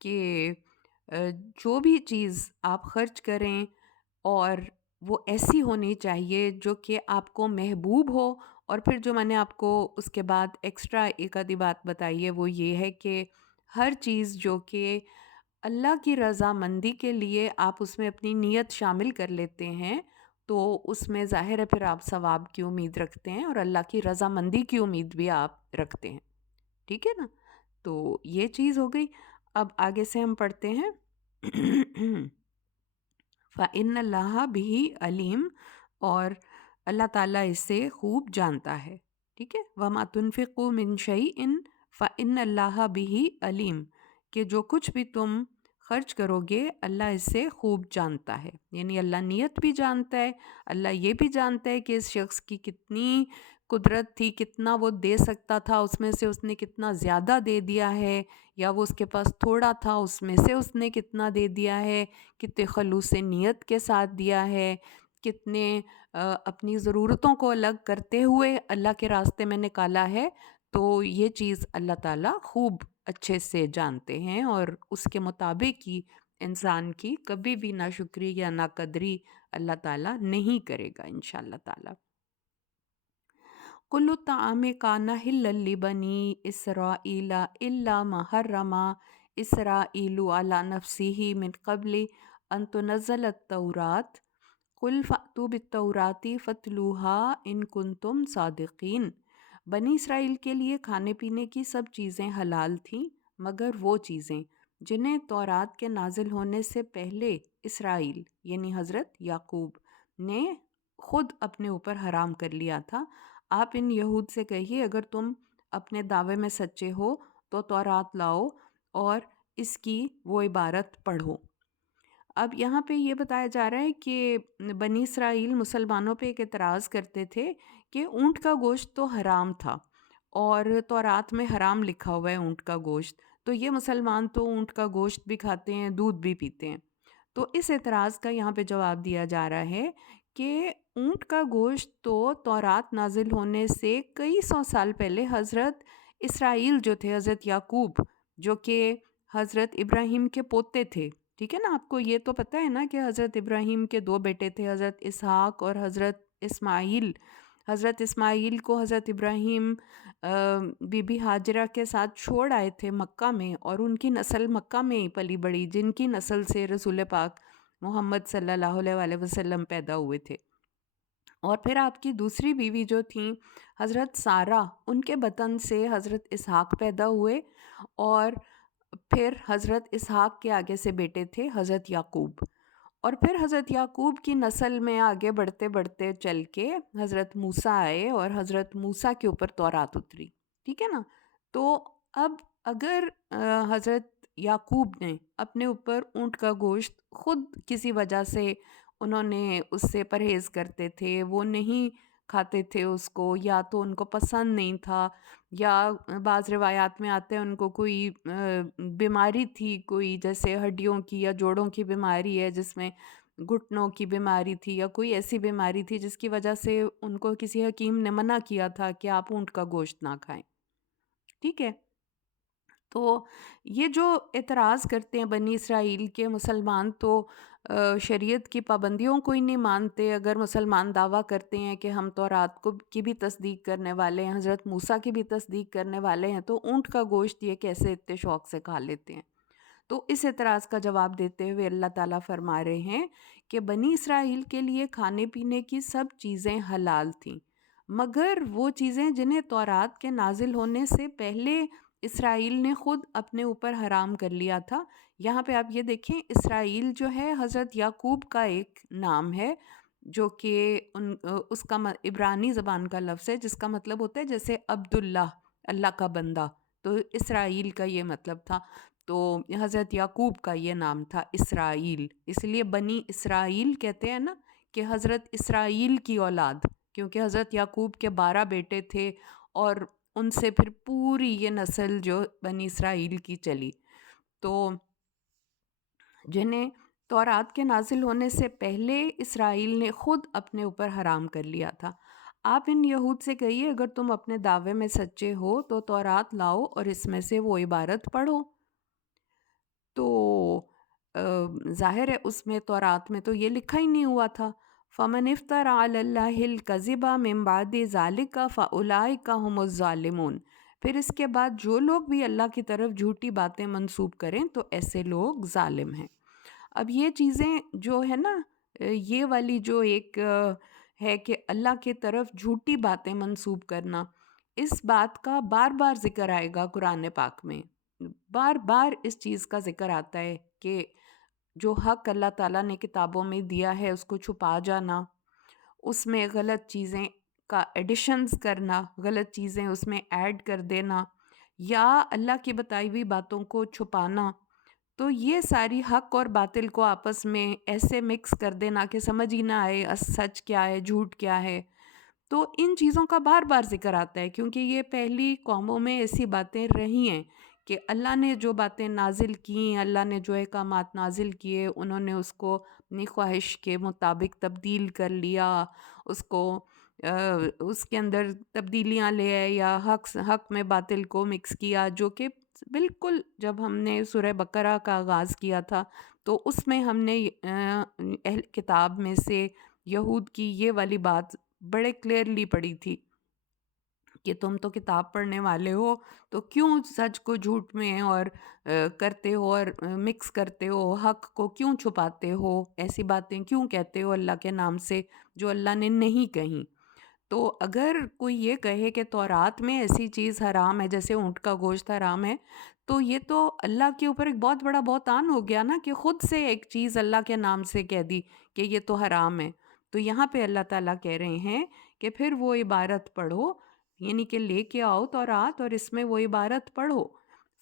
کہ جو بھی چیز آپ خرچ کریں اور وہ ایسی ہونی چاہیے جو کہ آپ کو محبوب ہو. اور پھر جو میں نے آپ کو اس کے بعد ایکسٹرا ایک آدھی بات بتائی ہے وہ یہ ہے کہ ہر چیز جو کہ اللہ کی رضامندی کے لیے آپ اس میں اپنی نیت شامل کر لیتے ہیں تو اس میں ظاہر ہے پھر آپ ثواب کی امید رکھتے ہیں اور اللہ کی رضامندی کی امید بھی آپ رکھتے ہیں. ٹھیک ہے نا؟ تو یہ چیز ہو گئی. اب آگے سے ہم پڑھتے ہیں فَإِنَّ اللَّهَ بِهِ علیم، اور اللہ تعالیٰ اس سے خوب جانتا ہے. ٹھیک ہے. وَمَا تُنْفِقُوا مِنْ شَيْءٍ فَإِنَّ اللَّهَ بِهِ علیم، کہ جو کچھ بھی تم خرچ کرو گے اللہ اس سے خوب جانتا ہے. یعنی اللہ نیت بھی جانتا ہے، اللہ یہ بھی جانتا ہے کہ اس شخص کی کتنی قدرت تھی، کتنا وہ دے سکتا تھا، اس میں سے اس نے کتنا زیادہ دے دیا ہے، یا وہ اس کے پاس تھوڑا تھا اس میں سے اس نے کتنا دے دیا ہے، کتنے خلوص نیت کے ساتھ دیا ہے، کتنے اپنی ضرورتوں کو الگ کرتے ہوئے اللہ کے راستے میں نکالا ہے. تو یہ چیز اللہ تعالیٰ خوب اچھے سے جانتے ہیں، اور اس کے مطابق ہی انسان کی کبھی بھی ناشکری یا ناقدری اللہ تعالیٰ نہیں کرے گا انشاءاللہ تعالیٰ. کل الطعام کان حلا لبنی اسرائیل الا ما حرم اسرائیل علی نفسہ من قبل ان تنزل التوراۃ قل فأتوا بالتوراۃ فاتلوها ان کنتم صادقین. بنی اسرائیل کے لیے کھانے پینے کی سب چیزیں حلال تھیں مگر وہ چیزیں جنہیں تورات کے نازل ہونے سے پہلے اسرائیل یعنی حضرت یعقوب نے خود اپنے اوپر حرام کر لیا تھا. آپ ان یہود سے کہیے اگر تم اپنے دعوے میں سچے ہو تو تورات لاؤ اور اس کی وہ عبارت پڑھو. اب یہاں پہ یہ بتایا جا رہا ہے کہ بنی اسرائیل مسلمانوں پہ ایک اعتراض کرتے تھے کہ اونٹ کا گوشت تو حرام تھا اور تورات میں حرام لکھا ہوا ہے اونٹ کا گوشت، تو یہ مسلمان تو اونٹ کا گوشت بھی کھاتے ہیں، دودھ بھی پیتے ہیں. تو اس اعتراض کا یہاں پہ جواب دیا جا رہا ہے کہ اونٹ کا گوشت تو تورات نازل ہونے سے کئی سو سال پہلے حضرت اسرائیل جو تھے، حضرت یعقوب جو کہ حضرت ابراہیم کے پوتے تھے. ٹھیک ہے نا؟ آپ کو یہ تو پتہ ہے نا کہ حضرت ابراہیم کے دو بیٹے تھے، حضرت اسحاق اور حضرت اسماعیل. حضرت اسماعیل کو حضرت ابراہیم بی بی ہاجرہ کے ساتھ چھوڑ آئے تھے مکہ میں، اور ان کی نسل مکہ میں ہی پلی بڑی، جن کی نسل سے رسول پاک محمد صلی اللہ علیہ وآلہ وسلم پیدا ہوئے تھے. اور پھر آپ کی دوسری بیوی جو تھیں حضرت سارہ، ان کے بطن سے حضرت اسحاق پیدا ہوئے، اور پھر حضرت اسحاق کے آگے سے بیٹے تھے حضرت یعقوب. اور پھر حضرت یعقوب کی نسل میں آگے بڑھتے بڑھتے چل کے حضرت موسیٰ آئے اور حضرت موسیٰ کے اوپر تورات اتری. ٹھیک ہے نا؟ تو اب اگر حضرت یعقوب نے اپنے اوپر اونٹ کا گوشت خود کسی وجہ سے انہوں نے اس سے پرہیز کرتے تھے، وہ نہیں کھاتے تھے اس کو، یا تو ان کو پسند نہیں تھا، یا بعض روایات میں آتے ہیں ان کو کوئی بیماری تھی، کوئی جیسے ہڈیوں کی یا جوڑوں کی بیماری ہے جس میں گھٹنوں کی بیماری تھی، یا کوئی ایسی بیماری تھی جس کی وجہ سے ان کو کسی حکیم نے منع کیا تھا کہ آپ اونٹ کا گوشت نہ کھائیں. ٹھیک ہے؟ تو یہ جو اعتراض کرتے ہیں بنی اسرائیل کے مسلمان، تو شریعت کی پابندیوں کو ہی نہیں مانتے. اگر مسلمان دعویٰ کرتے ہیں کہ ہم تورات کو کی بھی تصدیق کرنے والے ہیں، حضرت موسیٰ کی بھی تصدیق کرنے والے ہیں، تو اونٹ کا گوشت یہ کیسے اتنے شوق سے کھا لیتے ہیں؟ تو اس اعتراض کا جواب دیتے ہوئے اللہ تعالیٰ فرما رہے ہیں کہ بنی اسرائیل کے لیے کھانے پینے کی سب چیزیں حلال تھیں مگر وہ چیزیں جنہیں تورات کے نازل ہونے سے پہلے اسرائیل نے خود اپنے اوپر حرام کر لیا تھا. یہاں پہ آپ یہ دیکھیں، اسرائیل جو ہے حضرت یعقوب کا ایک نام ہے جو کہ اس کا عبرانی زبان کا لفظ ہے جس کا مطلب ہوتا ہے جیسے عبداللہ، اللہ کا بندہ. تو اسرائیل کا یہ مطلب تھا. تو حضرت یعقوب کا یہ نام تھا اسرائیل، اس لیے بنی اسرائیل کہتے ہیں نا کہ حضرت اسرائیل کی اولاد، کیونکہ حضرت یعقوب کے 12 بیٹے تھے اور ان سے پھر پوری یہ نسل جو بنی اسرائیل کی چلی، تو جنہیں تورات کے نازل ہونے سے پہلے اسرائیل نے خود اپنے اوپر حرام کر لیا تھا. آپ ان یہود سے کہیے اگر تم اپنے دعوے میں سچے ہو تو تورات لاؤ اور اس میں سے وہ عبارت پڑھو. ظاہر ہے اس میں تورات میں تو یہ لکھا ہی نہیں ہوا تھا. فمن افترى على الله الكذب من بعد ذلك فاولئك هم الظالمون. پھر اس کے بعد جو لوگ بھی اللہ کی طرف جھوٹی باتیں منسوب کریں تو ایسے لوگ ظالم ہیں. اب یہ چیزیں جو ہے نا، یہ والی جو ایک ہے کہ اللہ کی طرف جھوٹی باتیں منسوب کرنا، اس بات کا بار بار ذکر آئے گا قرآن پاک میں. بار بار اس چیز کا ذکر آتا ہے کہ جو حق اللہ تعالیٰ نے کتابوں میں دیا ہے اس کو چھپا جانا، اس میں غلط چیزیں کا ایڈیشنز کرنا، غلط چیزیں اس میں ایڈ کر دینا، یا اللہ کی بتائی ہوئی باتوں کو چھپانا. تو یہ ساری حق اور باطل کو آپس میں ایسے مکس کر دینا کہ سمجھ ہی نہ آئے سچ کیا ہے جھوٹ کیا ہے. تو ان چیزوں کا بار بار ذکر آتا ہے کیونکہ یہ پہلی قوموں میں ایسی باتیں رہی ہیں کہ اللہ نے جو باتیں نازل کیں، اللہ نے جو احکامات نازل کیے، انہوں نے اس کو اپنی خواہش کے مطابق تبدیل کر لیا، اس کو اس کے اندر تبدیلیاں لے آئے یا حق میں باطل کو مکس کیا، جو کہ بالکل جب ہم نے سورہ بقرہ کا آغاز کیا تھا تو اس میں ہم نے اہل کتاب میں سے یہود کی یہ والی بات بڑے کلیئرلی پڑھی تھی کہ تم تو کتاب پڑھنے والے ہو تو کیوں سچ کو جھوٹ میں اور کرتے ہو اور مکس کرتے ہو، حق کو کیوں چھپاتے ہو، ایسی باتیں کیوں کہتے ہو اللہ کے نام سے جو اللہ نے نہیں کہیں. تو اگر کوئی یہ کہے کہ تورات میں ایسی چیز حرام ہے جیسے اونٹ کا گوشت حرام ہے، تو یہ تو اللہ کے اوپر ایک بہت بڑا بہتان ہو گیا نا کہ خود سے ایک چیز اللہ کے نام سے کہہ دی کہ یہ تو حرام ہے. تو یہاں پہ اللہ تعالیٰ کہہ رہے ہیں کہ پھر وہ عبارت پڑھو، یعنی کہ لے کے آؤ تورات اور اس میں وہ عبارت پڑھو.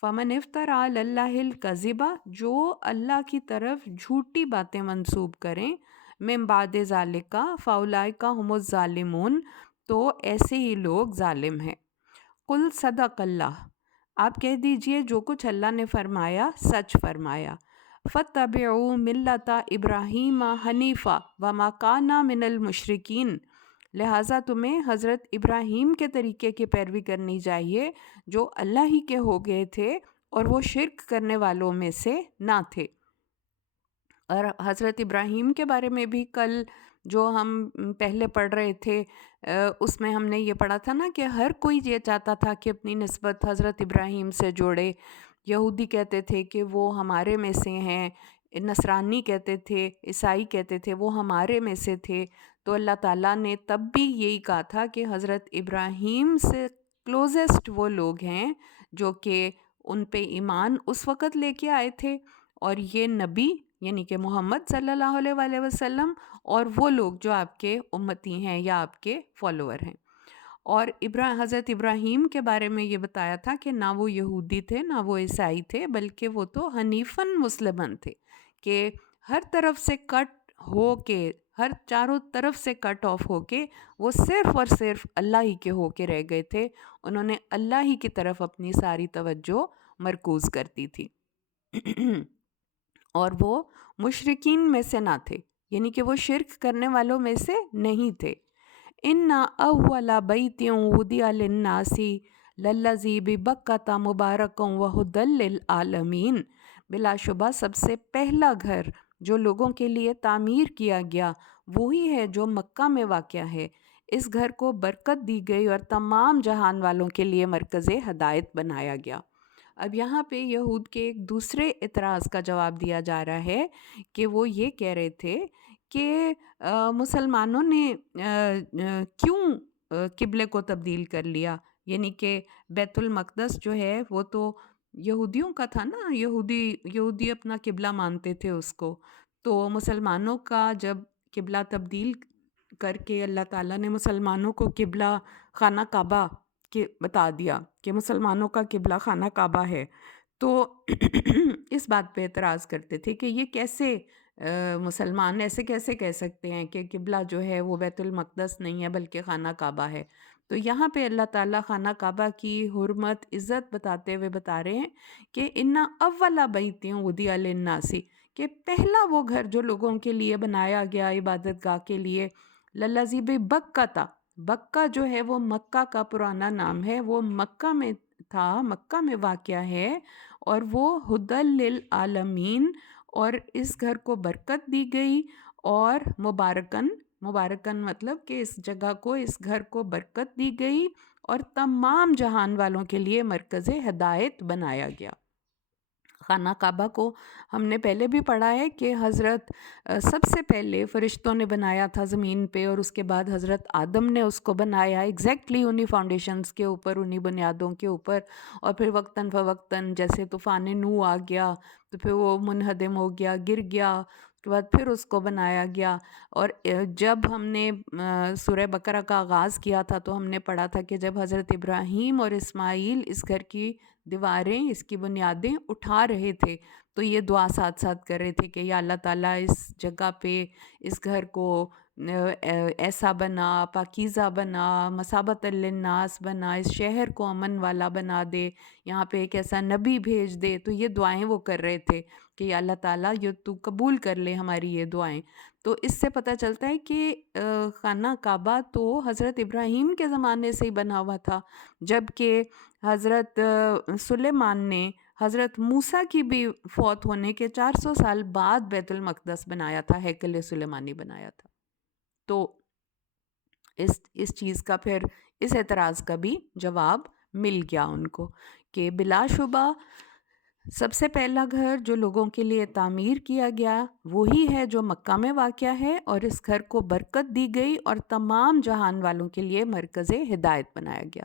فمن افترى علی اللہ الکذب، جو اللہ کی طرف جھوٹی باتیں منسوب کریں، من بعد ذالک فاولئک هم الظالمون، تو ایسے ہی لوگ ظالم ہیں. قل صدق اللہ، آپ کہہ دیجئے جو کچھ اللہ نے فرمایا سچ فرمایا. فاتبعوا ملت ابراہیم حنیفا وما کان من المشرکین، لہٰذا تمہیں حضرت ابراہیم کے طریقے کی پیروی کرنی چاہیے جو اللہ ہی کے ہو گئے تھے اور وہ شرک کرنے والوں میں سے نہ تھے. اور حضرت ابراہیم کے بارے میں بھی کل جو ہم پہلے پڑھ رہے تھے اس میں ہم نے یہ پڑھا تھا نا کہ ہر کوئی یہ چاہتا تھا کہ اپنی نسبت حضرت ابراہیم سے جوڑے. یہودی کہتے تھے کہ وہ ہمارے میں سے ہیں، نصرانی کہتے تھے، عیسائی کہتے تھے وہ ہمارے میں سے تھے. تو اللہ تعالیٰ نے تب بھی یہی کہا تھا کہ حضرت ابراہیم سے کلوزسٹ وہ لوگ ہیں جو کہ ان پہ ایمان اس وقت لے کے آئے تھے، اور یہ نبی یعنی کہ محمد صلی اللہ علیہ وآلہ وسلم اور وہ لوگ جو آپ کے امتی ہیں یا آپ کے فالوور ہیں. اور حضرت ابراہیم کے بارے میں یہ بتایا تھا کہ نہ وہ یہودی تھے نہ وہ عیسائی تھے، بلکہ وہ تو حنیفاً مسلمن تھے کہ ہر طرف سے کٹ ہو کے، ہر چاروں طرف سے کٹ آف ہو کے وہ صرف اور صرف اللہ ہی کے ہو کے رہ گئے تھے. انہوں نے اللہ ہی کی طرف اپنی ساری توجہ مرکوز کرتی تھی اور وہ مشرکین میں سے نہ تھے، یعنی کہ وہ شرک کرنے والوں میں سے نہیں تھے. اِنَّ أَوَّلَ بَيْتٍ وُضِعَ لِلنَّاسِ لَلَّذِي بِبَكَّةَ مُبَارَكًا وَهُدًى لِّلْعَالَمِينَ، بلا شبہ سب سے پہلا گھر جو لوگوں کے لیے تعمیر کیا گیا وہی ہے جو مکہ میں واقع ہے. اس گھر کو برکت دی گئی اور تمام جہان والوں کے لیے مرکز ہدایت بنایا گیا. اب یہاں پہ یہود کے ایک دوسرے اعتراض کا جواب دیا جا رہا ہے کہ وہ یہ کہہ رہے تھے کہ مسلمانوں نے کیوں قبلے کو تبدیل کر لیا، یعنی کہ بیت المقدس جو ہے وہ تو یہودیوں کا تھا نا، یہودی اپنا قبلہ مانتے تھے اس کو. تو مسلمانوں کا جب قبلہ تبدیل کر کے اللہ تعالیٰ نے مسلمانوں کو قبلہ خانہ کعبہ کہ بتا دیا کہ مسلمانوں کا قبلہ خانہ کعبہ ہے، تو اس بات پہ اعتراض کرتے تھے کہ یہ کیسے مسلمان ایسے کیسے کہہ سکتے ہیں کہ قبلہ جو ہے وہ بیت المقدس نہیں ہے بلکہ خانہ کعبہ ہے. تو یہاں پہ اللہ تعالیٰ خانہ کعبہ کی حرمت عزت بتاتے ہوئے بتا رہے ہیں کہ اِنَّ أَوَّلَ بَيْتٍ وُضِعَ لِلنَّاسِ، کہ پہلا وہ گھر جو لوگوں کے لیے بنایا گیا عبادت گاہ کے لیے، لَلَّذِي بِبَكَّةَ، بکہ جو ہے وہ مکہ کا پرانا نام ہے، وہ مکہ میں تھا، مکہ میں واقع ہے، اور وہ ہدی للعالمین، اور اس گھر کو برکت دی گئی، اور مبارکن، مبارکن مطلب کہ اس جگہ کو، اس گھر کو برکت دی گئی اور تمام جہان والوں کے لیے مرکز ہدایت بنایا گیا۔ خانہ کعبہ کو ہم نے پہلے بھی پڑھا ہے کہ حضرت سب سے پہلے فرشتوں نے بنایا تھا زمین پہ، اور اس کے بعد حضرت آدم نے اس کو بنایا ایگزیکٹلی انہی فاؤنڈیشنز کے اوپر، انہی بنیادوں کے اوپر، اور پھر وقتاً فوقتاً جیسے طوفان نوح آ گیا تو پھر وہ منہدم ہو گیا، گر گیا، اس کے بعد پھر اس کو بنایا گیا۔ اور جب ہم نے سورہ بقرہ کا آغاز کیا تھا تو ہم نے پڑھا تھا کہ جب حضرت ابراہیم اور اسماعیل اس گھر کی دیواریں، اس کی بنیادیں اٹھا رہے تھے تو یہ دعا ساتھ ساتھ کر رہے تھے کہ یا اللہ تعالیٰ اس جگہ پہ اس گھر کو ایسا بنا، پاکیزہ بنا، مثابۃ للناس بنا، اس شہر کو امن والا بنا دے، یہاں پہ ایک ایسا نبی بھیج دے۔ تو یہ دعائیں وہ کر رہے تھے کہ یا اللہ تعالیٰ یہ تو قبول کر لے ہماری یہ دعائیں۔ تو اس سے پتہ چلتا ہے کہ خانہ کعبہ تو حضرت ابراہیم کے زمانے سے ہی بنا ہوا تھا، جب کہ حضرت سلیمان نے حضرت موسیٰ کی بھی فوت ہونے کے 400 سال بعد بیت المقدس بنایا تھا، ہیکل سلیمانی بنایا تھا۔ تو اس چیز کا پھر اس اعتراض کا بھی جواب مل گیا ان کو کہ بلا شبہ سب سے پہلا گھر جو لوگوں کے لیے تعمیر کیا گیا وہی ہے جو مکہ میں واقع ہے، اور اس گھر کو برکت دی گئی اور تمام جہان والوں کے لیے مرکز ہدایت بنایا گیا۔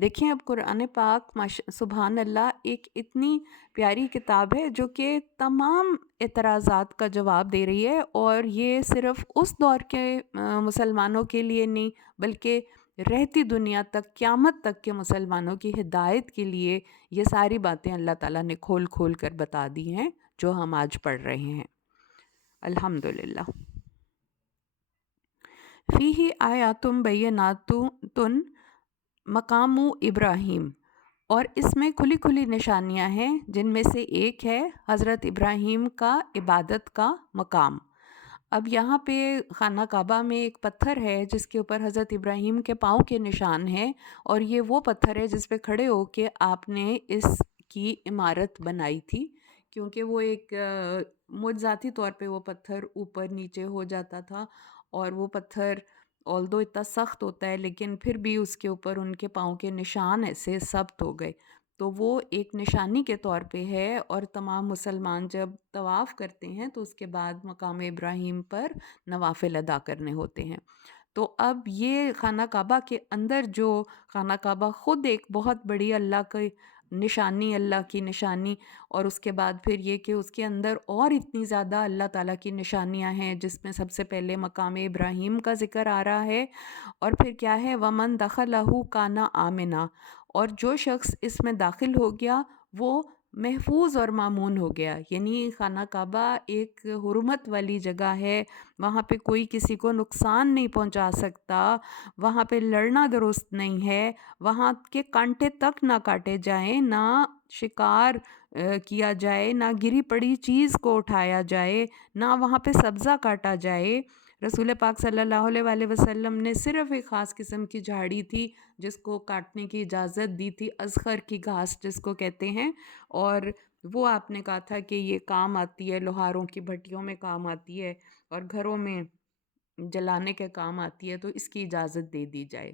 دیکھیں اب قرآن پاک سبحان اللہ ایک اتنی پیاری کتاب ہے جو کہ تمام اعتراضات کا جواب دے رہی ہے، اور یہ صرف اس دور کے مسلمانوں کے لیے نہیں بلکہ رہتی دنیا تک، قیامت تک کے مسلمانوں کی ہدایت کے لیے یہ ساری باتیں اللہ تعالیٰ نے کھول کھول کر بتا دی ہیں جو ہم آج پڑھ رہے ہیں۔ الحمدللہ۔ فیہ آیات بینات مقام ابراہیم، اور اس میں کھلی کھلی نشانیاں ہیں جن میں سے ایک ہے حضرت ابراہیم کا عبادت کا مقام۔ اب یہاں پہ خانہ کعبہ میں ایک پتھر ہے جس کے اوپر حضرت ابراہیم کے پاؤں کے نشان ہیں، اور یہ وہ پتھر ہے جس پہ کھڑے ہو کے آپ نے اس کی عمارت بنائی تھی، کیونکہ وہ ایک معجزاتی طور پہ وہ پتھر اوپر نیچے ہو جاتا تھا، اور وہ پتھر although اتنا سخت ہوتا ہے لیکن پھر بھی اس کے اوپر ان کے پاؤں کے نشان ایسے ثبت ہو گئے، تو وہ ایک نشانی کے طور پہ ہے۔ اور تمام مسلمان جب طواف کرتے ہیں تو اس کے بعد مقام ابراہیم پر نوافل ادا کرنے ہوتے ہیں۔ تو اب یہ خانہ کعبہ کے اندر جو خانہ کعبہ خود ایک بہت بڑی اللہ کی نشانی، اللہ کی نشانی، اور اس کے بعد پھر یہ کہ اس کے اندر اور اتنی زیادہ اللہ تعالیٰ کی نشانیاں ہیں، جس میں سب سے پہلے مقام ابراہیم کا ذکر آ رہا ہے، اور پھر کیا ہے وَمَن دَخَلَهُ كَانَ آمِنًا، اور جو شخص اس میں داخل ہو گیا وہ محفوظ اور مامون ہو گیا۔ یعنی خانہ کعبہ ایک حرمت والی جگہ ہے، وہاں پہ کوئی کسی کو نقصان نہیں پہنچا سکتا، وہاں پہ لڑنا درست نہیں ہے، وہاں کے کانٹے تک نہ کاٹے جائیں، نہ شکار کیا جائے، نہ گری پڑی چیز کو اٹھایا جائے، نہ وہاں پہ سبزہ کاٹا جائے۔ رسول پاک صلی اللہ علیہ وآلہ وسلم نے صرف ایک خاص قسم کی جھاڑی تھی جس کو کاٹنے کی اجازت دی تھی، اذخر کی گھاس جس کو کہتے ہیں، اور وہ آپ نے کہا تھا کہ یہ کام آتی ہے، لوہاروں کی بھٹیوں میں کام آتی ہے اور گھروں میں جلانے کے کام آتی ہے، تو اس کی اجازت دے دی جائے۔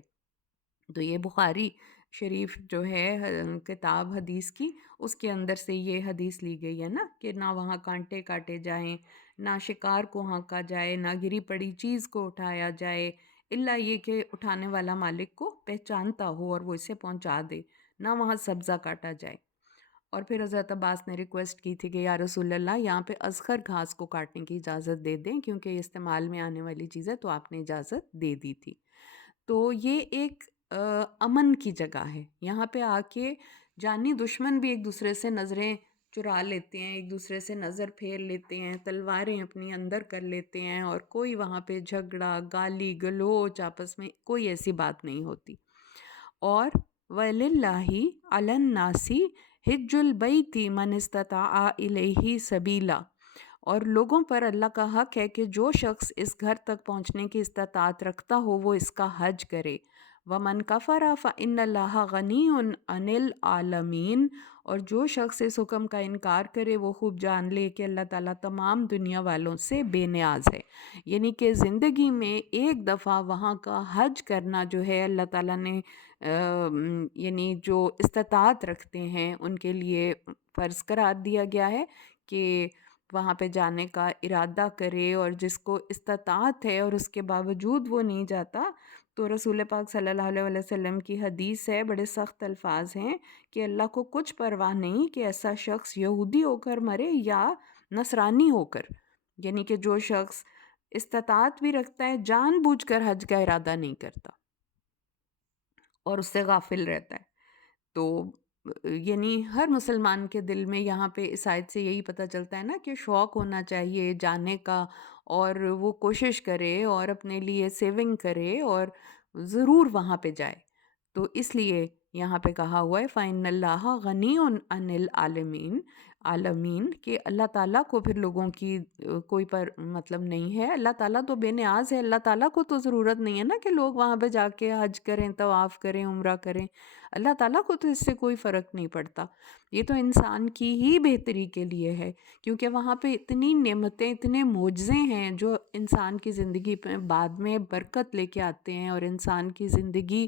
تو یہ بخاری شریف جو ہے کتاب حدیث کی، اس کے اندر سے یہ حدیث لی گئی ہے نا کہ نہ وہاں کانٹے کاٹے جائیں، نہ شکار کو ہانکا جائے، نہ گری پڑی چیز کو اٹھایا جائے، الا یہ کہ اٹھانے والا مالک کو پہچانتا ہو اور وہ اسے پہنچا دے، نہ وہاں سبزہ کاٹا جائے۔ اور پھر حضرت عباس نے ریکویسٹ کی تھی کہ یا رسول اللہ یہاں پہ اذخر گھاس کو کاٹنے کی اجازت دے دیں کیونکہ یہ استعمال میں آنے والی چیز ہے، تو آپ نے اجازت دے دی تھی۔ تو یہ ایک امن کی جگہ ہے، یہاں پہ آ کے جانی دشمن بھی ایک دوسرے سے نظریں چرا لیتے ہیں، ایک دوسرے سے نظر پھیر لیتے ہیں، تلواریں اپنی اندر کر لیتے ہیں، اور کوئی وہاں پہ جھگڑا، گالی گلوچ آپس میں کوئی ایسی بات نہیں ہوتی۔ اور وَلِلَّهِ عَلَى النَّاسِ حِجُّ الْبَيْتِ مَنِ اسْتَطَاعَ إِلَيْهِ سَبِيلًا، اور لوگوں پر اللہ کا حق ہے کہ جو شخص اس گھر تک پہنچنے کی استطاعت رکھتا ہو وہ اس کا حج کرے۔ ومن کفر فإن اللہ غنی عن العالمین، اور جو شخص اس حکم کا انکار کرے وہ خوب جان لے کہ اللہ تعالیٰ تمام دنیا والوں سے بے نیاز ہے۔ یعنی کہ زندگی میں ایک دفعہ وہاں کا حج کرنا جو ہے اللہ تعالیٰ نے یعنی جو استطاعت رکھتے ہیں ان کے لیے فرض قرار دیا گیا ہے کہ وہاں پہ جانے کا ارادہ کرے، اور جس کو استطاعت ہے اور اس کے باوجود وہ نہیں جاتا، تو رسول پاک صلی اللہ علیہ وسلم کی حدیث ہے، بڑے سخت الفاظ ہیں کہ اللہ کو کچھ پرواہ نہیں کہ ایسا شخص یہودی ہو کر مرے یا نصرانی ہو کر، یعنی کہ جو شخص استطاعت بھی رکھتا ہے جان بوجھ کر حج کا ارادہ نہیں کرتا اور اس سے غافل رہتا ہے، تو یعنی ہر مسلمان کے دل میں یہاں پہ اس آیت سے یہی پتہ چلتا ہے نا کہ شوق ہونا چاہیے جانے کا، اور وہ کوشش کرے اور اپنے لیے سیونگ کرے اور ضرور وہاں پہ جائے۔ تو اس لیے یہاں پہ کہا ہوا ہے فَإِنَّ اللَّهَ غَنِيٌّ عَنِ الْعَالَمِينَ، عالمین، کہ اللہ تعالیٰ کو پھر لوگوں کی کوئی پر مطلب نہیں ہے، اللہ تعالیٰ تو بے نیاز ہے، اللہ تعالیٰ کو تو ضرورت نہیں ہے نا کہ لوگ وہاں پہ جا کے حج کریں، طواف کریں، عمرہ کریں، اللہ تعالیٰ کو تو اس سے کوئی فرق نہیں پڑتا، یہ تو انسان کی ہی بہتری کے لیے ہے، کیونکہ وہاں پہ اتنی نعمتیں، اتنے معجزے ہیں جو انسان کی زندگی پہ بعد میں برکت لے کے آتے ہیں، اور انسان کی زندگی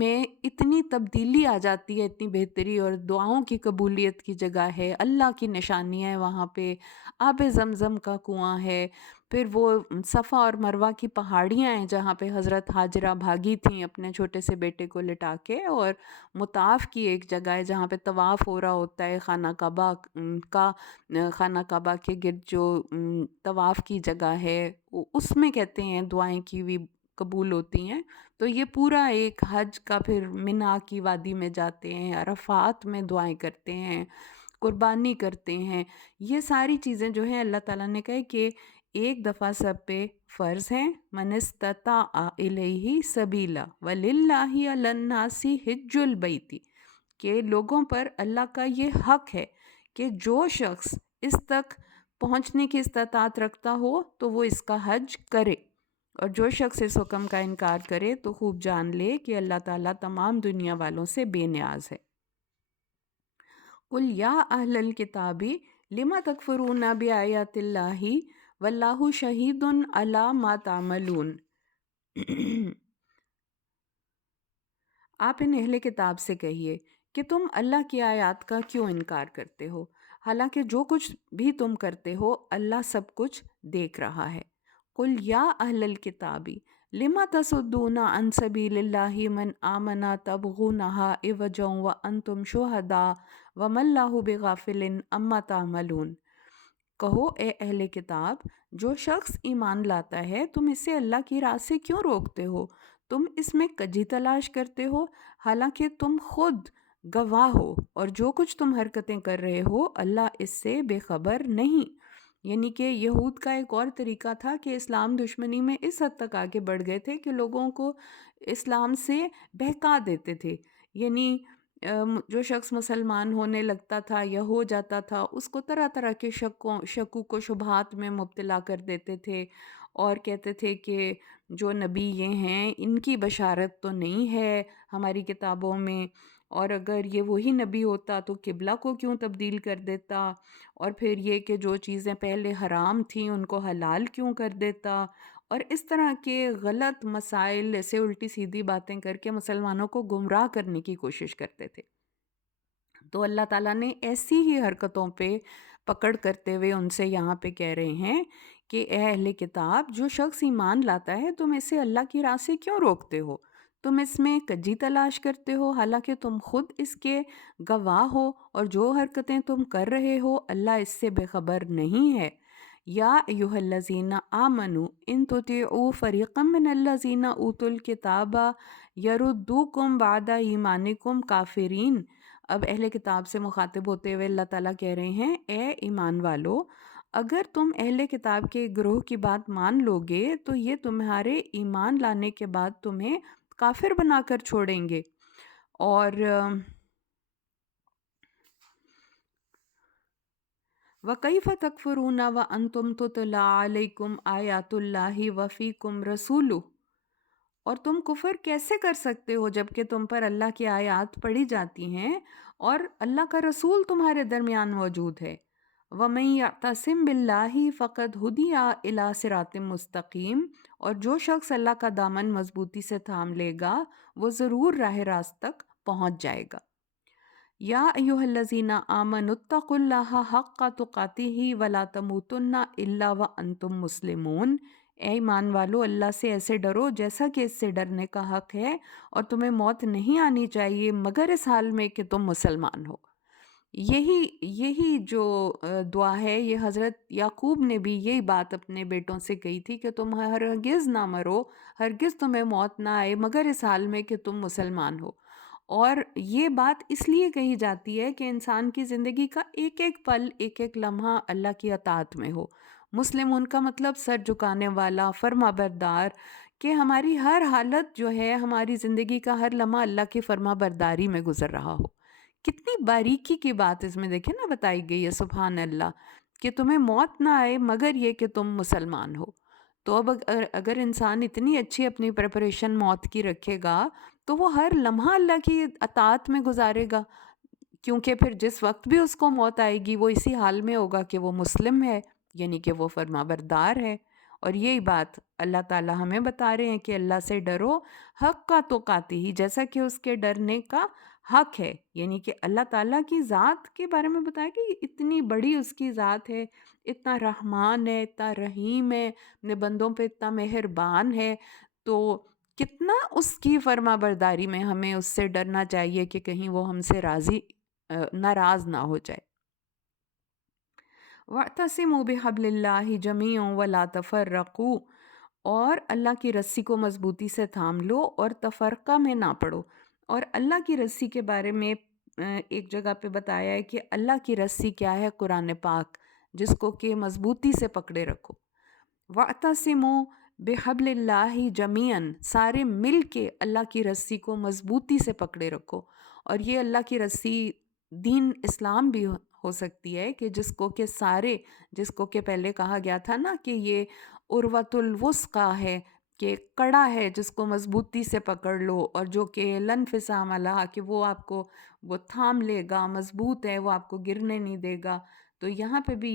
میں اتنی تبدیلی آ جاتی ہے، اتنی بہتری، اور دعاؤں کی قبولیت کی جگہ ہے، اللہ کی نشانیاں ہیں وہاں پہ، آب زمزم کا کنواں ہے، پھر وہ صفا اور مروہ کی پہاڑیاں ہیں جہاں پہ حضرت ہاجرہ بھاگی تھیں اپنے چھوٹے سے بیٹے کو لٹا کے، اور مطاف کی ایک جگہ ہے جہاں پہ طواف ہو رہا ہوتا ہے، خانہ کعبہ کا، خانہ کعبہ کے گرد جو طواف کی جگہ ہے اس میں کہتے ہیں دعائیں کی ہوئی قبول ہوتی ہیں، تو یہ پورا ایک حج کا، پھر منا کی وادی میں جاتے ہیں، عرفات میں دعائیں کرتے ہیں، قربانی کرتے ہیں، یہ ساری چیزیں جو ہیں اللہ تعالیٰ نے کہا کہ ایک دفعہ سب پہ فرض ہیں، من استطاع الیہ سبیلا وللہ علی الناس حج البیت، کہ لوگوں پر اللہ کا یہ حق ہے کہ جو شخص اس تک پہنچنے کی استطاعت رکھتا ہو تو وہ اس کا حج کرے، اور جو شخص اس حکم کا انکار کرے تو خوب جان لے کہ اللہ تعالیٰ تمام دنیا والوں سے بے نیاز ہے۔ قُلْ یا اہل الکتاب لم تکفرون بآیات اللہ واللہ شہید علی ما تعملون، آپ ان اہل کتاب سے کہیے کہ تم اللہ کی آیات کا کیوں انکار کرتے ہو، حالانکہ جو کچھ بھی تم کرتے ہو اللہ سب کچھ دیکھ رہا ہے۔ قُلْ یا اہل الکتاب لم تصدون عن سبیل اللہ من آمن تبغونها عوجا وانتم شہداء وما اللہ بغافل عما تعملون، کہو اے اہل کتاب، جو شخص ایمان لاتا ہے تم اسے اللہ کی راہ سے کیوں روکتے ہو، تم اس میں کجی تلاش کرتے ہو، حالانکہ تم خود گواہ ہو، اور جو کچھ تم حرکتیں کر رہے ہو اللہ اس سے بے خبر نہیں۔ یعنی کہ یہود کا ایک اور طریقہ تھا کہ اسلام دشمنی میں اس حد تک آگے بڑھ گئے تھے کہ لوگوں کو اسلام سے بہکا دیتے تھے، یعنی جو شخص مسلمان ہونے لگتا تھا یا ہو جاتا تھا اس کو طرح طرح کے شکوک و شبہات میں مبتلا کر دیتے تھے، اور کہتے تھے کہ جو نبی یہ ہیں ان کی بشارت تو نہیں ہے ہماری کتابوں میں، اور اگر یہ وہی نبی ہوتا تو قبلہ کو کیوں تبدیل کر دیتا، اور پھر یہ کہ جو چیزیں پہلے حرام تھیں ان کو حلال کیوں کر دیتا، اور اس طرح کے غلط مسائل، ایسے الٹی سیدھی باتیں کر کے مسلمانوں کو گمراہ کرنے کی کوشش کرتے تھے۔ تو اللہ تعالیٰ نے ایسی ہی حرکتوں پہ پکڑ کرتے ہوئے ان سے یہاں پہ کہہ رہے ہیں کہ اے اہل کتاب، جو شخص ایمان لاتا ہے تم اسے اللہ کی راہ سے کیوں روکتے ہو، تم اس میں کجی تلاش کرتے ہو، حالانکہ تم خود اس کے گواہ ہو، اور جو حرکتیں تم کر رہے ہو اللہ اس سے بے خبر نہیں ہے۔ یا ایھا الذین آمنوا ان تطیعوا فریقا من الذین اوتوا الکتاب یردوکم بعد ایمانکم کافرین، اب اہل کتاب سے مخاطب ہوتے ہوئے اللہ تعالیٰ کہہ رہے ہیں اے ایمان والو، اگر تم اہل کتاب کے گروہ کی بات مان لو گے تو یہ تمہارے ایمان لانے کے بعد تمہیں کافر بنا کر چھوڑیں گے، اور وَكَيْفَ تَكْفُرُونَ وَأَنْتُمْ تُتْلَى عَلَيْكُمْ آيَاتُ اللَّهِ وَفِيكُمْ رَسُولُهُ، اور تم کفر کیسے کر سکتے ہو جب کہ تم پر اللہ کی آیات پڑھی جاتی ہیں اور اللہ کا رسول تمہارے درمیان موجود ہے۔ وَمَن يَعْتَصِم بِاللَّهِ فَقَدْ هُدِیَ إِلَىٰ صِرَاطٍ مستقیم، اور جو شخص اللہ کا دامن مضبوطی سے تھام لے گا وہ ضرور راہ راست تک پہنچ جائے گا۔ یا ایھا الذین آمنوا اتقوا اللہ حق تقاتہ ولا تموتن الا وانتم مسلمون۔ اے ایمان والو، اللہ سے ایسے ڈرو جیسا کہ اس سے ڈرنے کا حق ہے، اور تمہیں موت نہیں آنی چاہیے مگر اس حال میں کہ تم مسلمان ہو۔ یہی جو دعا ہے، یہ حضرت یعقوب نے بھی یہی بات اپنے بیٹوں سے کہی تھی کہ تم ہرگز نہ مرو، ہرگز تمہیں موت نہ آئے مگر اس حال میں کہ تم مسلمان ہو۔ اور یہ بات اس لیے کہی جاتی ہے کہ انسان کی زندگی کا ایک ایک پل، ایک ایک لمحہ اللہ کی اطاعت میں ہو۔ مسلم ان کا مطلب سر جھکانے والا، فرما بردار، کہ ہماری ہر حالت جو ہے، ہماری زندگی کا ہر لمحہ اللہ کی فرما برداری میں گزر رہا ہو۔ کتنی باریکی کی بات اس میں دیکھیں نا بتائی گئی ہے، سبحان اللہ، کہ تمہیں موت نہ آئے مگر یہ کہ تم مسلمان ہو۔ تو اب اگر انسان اتنی اچھی اپنی پریپریشن موت کی رکھے گا تو وہ ہر لمحہ اللہ کی اطاعت میں گزارے گا، کیونکہ پھر جس وقت بھی اس کو موت آئے گی وہ اسی حال میں ہوگا کہ وہ مسلم ہے، یعنی کہ وہ فرما بردار ہے۔ اور یہی بات اللہ تعالی ہمیں بتا رہے ہیں کہ اللہ سے ڈرو حق کا تقاتی ہی، جیسا کہ اس کے ڈرنے کا حق ہے، یعنی کہ اللہ تعالیٰ کی ذات کے بارے میں بتایا کہ اتنی بڑی اس کی ذات ہے، اتنا رحمان ہے، اتنا رحیم ہے، اپنے بندوں پہ اتنا مہربان ہے، تو کتنا اس کی فرما برداری میں ہمیں اس سے ڈرنا چاہیے کہ کہیں وہ ہم سے ناراض نہ ہو جائے۔ وَاعْتَصِمُوا بِحَبْلِ اللَّهِ جَمِيعًا وَلَا تَفَرَّقُوا، اور اللہ کی رسی کو مضبوطی سے تھام لو اور تفرقہ میں نہ پڑو۔ اور اللہ کی رسی کے بارے میں ایک جگہ پہ بتایا ہے کہ اللہ کی رسی کیا ہے؟ قرآن پاک، جس کو کہ مضبوطی سے پکڑے رکھو۔ وَاعْتَصِمُوا بِحَبْلِ اللَّهِ جَمِيعًا، سارے مل کے اللہ کی رسی کو مضبوطی سے پکڑے رکھو۔ اور یہ اللہ کی رسی دین اسلام بھی ہو سکتی ہے کہ جس کو کہ پہلے کہا گیا تھا نا کہ یہ عروۃ الوثقی ہے، کہ کڑا ہے جس کو مضبوطی سے پکڑ لو، اور جو کہ لن انفصام لہا، کہ وہ آپ کو وہ تھام لے گا، مضبوط ہے، وہ آپ کو گرنے نہیں دے گا۔ تو یہاں پہ بھی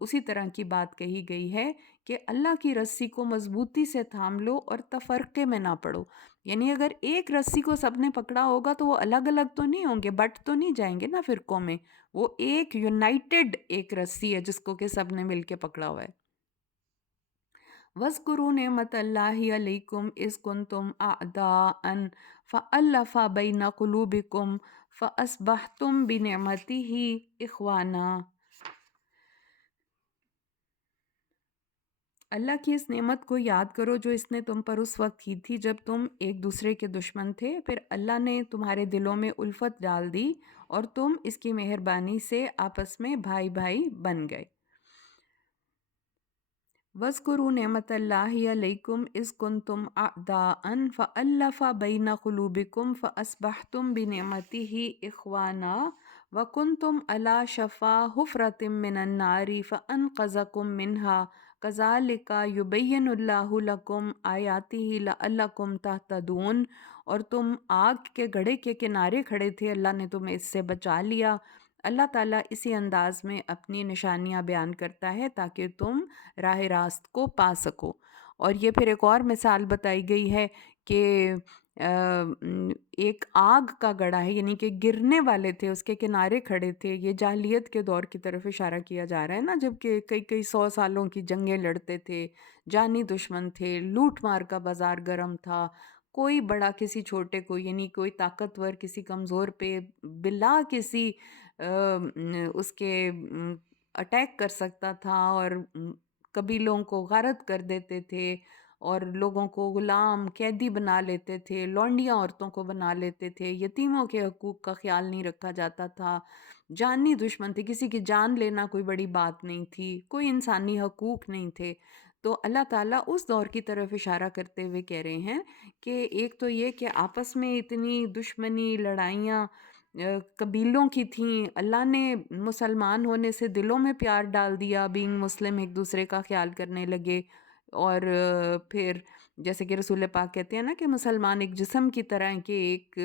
اسی طرح کی بات کہی گئی ہے کہ اللہ کی رسی کو مضبوطی سے تھام لو اور تفرقے میں نہ پڑو، یعنی اگر ایک رسی کو سب نے پکڑا ہوگا تو وہ الگ الگ تو نہیں ہوں گے، بٹ تو نہیں جائیں گے نا فرقوں میں، وہ ایک یونائٹڈ ایک رسی ہے جس کو کہ سب نے مل کے پکڑا ہوا ہے۔ وَاذْكُرُوا نِعْمَةَ اللَّهِ عَلَيْكُمْ إِذْ كُنْتُمْ أَعْدَاءً فَأَلَّفَ بَيْنَ قُلُوبِكُمْ فَأَصْبَحْتُمْ بِنِعْمَتِهِ إِخْوَانًا۔ اللہ کی اس نعمت کو یاد کرو جو اس نے تم پر اس وقت کی تھی جب تم ایک دوسرے کے دشمن تھے، پھر اللہ نے تمہارے دلوں میں الفت ڈال دی اور تم اس کی مہربانی سے آپس میں بھائی بھائی بن گئے۔ وَاذْكُرُوا نِعْمَةَ اللَّهِ عَلَيْكُمْ إِذْ كُنْتُمْ أَعْدَاءً فَأَلَّفَ بَيْنَ قُلُوبِكُمْ فَأَصْبَحْتُمْ بِنِعْمَتِهِ إِخْوَانًا وَكُنْتُمْ عَلَى شَفَا حُفْرَةٍ مِّنَ النَّارِ فَأَنْقَذَكُم مِّنْهَا كَذَلِكَ يُبَيِّنُ اللَّهُ لَكُمْ آيَاتِهِ لَعَلَّكُمْ تَهْتَدُونَ۔ اور تم آگ کے گڑھے کے کنارے کھڑے تھے، اللہ نے تمہیں اس سے بچا لیا۔ اللہ تعالیٰ اسی انداز میں اپنی نشانیاں بیان کرتا ہے تاکہ تم راہ راست کو پا سکو۔ اور یہ پھر ایک اور مثال بتائی گئی ہے کہ ایک آگ کا گڑھا ہے، یعنی کہ گرنے والے تھے، اس کے کنارے کھڑے تھے۔ یہ جاہلیت کے دور کی طرف اشارہ کیا جا رہا ہے نا، جب کہ کئی 100 سالوں کی جنگیں لڑتے تھے، جانی دشمن تھے، لوٹ مار کا بازار گرم تھا، کوئی بڑا کسی چھوٹے کو، یعنی کوئی طاقتور کسی کمزور پہ بلا کسی اس کے اٹیک کر سکتا تھا، اور قبیلوں کو غارت کر دیتے تھے، اور لوگوں کو غلام قیدی بنا لیتے تھے، لونڈیاں عورتوں کو بنا لیتے تھے، یتیموں کے حقوق کا خیال نہیں رکھا جاتا تھا، جانی دشمن تھے، کسی کی جان لینا کوئی بڑی بات نہیں تھی، کوئی انسانی حقوق نہیں تھے۔ تو اللہ تعالیٰ اس دور کی طرف اشارہ کرتے ہوئے کہہ رہے ہیں کہ ایک تو یہ کہ آپس میں اتنی دشمنی، لڑائیاں قبیلوں کی تھیں، اللہ نے مسلمان ہونے سے دلوں میں پیار ڈال دیا، بینگ مسلم ایک دوسرے کا خیال کرنے لگے، اور پھر جیسے کہ رسول پاک کہتے ہیں نا کہ مسلمان ایک جسم کی طرح ہیں، کہ ایک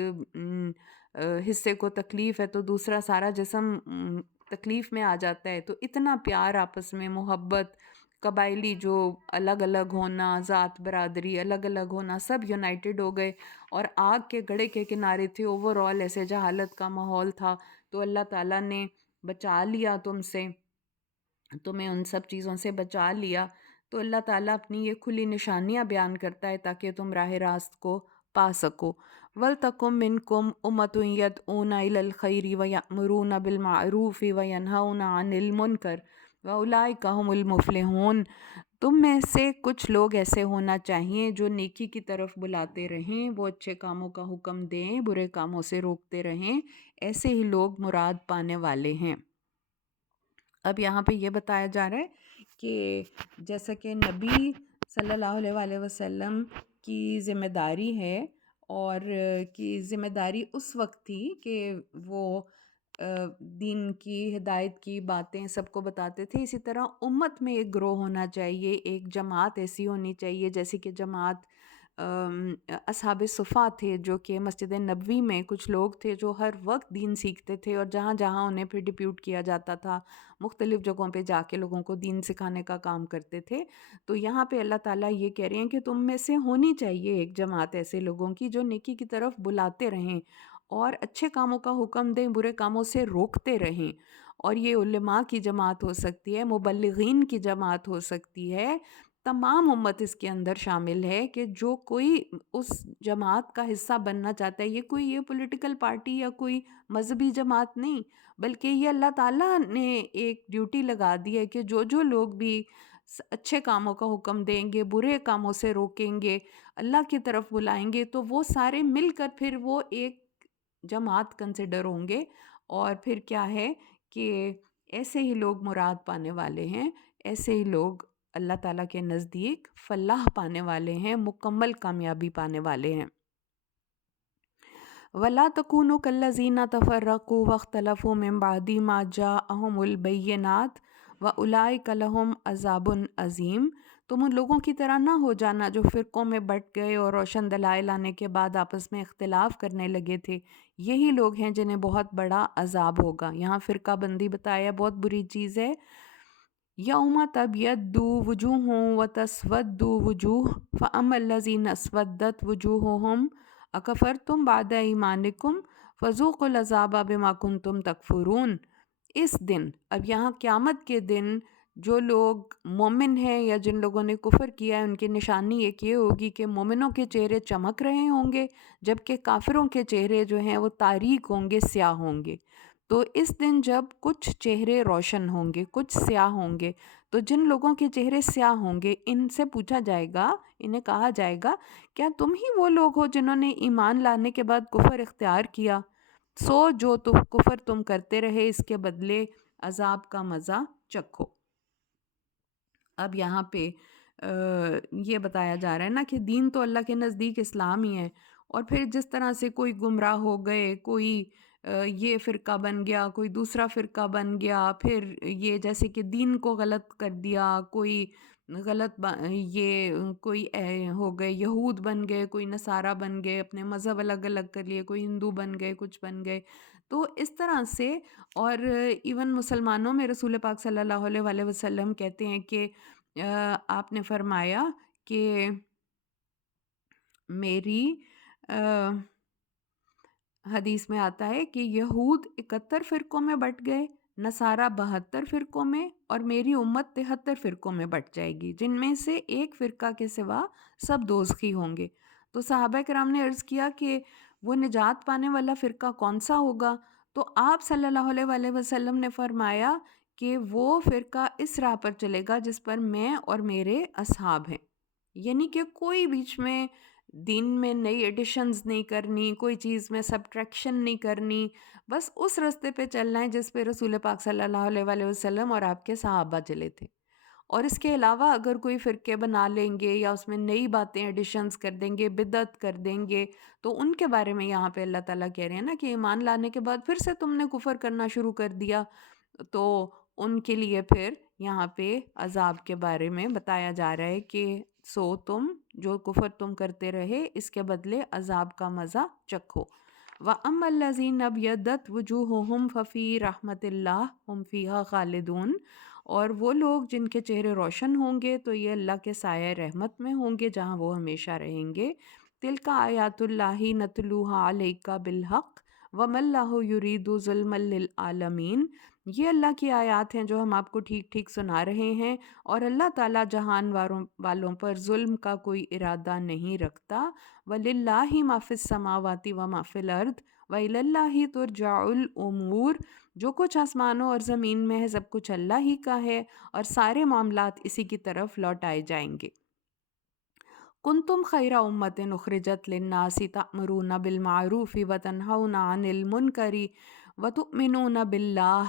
حصے کو تکلیف ہے تو دوسرا سارا جسم تکلیف میں آ جاتا ہے. تو اتنا پیار آپس میں، محبت، قبائلی جو الگ الگ ہونا، ذات برادری الگ الگ ہونا، سب یونائٹڈ ہو گئے اور آگ کے گڑھے کے کنارے تھے. اوور آل ایسے جہالت کا ماحول تھا، تو اللہ تعالیٰ نے بچا لیا تمہیں ان سب چیزوں سے بچا لیا. تو اللہ تعالیٰ اپنی یہ کھلی نشانیاں بیان کرتا ہے تاکہ تم راہ راست کو پا سکو. وَلْتَكُن مِّنكُمْ أُمَّةٌ يَدْعُونَ إِلَى الْخَيْرِ وَيَأْمُرُونَ بِالْمَعْرُوفِ وَيَنْهَوْنَ عَنِ الْمُنكَرِ وَأُولَٰئِكَ هُمُ الْمُفْلِحُونَ. تم میں سے کچھ لوگ ایسے ہونا چاہیے جو نیکی کی طرف بلاتے رہیں، وہ اچھے کاموں کا حکم دیں، برے کاموں سے روکتے رہیں. ایسے ہی لوگ مراد پانے والے ہیں. اب یہاں پہ یہ بتایا جا رہا ہے کہ جیسا کہ نبی صلی اللہ علیہ وآلہ وسلم کی ذمہ داری ہے، اور کی ذمہ داری اس وقت تھی کہ وہ دین کی ہدایت کی باتیں سب کو بتاتے تھے. اسی طرح امت میں ایک گروہ ہونا چاہیے، ایک جماعت ایسی ہونی چاہیے جیسے کہ جماعت اصحاب صفا تھے، جو کہ مسجد نبوی میں کچھ لوگ تھے جو ہر وقت دین سیکھتے تھے، اور جہاں جہاں انہیں پھر ڈپیوٹ کیا جاتا تھا مختلف جگہوں پہ جا کے لوگوں کو دین سکھانے کا کام کرتے تھے. تو یہاں پہ اللہ تعالیٰ یہ کہہ رہے ہیں کہ تم میں سے ہونی چاہیے ایک جماعت ایسے لوگوں کی جو نیکی کی طرف بلاتے رہیں اور اچھے کاموں کا حکم دیں، برے کاموں سے روکتے رہیں. اور یہ علماء کی جماعت ہو سکتی ہے، مبلغین کی جماعت ہو سکتی ہے، تمام امت اس کے اندر شامل ہے کہ جو کوئی اس جماعت کا حصہ بننا چاہتا ہے. یہ پولیٹیکل پارٹی یا کوئی مذہبی جماعت نہیں، بلکہ یہ اللہ تعالیٰ نے ایک ڈیوٹی لگا دی ہے کہ جو لوگ بھی اچھے کاموں کا حکم دیں گے، برے کاموں سے روکیں گے، اللہ کی طرف بلائیں گے، تو وہ سارے مل کر پھر وہ ایک جماعت کنسیڈر ہوں گے. اور پھر کیا ہے کہ ایسے ہی لوگ مراد پانے والے ہیں، ایسے ہی لوگ اللہ تعالیٰ کے نزدیک فلاح پانے والے ہیں، مکمل کامیابی پانے والے ہیں. وَلَا تَكُونُوا كَالَّذِينَ تَفَرَّقُوا وَاخْتَلَفُوا مِن بَعْدِ مَا جَاءَهُمُ الْبَيِّنَاتُ وَأُولَٰئِكَ لَهُمْ عَذَابٌ عَظِيمٌ. تم ان لوگوں کی طرح نہ ہو جانا جو فرقوں میں بٹ گئے اور روشن دلائل آنے کے بعد آپس میں اختلاف کرنے لگے تھے. یہی لوگ ہیں جنہیں بہت بڑا عذاب ہوگا. یہاں فرقہ بندی بتایا، بہت بری چیز ہے. یوم تبیض وجوہ وتسود وجوہ فاما الذین اسودت وجوہہم اکفرتم بعد ایمانکم فذوقوا العذاب بما کنتم تکفرون. اس دن، اب یہاں قیامت کے دن، جو لوگ مومن ہیں یا جن لوگوں نے کفر کیا ہے ان کی نشانی ایک یہ ہوگی کہ مومنوں کے چہرے چمک رہے ہوں گے، جبکہ کافروں کے چہرے جو ہیں وہ تاریک ہوں گے، سیاہ ہوں گے. تو اس دن جب کچھ چہرے روشن ہوں گے، کچھ سیاہ ہوں گے، تو جن لوگوں کے چہرے سیاہ ہوں گے ان سے پوچھا جائے گا، انہیں کہا جائے گا کیا تم ہی وہ لوگ ہو جنہوں نے ایمان لانے کے بعد کفر اختیار کیا؟ سو جو کفر تم کرتے رہے اس کے بدلے عذاب کا مزہ چکھو. اب یہاں پہ یہ بتایا جا رہا ہے نا کہ دین تو اللہ کے نزدیک اسلام ہی ہے، اور پھر جس طرح سے کوئی گمراہ ہو گئے، کوئی یہ فرقہ بن گیا، کوئی دوسرا فرقہ بن گیا، پھر یہ جیسے کہ دین کو غلط کر دیا، کوئی یہ کوئی ہو گئے یہود بن گئے، کوئی نصارہ بن گئے، اپنے مذہب الگ الگ کر لیے، کوئی ہندو بن گئے، کچھ بن گئے. تو اس طرح سے، اور ایون مسلمانوں میں رسول پاک صلی اللہ علیہ وآلہ وسلم کہتے ہیں کہ آپ نے فرمایا کہ میری حدیث میں آتا ہے کہ یہود 71 فرقوں میں بٹ گئے، نصارہ 72 فرقوں میں، اور میری امت 73 فرقوں میں بٹ جائے گی، جن میں سے ایک فرقہ کے سوا سب دوزخی ہوں گے. تو صحابہ کرام نے عرض کیا کہ وہ نجات پانے والا فرقہ کون سا ہوگا؟ تو آپ صلی اللہ علیہ وآلہ وسلم نے فرمایا کہ وہ فرقہ اس راہ پر چلے گا جس پر میں اور میرے اصحاب ہیں. یعنی کہ کوئی بیچ میں دین میں نئی ایڈیشنز نہیں کرنی، کوئی چیز میں سبٹریکشن نہیں کرنی، بس اس راستے پہ چلنا ہے جس پہ رسول پاک صلی اللہ علیہ وآلہ وسلم اور آپ کے صحابہ چلے تھے. اور اس کے علاوہ اگر کوئی فرقے بنا لیں گے یا اس میں نئی باتیں ایڈیشنز کر دیں گے، بدعت کر دیں گے، تو ان کے بارے میں یہاں پہ اللہ تعالیٰ کہہ رہے ہیں نا کہ ایمان لانے کے بعد پھر سے تم نے کفر کرنا شروع کر دیا، تو ان کے لیے پھر یہاں پہ عذاب کے بارے میں بتایا جا رہا ہے کہ سو تم جو کفر تم کرتے رہے اس کے بدلے عذاب کا مزہ چکھو۔ وَأَمَّا الَّذِينَ ابْيَضَّتْ وُجُوهُهُمْ فَفِي رَحْمَةِ اللَّهِ هُمْ فِيهَا خَالِدُونَ، اور وہ لوگ جن کے چہرے روشن ہوں گے تو یہ اللہ کے سایہ رحمت میں ہوں گے جہاں وہ ہمیشہ رہیں گے۔ تِلْکَ آیاتُ اللَّهِ نَتْلُوهَا عَلَيْکَ بِالْحَقِّ وَمَا اللَّهُ يُرِيدُ ظُلْمًا لِلْعَالَمِينَ، یہ اللہ کی آیات ہیں جو ہم آپ کو ٹھیک ٹھیک سنا رہے ہیں، اور اللہ تعالیٰ جہان والوں پر ظلم کا کوئی ارادہ نہیں رکھتا۔ وَلِلَّهِ مَا فِي السَّمَاوَاتِ وَمَا فِي الْأَرْضِ وَإِلَى اللَّهِ تُرْجَعُ الْأُمُورُ، جو کچھ آسمانوں اور زمین میں ہے سب کچھ اللہ ہی کا ہے اور سارے معاملات اسی کی طرف لوٹائے جائیں گے۔ کنتم خیر امت اخرجت للناس تأمرون بالمعروف وتنہون عن المنکر وتؤمنون باللہ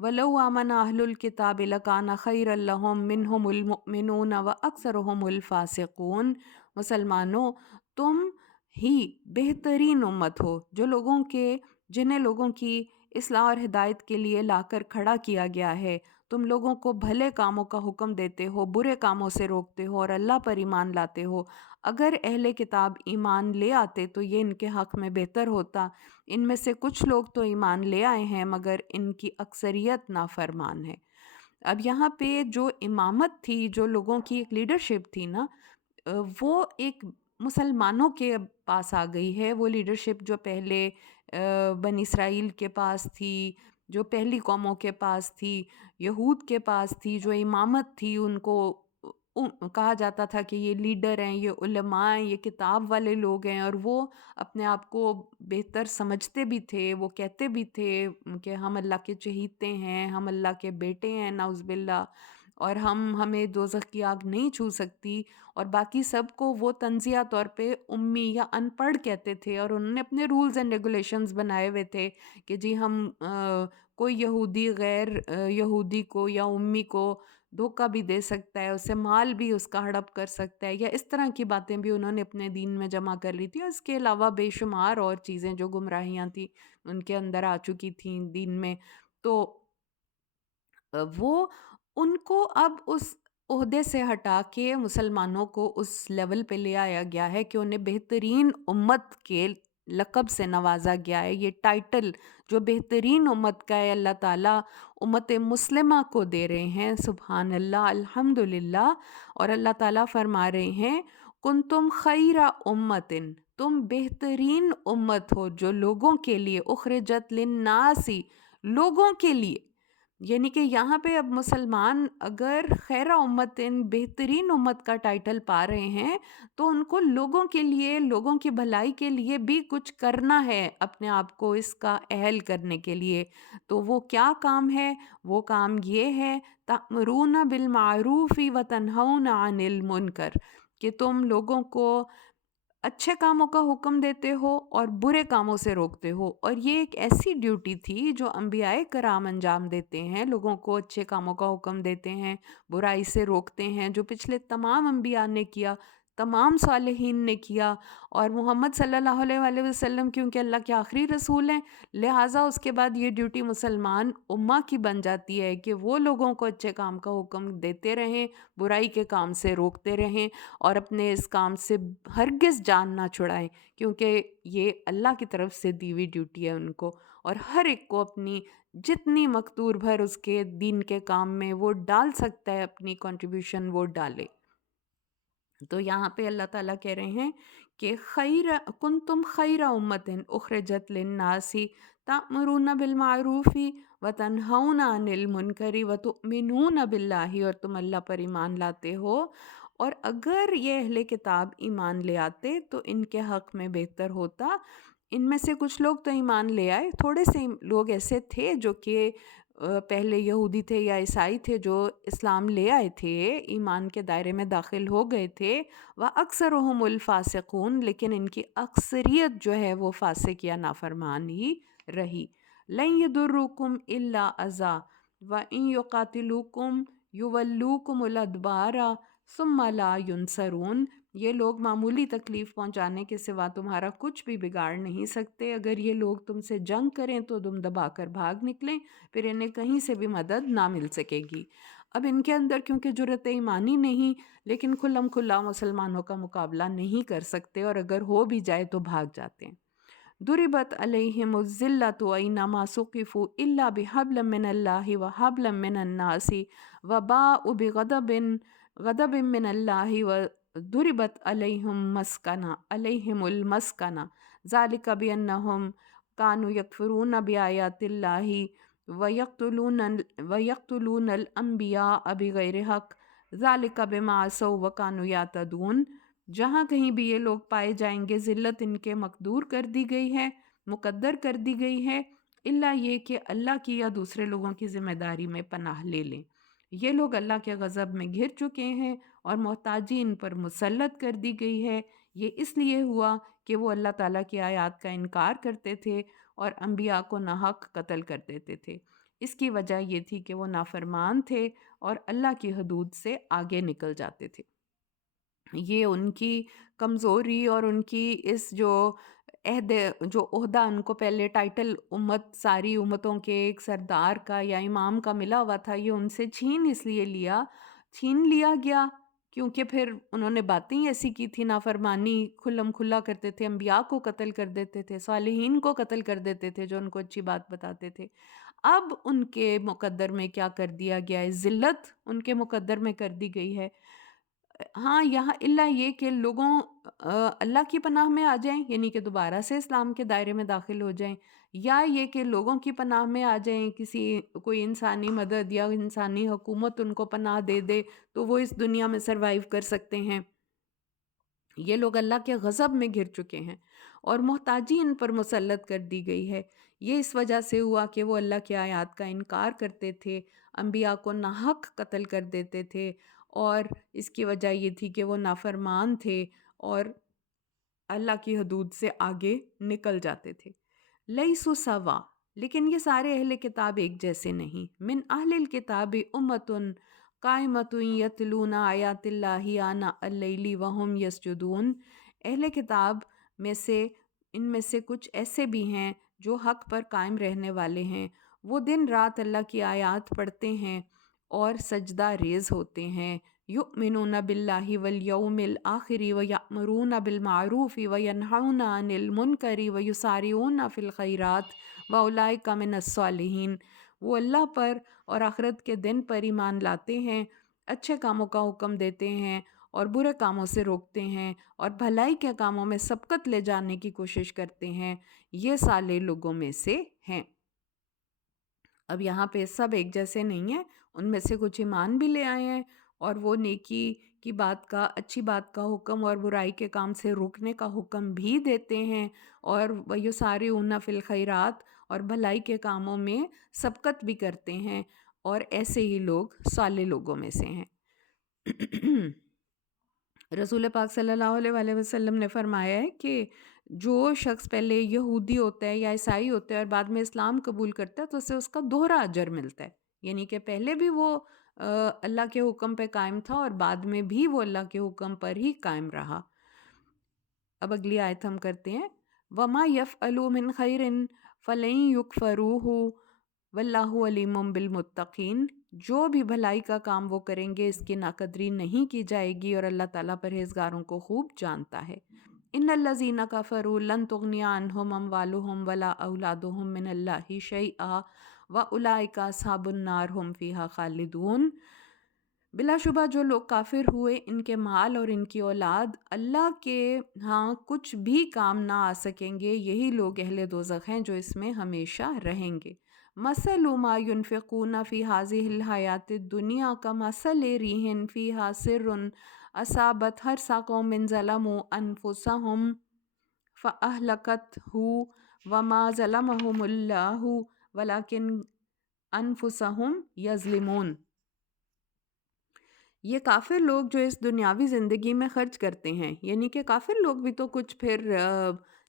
ولو آمن اہل الکتاب لکان خیرا لہم منہم المؤمنون واکثرہم الفاسقون۔ مسلمانوں، تم ہی بہترین امت ہو جنہیں لوگوں کی اصلاح اور ہدایت کے لیے لا کر کھڑا کیا گیا ہے۔ تم لوگوں کو بھلے کاموں کا حکم دیتے ہو، برے کاموں سے روکتے ہو اور اللہ پر ایمان لاتے ہو۔ اگر اہل کتاب ایمان لے آتے تو یہ ان کے حق میں بہتر ہوتا۔ ان میں سے کچھ لوگ تو ایمان لے آئے ہیں مگر ان کی اکثریت نافرمان ہے۔ اب یہاں پہ جو امامت تھی، جو لوگوں کی ایک لیڈرشپ تھی نا، وہ ایک مسلمانوں کے پاس آ گئی ہے۔ وہ لیڈرشپ جو پہلے بنی اسرائیل کے پاس تھی، جو پہلی قوموں کے پاس تھی، یہود کے پاس تھی، جو امامت تھی، ان کو کہا جاتا تھا کہ یہ لیڈر ہیں، یہ علماء ہیں، یہ کتاب والے لوگ ہیں، اور وہ اپنے آپ کو بہتر سمجھتے بھی تھے۔ وہ کہتے بھی تھے کہ ہم اللہ کے چہیتے ہیں، ہم اللہ کے بیٹے ہیں، نعوذ باللہ، اور ہمیں دوزخ کی آگ نہیں چھو سکتی، اور باقی سب کو وہ تنزیہ طور پہ امی یا ان پڑھ کہتے تھے، اور انہوں نے اپنے رولز اینڈ ریگولیشنز بنائے ہوئے تھے کہ جی ہم کوئی یہودی غیر یہودی کو یا امی کو دھوکہ بھی دے سکتا ہے، اسے مال بھی اس کا ہڑپ کر سکتا ہے، یا اس طرح کی باتیں بھی انہوں نے اپنے دین میں جمع کر لی تھی۔ اور اس کے علاوہ بے شمار اور چیزیں جو گمراہیاں تھیں ان کے اندر آ چکی تھیں دین میں۔ تو وہ ان کو اب اس عہدے سے ہٹا کے مسلمانوں کو اس لیول پہ لے آیا گیا ہے کہ انہیں بہترین امت کے لقب سے نوازا گیا ہے۔ یہ ٹائٹل جو بہترین امت کا ہے اللہ تعالیٰ امت مسلمہ کو دے رہے ہیں۔ سبحان اللہ، الحمدللہ۔ اور اللہ تعالیٰ فرما رہے ہیں کنتم خیر امت، تم بہترین امت ہو جو لوگوں کے لیے، اخرجت للناس، لوگوں کے لیے، یعنی کہ یہاں پہ اب مسلمان اگر خیر امت، بہترین امت کا ٹائٹل پا رہے ہیں تو ان کو لوگوں کے لیے، لوگوں کی بھلائی کے لیے بھی کچھ کرنا ہے، اپنے آپ کو اس کا اہل کرنے کے لیے۔ تو وہ کیا کام ہے؟ وہ کام یہ ہے تأمرون بالمعروف وتنہون عن المنکر، کہ تم لوگوں کو اچھے کاموں کا حکم دیتے ہو اور برے کاموں سے روکتے ہو۔ اور یہ ایک ایسی ڈیوٹی تھی جو انبیاء کرام انجام دیتے ہیں، لوگوں کو اچھے کاموں کا حکم دیتے ہیں، برائی سے روکتے ہیں، جو پچھلے تمام انبیاء نے کیا، تمام صالحین نے کیا۔ اور محمد صلی اللہ علیہ وآلہ وسلم کیونکہ اللہ کے آخری رسول ہیں، لہٰذا اس کے بعد یہ ڈیوٹی مسلمان امہ کی بن جاتی ہے کہ وہ لوگوں کو اچھے کام کا حکم دیتے رہیں، برائی کے کام سے روکتے رہیں، اور اپنے اس کام سے ہرگز جان نہ چھڑائیں، کیونکہ یہ اللہ کی طرف سے دی ہوئی ڈیوٹی ہے ان کو۔ اور ہر ایک کو اپنی جتنی مقدور بھر اس کے دین کے کام میں وہ ڈال سکتا ہے اپنی کنٹریبیوشن، وہ ڈالے۔ تو یہاں پہ اللہ تعالیٰ کہہ رہے ہیں کہ کنتم خیر امت اخرجت للناس تأمرون بالمعروف وتنہون عن المنکر وتؤمنون باللہ، اور تم اللہ پر ایمان لاتے ہو۔ اور اگر یہ اہل کتاب ایمان لے آتے تو ان کے حق میں بہتر ہوتا۔ ان میں سے کچھ لوگ تو ایمان لے آئے، تھوڑے سے لوگ ایسے تھے جو کہ پہلے یہودی تھے یا عیسائی تھے جو اسلام لے آئے تھے، ایمان کے دائرے میں داخل ہو گئے تھے۔ وَأَكْثَرُهُمُ الْفَاسِقُونَ، لیکن ان کی اکثریت جو ہے وہ فاسق یا نافرمان ہی رہی۔ لَن يَضُرُّكُمْ إِلَّا أَذًى وَإِن يُقَاتِلُوكُمْ يُوَلُّوكُمُ الْأَدْبَارَ ثم لا ینصرون، یہ لوگ معمولی تکلیف پہنچانے کے سوا تمہارا کچھ بھی بگاڑ نہیں سکتے۔ اگر یہ لوگ تم سے جنگ کریں تو تم دبا کر بھاگ نکلیں، پھر انہیں کہیں سے بھی مدد نہ مل سکے گی۔ اب ان کے اندر کیونکہ جرأت ایمانی نہیں، لیکن کھلم کھلا مسلمانوں کا مقابلہ نہیں کر سکتے، اور اگر ہو بھی جائے تو بھاگ جاتے ہیں۔ ضربت علیہم الذلۃ اینما ثقفوا الا بحبل من اللہ وحبل من الناس وباءوا غضب من اللہ وضربت علیہم المسکنہ ذلک بانہم کانوا یکفرون بآیات اللہ ویقتلون الانبیاء بغیر حق ذلک بما عصوا وکانوا یعتدون۔ جہاں کہیں بھی یہ لوگ پائے جائیں گے ذلت ان کے مقدور کر دی گئی ہے، مقدر کر دی گئی ہے، الا یہ کہ اللہ کی یا دوسرے لوگوں کی ذمہ داری میں پناہ لے لیں۔ یہ لوگ اللہ کے غضب میں گھر چکے ہیں اور محتاجی ان پر مسلط کر دی گئی ہے۔ یہ اس لیے ہوا کہ وہ اللہ تعالیٰ کی آیات کا انکار کرتے تھے اور انبیاء کو ناحق قتل کر دیتے تھے۔ اس کی وجہ یہ تھی کہ وہ نافرمان تھے اور اللہ کی حدود سے آگے نکل جاتے تھے۔ یہ ان کی کمزوری اور ان کی اس جو عہدہ ان کو پہلے ٹائٹل امت ساری امتوں کے ایک سردار کا یا امام کا ملا ہوا تھا، یہ ان سے چھین لیا گیا، کیونکہ پھر انہوں نے باتیں ہی ایسی کی تھی، نافرمانی کھلم کھلا کرتے تھے، انبیاء کو قتل کر دیتے تھے، صالحین کو قتل کر دیتے تھے جو ان کو اچھی بات بتاتے تھے۔ اب ان کے مقدر میں کیا کر دیا گیا ہے؟ ذلت ان کے مقدر میں کر دی گئی ہے۔ ہاں یہاں اللہ یہ کہ لوگوں اللہ کی پناہ میں آ جائیں، یعنی کہ دوبارہ سے اسلام کے دائرے میں داخل ہو جائیں، یا یہ کہ لوگوں کی پناہ میں آ جائیں، کوئی انسانی مدد یا انسانی حکومت ان کو پناہ دے دے تو وہ اس دنیا میں سروائیو کر سکتے ہیں۔ یہ لوگ اللہ کے غضب میں گھر چکے ہیں اور محتاجی ان پر مسلط کر دی گئی ہے۔ یہ اس وجہ سے ہوا کہ وہ اللہ کی آیات کا انکار کرتے تھے، انبیاء کو ناحق قتل کر دیتے تھے، اور اس کی وجہ یہ تھی کہ وہ نافرمان تھے اور اللہ کی حدود سے آگے نکل جاتے تھے۔ لیسوا سوا، لیکن یہ سارے اہل کتاب ایک جیسے نہیں۔ من اہل الکتاب امۃ قائمۃ یتلون آیات اللہ آناء اللیل وہم یسجدون، اہل کتاب میں سے ان میں سے کچھ ایسے بھی ہیں جو حق پر قائم رہنے والے ہیں، وہ دن رات اللہ کی آیات پڑھتے ہیں اور سجدہ ریز ہوتے ہیں۔ یؤمنون باللہ والیوم الآخر ویأمرون بالمعروف وینہون عن المنکر ویسارعون فی الخیرات واولئک من الصالحین، وہ اللہ پر اور آخرت کے دن پر ایمان لاتے ہیں، اچھے کاموں کا حکم دیتے ہیں اور برے کاموں سے روکتے ہیں، اور بھلائی کے کاموں میں سبقت لے جانے کی کوشش کرتے ہیں، یہ صالح لوگوں میں سے ہیں۔ اب یہاں پہ سب ایک جیسے نہیں ہیں، ان میں سے کچھ ایمان بھی لے آئے ہیں اور وہ نیکی کی بات کا، اچھی بات کا حکم اور برائی کے کام سے روکنے کا حکم بھی دیتے ہیں، اور وَيُسَارِعُونَ فِي الْخَيْرَاتِ، اور بھلائی کے کاموں میں سبقت بھی کرتے ہیں، اور ایسے ہی لوگ صالح لوگوں میں سے ہیں۔ رسول پاک صلی اللہ علیہ وآلہ وسلم نے فرمایا ہے کہ جو شخص پہلے یہودی ہوتا ہے یا عیسائی ہوتا ہے اور بعد میں اسلام قبول کرتا ہے تو اسے اس کا دوہرا اجر ملتا ہے، یعنی کہ پہلے بھی وہ اللہ کے حکم پہ قائم تھا اور بعد میں بھی وہ اللہ کے حکم پر ہی قائم رہا۔ اب اگلی آیت ہم کرتے ہیں، وَمَا يَفْعَلُوا مِنْ خَيْرٍ فَلَن يُكْفَرُوهُ وَاللَّهُ عَلِيمٌ بِالْمُتَّقِينَ، جو بھی بھلائی کا کام وہ کریں گے اس کی ناقدری نہیں کی جائے گی، اور اللہ تعالیٰ پرہیزگاروں کو خوب جانتا ہے۔ ان الذین کفروا لن تغنی عنہم اموالہم ولا اولادہم من اللہ شیئا واولئک اصحاب النار ہم فیہا خالدون، بلا شبہ جو لوگ کافر ہوئے ان کے مال اور ان کی اولاد اللہ کے ہاں کچھ بھی کام نہ آ سکیں گے، یہی لوگ اہل دوزخ ہیں جو اس میں ہمیشہ رہیں گے۔ مثل ما ينفقون في هذه الحیات الدنیا کمثل ریح فیہا سر اصابت حرث قوم ظلموا انفسهم فاہلکتہ وما ظلمهم اللہ ولکن انفسهم یظلمون۔ یہ کافر لوگ جو اس دنیاوی زندگی میں خرچ کرتے ہیں، یعنی کہ کافر لوگ بھی تو کچھ پھر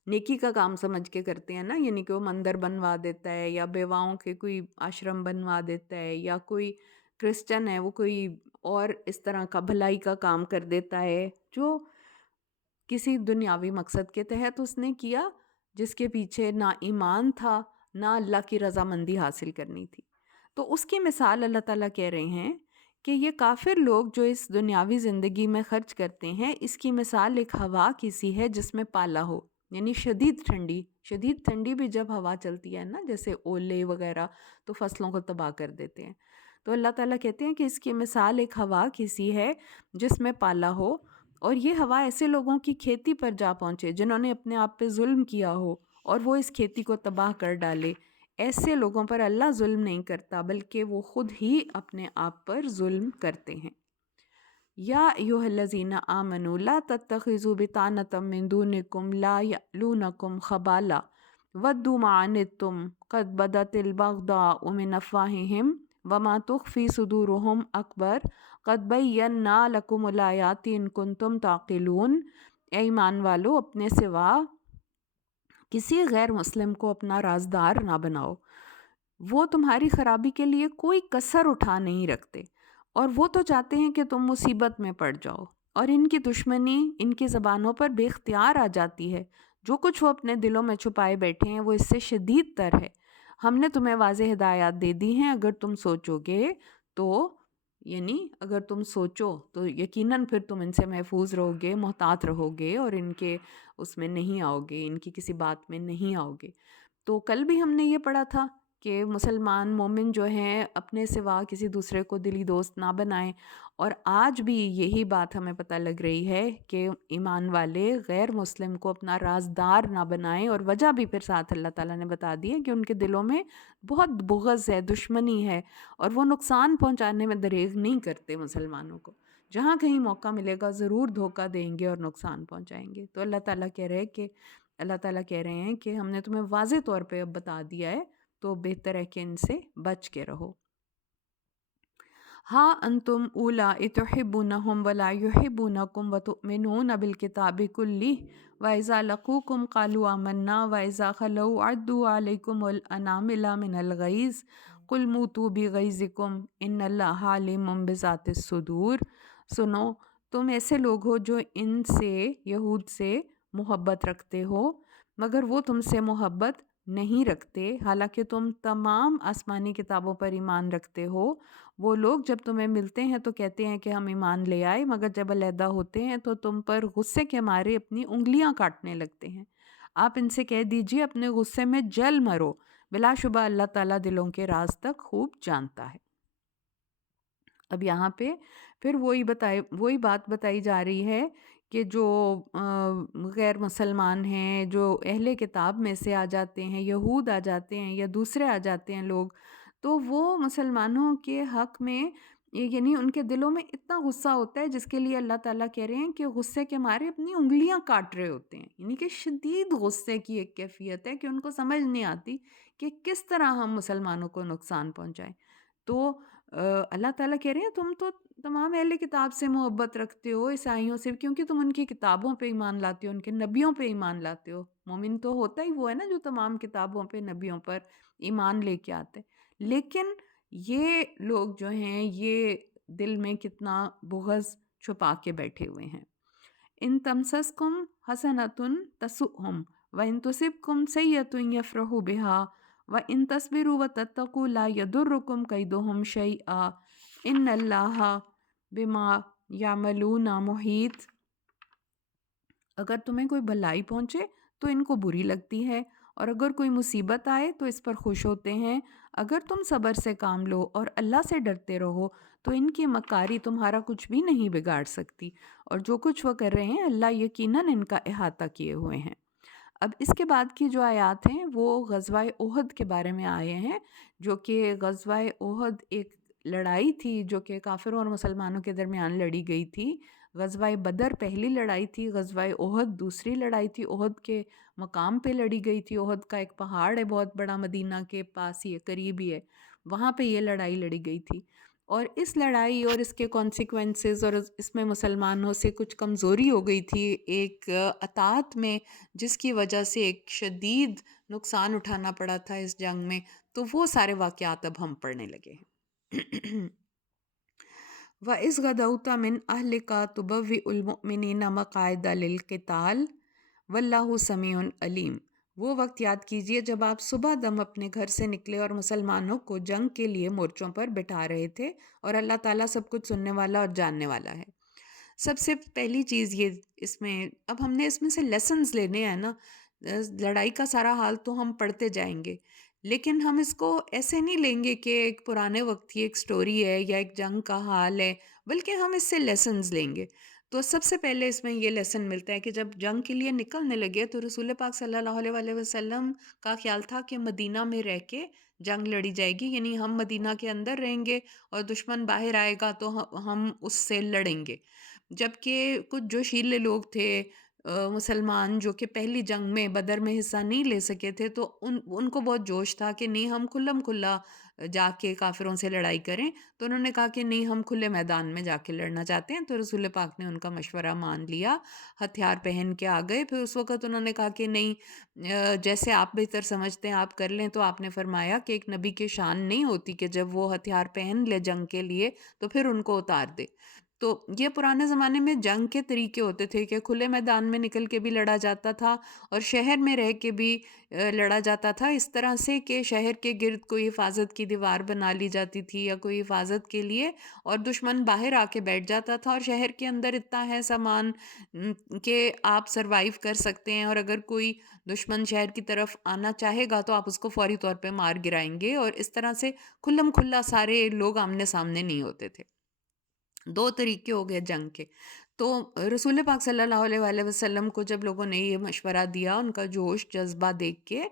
نیکی کا کام سمجھ کے کرتے ہیں نا، یعنی کہ وہ مندر بنوا دیتا ہے یا بیواؤں کے کوئی آشرم بنوا دیتا ہے یا کوئی کرسچن ہے وہ کوئی اور اس طرح کا بھلائی کا کام کر دیتا ہے جو کسی دنیاوی مقصد کے تحت اس نے کیا، جس کے پیچھے نہ ایمان تھا نہ اللہ کی رضامندی حاصل کرنی تھی. تو اس کی مثال اللہ تعالیٰ کہہ رہے ہیں کہ یہ کافر لوگ جو اس دنیاوی زندگی میں خرچ کرتے ہیں، اس کی مثال ایک ہوا کی سی ہے جس میں پالا ہو، یعنی شدید ٹھنڈی بھی جب ہوا چلتی ہے نا، جیسے اولے وغیرہ، تو فصلوں کو تباہ کر دیتے ہیں. تو اللہ تعالیٰ کہتے ہیں کہ اس کی مثال ایک ہوا کی سی ہے جس میں پالا ہو، اور یہ ہوا ایسے لوگوں کی کھیتی پر جا پہنچے جنہوں نے اپنے آپ پہ ظلم کیا ہو اور وہ اس کھیتی کو تباہ کر ڈالے. ایسے لوگوں پر اللہ ظلم نہیں کرتا بلکہ وہ خود ہی اپنے آپ پر ظلم کرتے ہیں. یا ایھا الذین آمنوا لا تتخذوا بطانة من دونکم لا یألونکم خبالا ودوا ما عنتم قد بدت البغضاء من افواہہم وما تخفی صدورہم اکبر قد بینا لکم الآیات ان کنتم تعقلون. اے ایمان والو، اپنے سوا کسی غیر مسلم کو اپنا رازدار نہ بناؤ. وہ تمہاری خرابی کے لیے کوئی کسر اٹھا نہیں رکھتے، اور وہ تو چاہتے ہیں کہ تم مصیبت میں پڑ جاؤ، اور ان کی دشمنی ان کی زبانوں پر بے اختیار آ جاتی ہے. جو کچھ وہ اپنے دلوں میں چھپائے بیٹھے ہیں وہ اس سے شدید تر ہے. ہم نے تمہیں واضح ہدایات دے دی ہیں، اگر تم سوچو گے تو، یعنی اگر تم سوچو تو یقیناً پھر تم ان سے محفوظ رہو گے، محتاط رہو گے، اور ان کے اس میں نہیں آؤ گے، ان کی کسی بات میں نہیں آؤ گے. تو کل بھی ہم نے یہ پڑھا تھا کہ مسلمان مومن جو ہیں اپنے سوا کسی دوسرے کو دلی دوست نہ بنائیں، اور آج بھی یہی بات ہمیں پتہ لگ رہی ہے کہ ایمان والے غیر مسلم کو اپنا رازدار نہ بنائیں. اور وجہ بھی پھر ساتھ اللہ تعالیٰ نے بتا دی ہے کہ ان کے دلوں میں بہت بغض ہے، دشمنی ہے، اور وہ نقصان پہنچانے میں دریغ نہیں کرتے مسلمانوں کو. جہاں کہیں موقع ملے گا ضرور دھوکہ دیں گے اور نقصان پہنچائیں گے. تو اللہ تعالیٰ کہہ رہے ہیں کہ ہم نے تمہیں واضح طور پہ اب بتا دیا ہے، تو بہتر ہے کہ ان سے بچ کے رہو. ہاں انتم اولائی تحبونہم ولا یحبونکم وتؤمنون بالکتاب کلہ وَإِذَا لَقُوكُمْ قَالُوا آمَنَّا وَإِذَا خَلَوْا عَدُّوا عَلَيْكُمُ الْأَنَامِلَ مِنَ الْغَيْظِ قُلْ مُوتُوا بِغَيْظِكُمْ إِنَّ اللَّهَ عَلِيمٌ بِذَاتِ الصُّدُورِ. سنو، تم ایسے لوگ ہو جو ان سے، یہود سے محبت رکھتے ہو، مگر وہ تم سے محبت نہیں رکھتے حالانکہ تم تمام آسمانی کتابوں پر ایمان رکھتے ہو. وہ لوگ جب تمہیں ملتے ہیں تو کہتے ہیں کہ ہم ایمان لے آئے، مگر جب علیحدہ ہوتے ہیں تو تم پر غصے کے مارے اپنی انگلیاں کاٹنے لگتے ہیں. آپ ان سے کہہ دیجئے اپنے غصے میں جل مرو، بلا شبہ اللہ تعالیٰ دلوں کے راز تک خوب جانتا ہے. اب یہاں پہ پھر وہی بات بتائی جا رہی ہے کہ جو غیر مسلمان ہیں، جو اہل کتاب میں سے آ جاتے ہیں، یہود آ جاتے ہیں یا دوسرے آ جاتے ہیں لوگ، تو وہ مسلمانوں کے حق میں، یعنی ان کے دلوں میں اتنا غصہ ہوتا ہے جس کے لیے اللہ تعالیٰ کہہ رہے ہیں کہ غصے کے مارے اپنی انگلیاں کاٹ رہے ہوتے ہیں. یعنی کہ شدید غصے کی ایک کیفیت ہے کہ ان کو سمجھ نہیں آتی کہ کس طرح ہم مسلمانوں کو نقصان پہنچائیں. تو اللہ تعالیٰ کہہ رہے ہیں تم تو تمام اہل کتاب سے محبت رکھتے ہو، عیسائیوں سے، کیونکہ تم ان کی کتابوں پہ ایمان لاتے ہو، ان کے نبیوں پہ ایمان لاتے ہو. مومن تو ہوتا ہی وہ ہے نا جو تمام کتابوں پہ، نبیوں پر ایمان لے کے آتے. لیکن یہ لوگ جو ہیں یہ دل میں کتنا بغض چھپا کے بیٹھے ہوئے ہیں. ان تمسسکم حسنۃ تسؤہم وان تصبکم سیئۃ یفرحوا بہا وان تصبروا وتتقوا لا یضرکم کیدہم شیئا ان اللہ بما یعملون محیط. اگر تمہیں کوئی بھلائی پہنچے تو ان کو بری لگتی ہے، اور اگر کوئی مصیبت آئے تو اس پر خوش ہوتے ہیں. اگر تم صبر سے کام لو اور اللہ سے ڈرتے رہو تو ان کی مکاری تمہارا کچھ بھی نہیں بگاڑ سکتی، اور جو کچھ وہ کر رہے ہیں اللہ یقیناً ان کا احاطہ کیے ہوئے ہیں. اب اس کے بعد کی جو آیات ہیں وہ غزوہ احد کے بارے میں آئے ہیں، جو کہ غزوہ احد ایک لڑائی تھی جو کہ کافروں اور مسلمانوں کے درمیان لڑی گئی تھی. غزوہ بدر پہلی لڑائی تھی، غزوہ احد دوسری لڑائی تھی. احد کے مقام پہ لڑی گئی تھی. احد کا ایک پہاڑ ہے بہت بڑا، مدینہ کے پاس ہی ہے، قریب ہی ہے، وہاں پہ یہ لڑائی لڑی گئی تھی. اور اس لڑائی اور اس کے کانسیکوینسز، اور اس میں مسلمانوں سے کچھ کمزوری ہو گئی تھی ایک اطاعت میں، جس کی وجہ سے ایک شدید نقصان اٹھانا پڑا تھا اس جنگ میں. تو وہ سارے واقعات اب ہم پڑھنے لگے ہیں. وَإِذْ غَدَوْتَ مِنْ أَهْلِكَ تُبَوِّئُ الْمُؤْمِنِينَ مَقَاعِدَ لِلْقِتَالِ وَاللَّهُ سَمِيعٌ عَلِيمٌ۔ وہ وقت یاد کیجئے جب آپ صبح دم اپنے گھر سے نکلے اور مسلمانوں کو جنگ کے لیے مورچوں پر بٹھا رہے تھے، اور اللہ تعالیٰ سب کچھ سننے والا اور جاننے والا ہے۔ سب سے پہلی چیز یہ اس میں، اب ہم نے اس میں سے لیسنز لینے ہیں نا، لڑائی کا سارا حال تو ہم پڑھتے جائیں گے، لیکن ہم اس کو ایسے نہیں لیں گے کہ ایک پرانے وقت کی ایک سٹوری ہے یا ایک جنگ کا حال ہے، بلکہ ہم اس سے لیسنز لیں گے۔ تو سب سے پہلے اس میں یہ لیسن ملتا ہے کہ جب جنگ کے لیے نکلنے لگے تو رسول پاک صلی اللہ علیہ وآلہ وسلم کا خیال تھا کہ مدینہ میں رہ کے جنگ لڑی جائے گی، یعنی ہم مدینہ کے اندر رہیں گے اور دشمن باہر آئے گا تو ہم اس سے لڑیں گے۔ جبکہ کچھ جو شیلے لوگ تھے مسلمان، جو کہ پہلی جنگ میں بدر میں حصہ نہیں لے سکے تھے، تو ان کو بہت جوش تھا کہ نہیں ہم کھلم کھلا جا کے کافروں سے لڑائی کریں۔ تو انہوں نے کہا کہ نہیں ہم کھلے میدان میں جا کے لڑنا چاہتے ہیں، تو رسول پاک نے ان کا مشورہ مان لیا، ہتھیار پہن کے آ گئے۔ پھر اس وقت انہوں نے کہا کہ نہیں، جیسے آپ بہتر سمجھتے ہیں آپ کر لیں۔ تو آپ نے فرمایا کہ ایک نبی کی شان نہیں ہوتی کہ جب وہ ہتھیار پہن لے جنگ کے لیے تو پھر ان کو اتار دے۔ تو یہ پرانے زمانے میں جنگ کے طریقے ہوتے تھے کہ کھلے میدان میں نکل کے بھی لڑا جاتا تھا اور شہر میں رہ کے بھی لڑا جاتا تھا، اس طرح سے کہ شہر کے گرد کوئی حفاظت کی دیوار بنا لی جاتی تھی یا کوئی حفاظت کے لیے، اور دشمن باہر آ کے بیٹھ جاتا تھا، اور شہر کے اندر اتنا ہے سامان کہ آپ سروائیو کر سکتے ہیں، اور اگر کوئی دشمن شہر کی طرف آنا چاہے گا تو آپ اس کو فوری طور پہ مار گرائیں گے، اور اس طرح سے کھلم کھلا سارے لوگ آمنے سامنے نہیں ہوتے تھے۔ دو طریقے ہو گئے جنگ کے۔ تو رسول پاک صلی اللہ علیہ وآلہ وسلم کو جب لوگوں نے یہ مشورہ دیا، ان کا جوش جذبہ دیکھ کے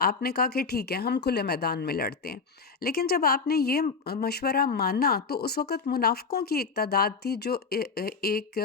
آپ نے کہا کہ ٹھیک ہے ہم کھلے میدان میں لڑتے ہیں۔ لیکن جب آپ نے یہ مشورہ مانا تو اس وقت منافقوں کی ایک تعداد تھی، جو ایک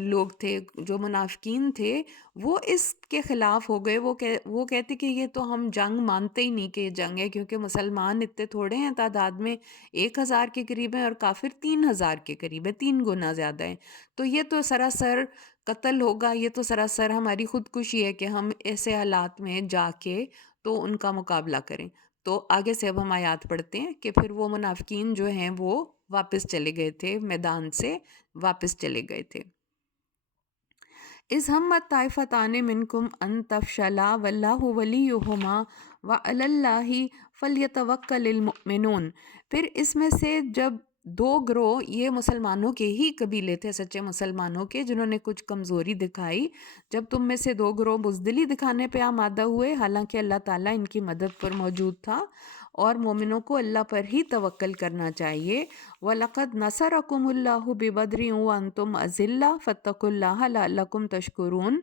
لوگ تھے جو منافقین تھے، وہ اس کے خلاف ہو گئے۔ وہ کہتے کہ یہ تو ہم جنگ مانتے ہی نہیں کہ یہ جنگ ہے، کیونکہ مسلمان اتنے تھوڑے ہیں تعداد میں، 1000 کے قریب ہیں اور کافر 3000 کے قریب ہے، 3 گنا زیادہ ہیں۔ تو یہ تو سراسر قتل ہوگا، یہ تو سراسر ہماری خودکشی ہے کہ ہم ایسے حالات میں جا کے تو ان کا مقابلہ کریں۔ تو آگے سے اب ہم آیات پڑھتے ہیں کہ پھر وہ منافقین جو ہیں وہ واپس چلے گئے تھے، میدان سے واپس چلے گئے تھے۔ اِذْ ہمت طائفتان منکم ان تفشلا واللہ ولیہما وعلی اللہ فلیتوکل المؤمنون۔ پھر اس میں سے جب دو گروہ، یہ مسلمانوں کے ہی قبیلے تھے، سچے مسلمانوں کے، جنہوں نے کچھ کمزوری دکھائی، جب تم میں سے دو گروہ بزدلی دکھانے پہ آمادہ ہوئے، حالانکہ اللہ تعالیٰ ان کی مدد پر موجود تھا، اور مومنوں کو اللہ پر ہی توکل کرنا چاہیے۔ وَلَقَدْ نَصَرَكُمُ اللَّهُ بِبَدْرٍ وَأَنْتُمْ أَذِلَّةٌ فَاتَّقُوا اللَّهَ لَعَلَّكُمْ تَشْكُرُونَ۔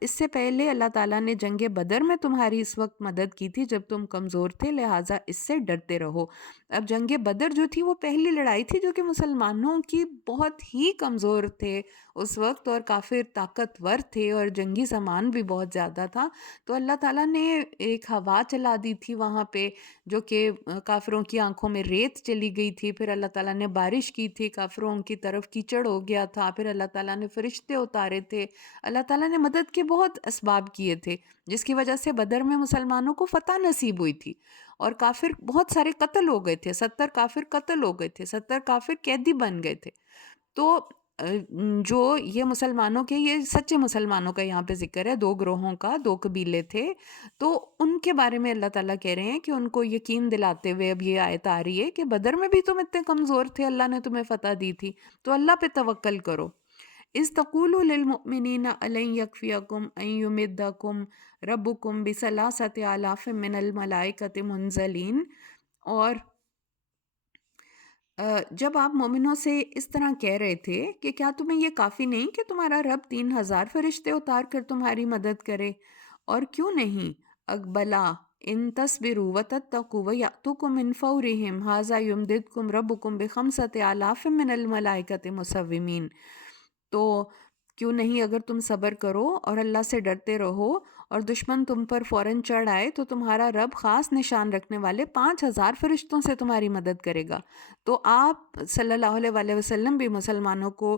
اس سے پہلے اللہ تعالیٰ نے جنگ بدر میں تمہاری اس وقت مدد کی تھی جب تم کمزور تھے، لہٰذا اس سے ڈرتے رہو۔ اب جنگ بدر جو تھی وہ پہلی لڑائی تھی جو کہ مسلمانوں کی بہت ہی کمزور تھے اس وقت، اور کافر طاقتور تھے اور جنگی سامان بھی بہت زیادہ تھا۔ تو اللہ تعالیٰ نے ایک ہوا چلا دی تھی وہاں پہ، جو کہ کافروں کی آنکھوں میں ریت چلی گئی تھی، پھر اللہ تعالیٰ نے بارش کی تھی، کافروں کی طرف کیچڑ ہو گیا تھا، پھر اللہ تعالیٰ نے فرشتے اتارے تھے، اللہ تعالیٰ نے مدد کے بہت اسباب کیے تھے، جس کی وجہ سے بدر میں مسلمانوں کو فتح نصیب ہوئی تھی، اور کافر بہت سارے قتل ہو گئے تھے، 70 کافر قتل ہو گئے تھے، 70 کافر قیدی بن گئے تھے۔ تو جو یہ مسلمانوں کے، یہ سچے مسلمانوں کا یہاں پہ ذکر ہے، دو گروہوں کا، دو قبیلے تھے، تو ان کے بارے میں اللہ تعالیٰ کہہ رہے ہیں کہ ان کو یقین دلاتے ہوئے اب یہ آیت آ رہی ہے کہ بدر میں بھی تم اتنے کمزور تھے، اللہ نے تمہیں فتح دی تھی، تو اللہ پہ توکل کرو۔ اِذْ تَقُولُ لِلْمُؤْمِنِينَ أَلَنْ يَكْفِيَكُمْ أَنْ يُمِدَّكُمْ رَبُّكُمْ بِثَلَاثَةِ آلَافٍ مِّنَ الْمَلَائِكَةِ مُنزَلِينَ۔ اور جب آپ مومنوں سے اس طرح کہہ رہے تھے کہ کیا تمہیں یہ کافی نہیں کہ تمہارا رب 3000 فرشتے اتار کر تمہاری مدد کرے، اور کیوں نہیں، اقبلا ان تصبروا وتتقوا ویأتوکم من فورہم ھذا یمددکم ربکم بخمسۃ آلاف من الملائکۃ مسومین۔ تو کیوں نہیں اگر تم صبر کرو اور اللہ سے ڈرتے رہو اور دشمن تم پر فوراً چڑھ آئے تو تمہارا رب خاص نشان رکھنے والے 5000 فرشتوں سے تمہاری مدد کرے گا۔ تو آپ صلی اللہ علیہ وآلہ وسلم بھی مسلمانوں کو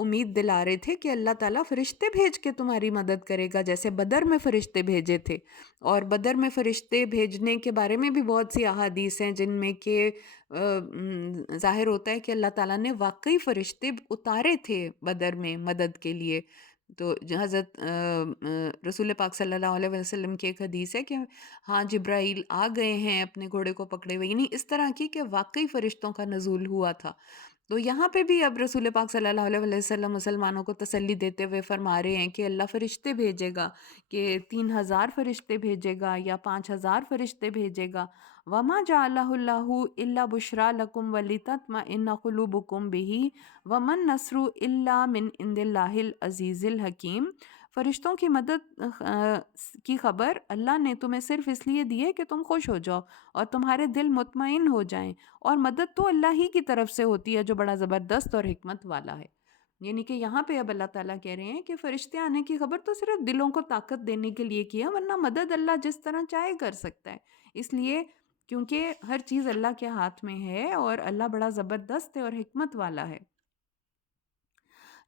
امید دلا رہے تھے کہ اللہ تعالیٰ فرشتے بھیج کے تمہاری مدد کرے گا، جیسے بدر میں فرشتے بھیجے تھے. اور بدر میں فرشتے بھیجنے کے بارے میں بھی بہت سی احادیث ہیں جن میں کہ ظاہر ہوتا ہے کہ اللہ تعالیٰ نے واقعی فرشتے اتارے تھے بدر میں مدد کے لیے. تو حضرت رسول پاک صلی اللہ علیہ وسلم کی ایک حدیث ہے کہ ہاں جبرائیل آ گئے ہیں اپنے گھوڑے کو پکڑے ہوئے، یعنی اس طرح کی کہ واقعی فرشتوں کا نزول ہوا تھا. تو یہاں پہ بھی اب رسول پاک صلی اللہ علیہ وسلم مسلمانوں کو تسلی دیتے ہوئے فرما رہے ہیں کہ اللہ فرشتے بھیجے گا، کہ 3,000 فرشتے بھیجے گا یا 5,000 فرشتے بھیجے گا. وَمَا جَعَلَهُ اللَّهُ إِلَّا بُشْرَىٰ لَكُمْ وَلِتَطْمَئِنَّ قُلُوبُكُمْ بِهِ وَمَا النَّصْرُ إِلَّا مِنْ عِندِ اللَّهِ الْعَزِيزِ الْحَكِيمِ. فرشتوں کی مدد کی خبر اللہ نے تمہیں صرف اس لیے دی ہے کہ تم خوش ہو جاؤ اور تمہارے دل مطمئن ہو جائیں، اور مدد تو اللہ ہی کی طرف سے ہوتی ہے جو بڑا زبردست اور حکمت والا ہے. یعنی کہ یہاں پہ اب اللہ تعالیٰ کہہ رہے ہیں کہ فرشتے آنے کی خبر تو صرف دلوں کو طاقت دینے کے لیے کیا، ورنہ مدد اللہ جس طرح چاہے کر سکتا ہے. اس لیے کیونکہ ہر چیز اللہ کے ہاتھ میں ہے اور اللہ بڑا زبردست ہے اور حکمت والا ہے.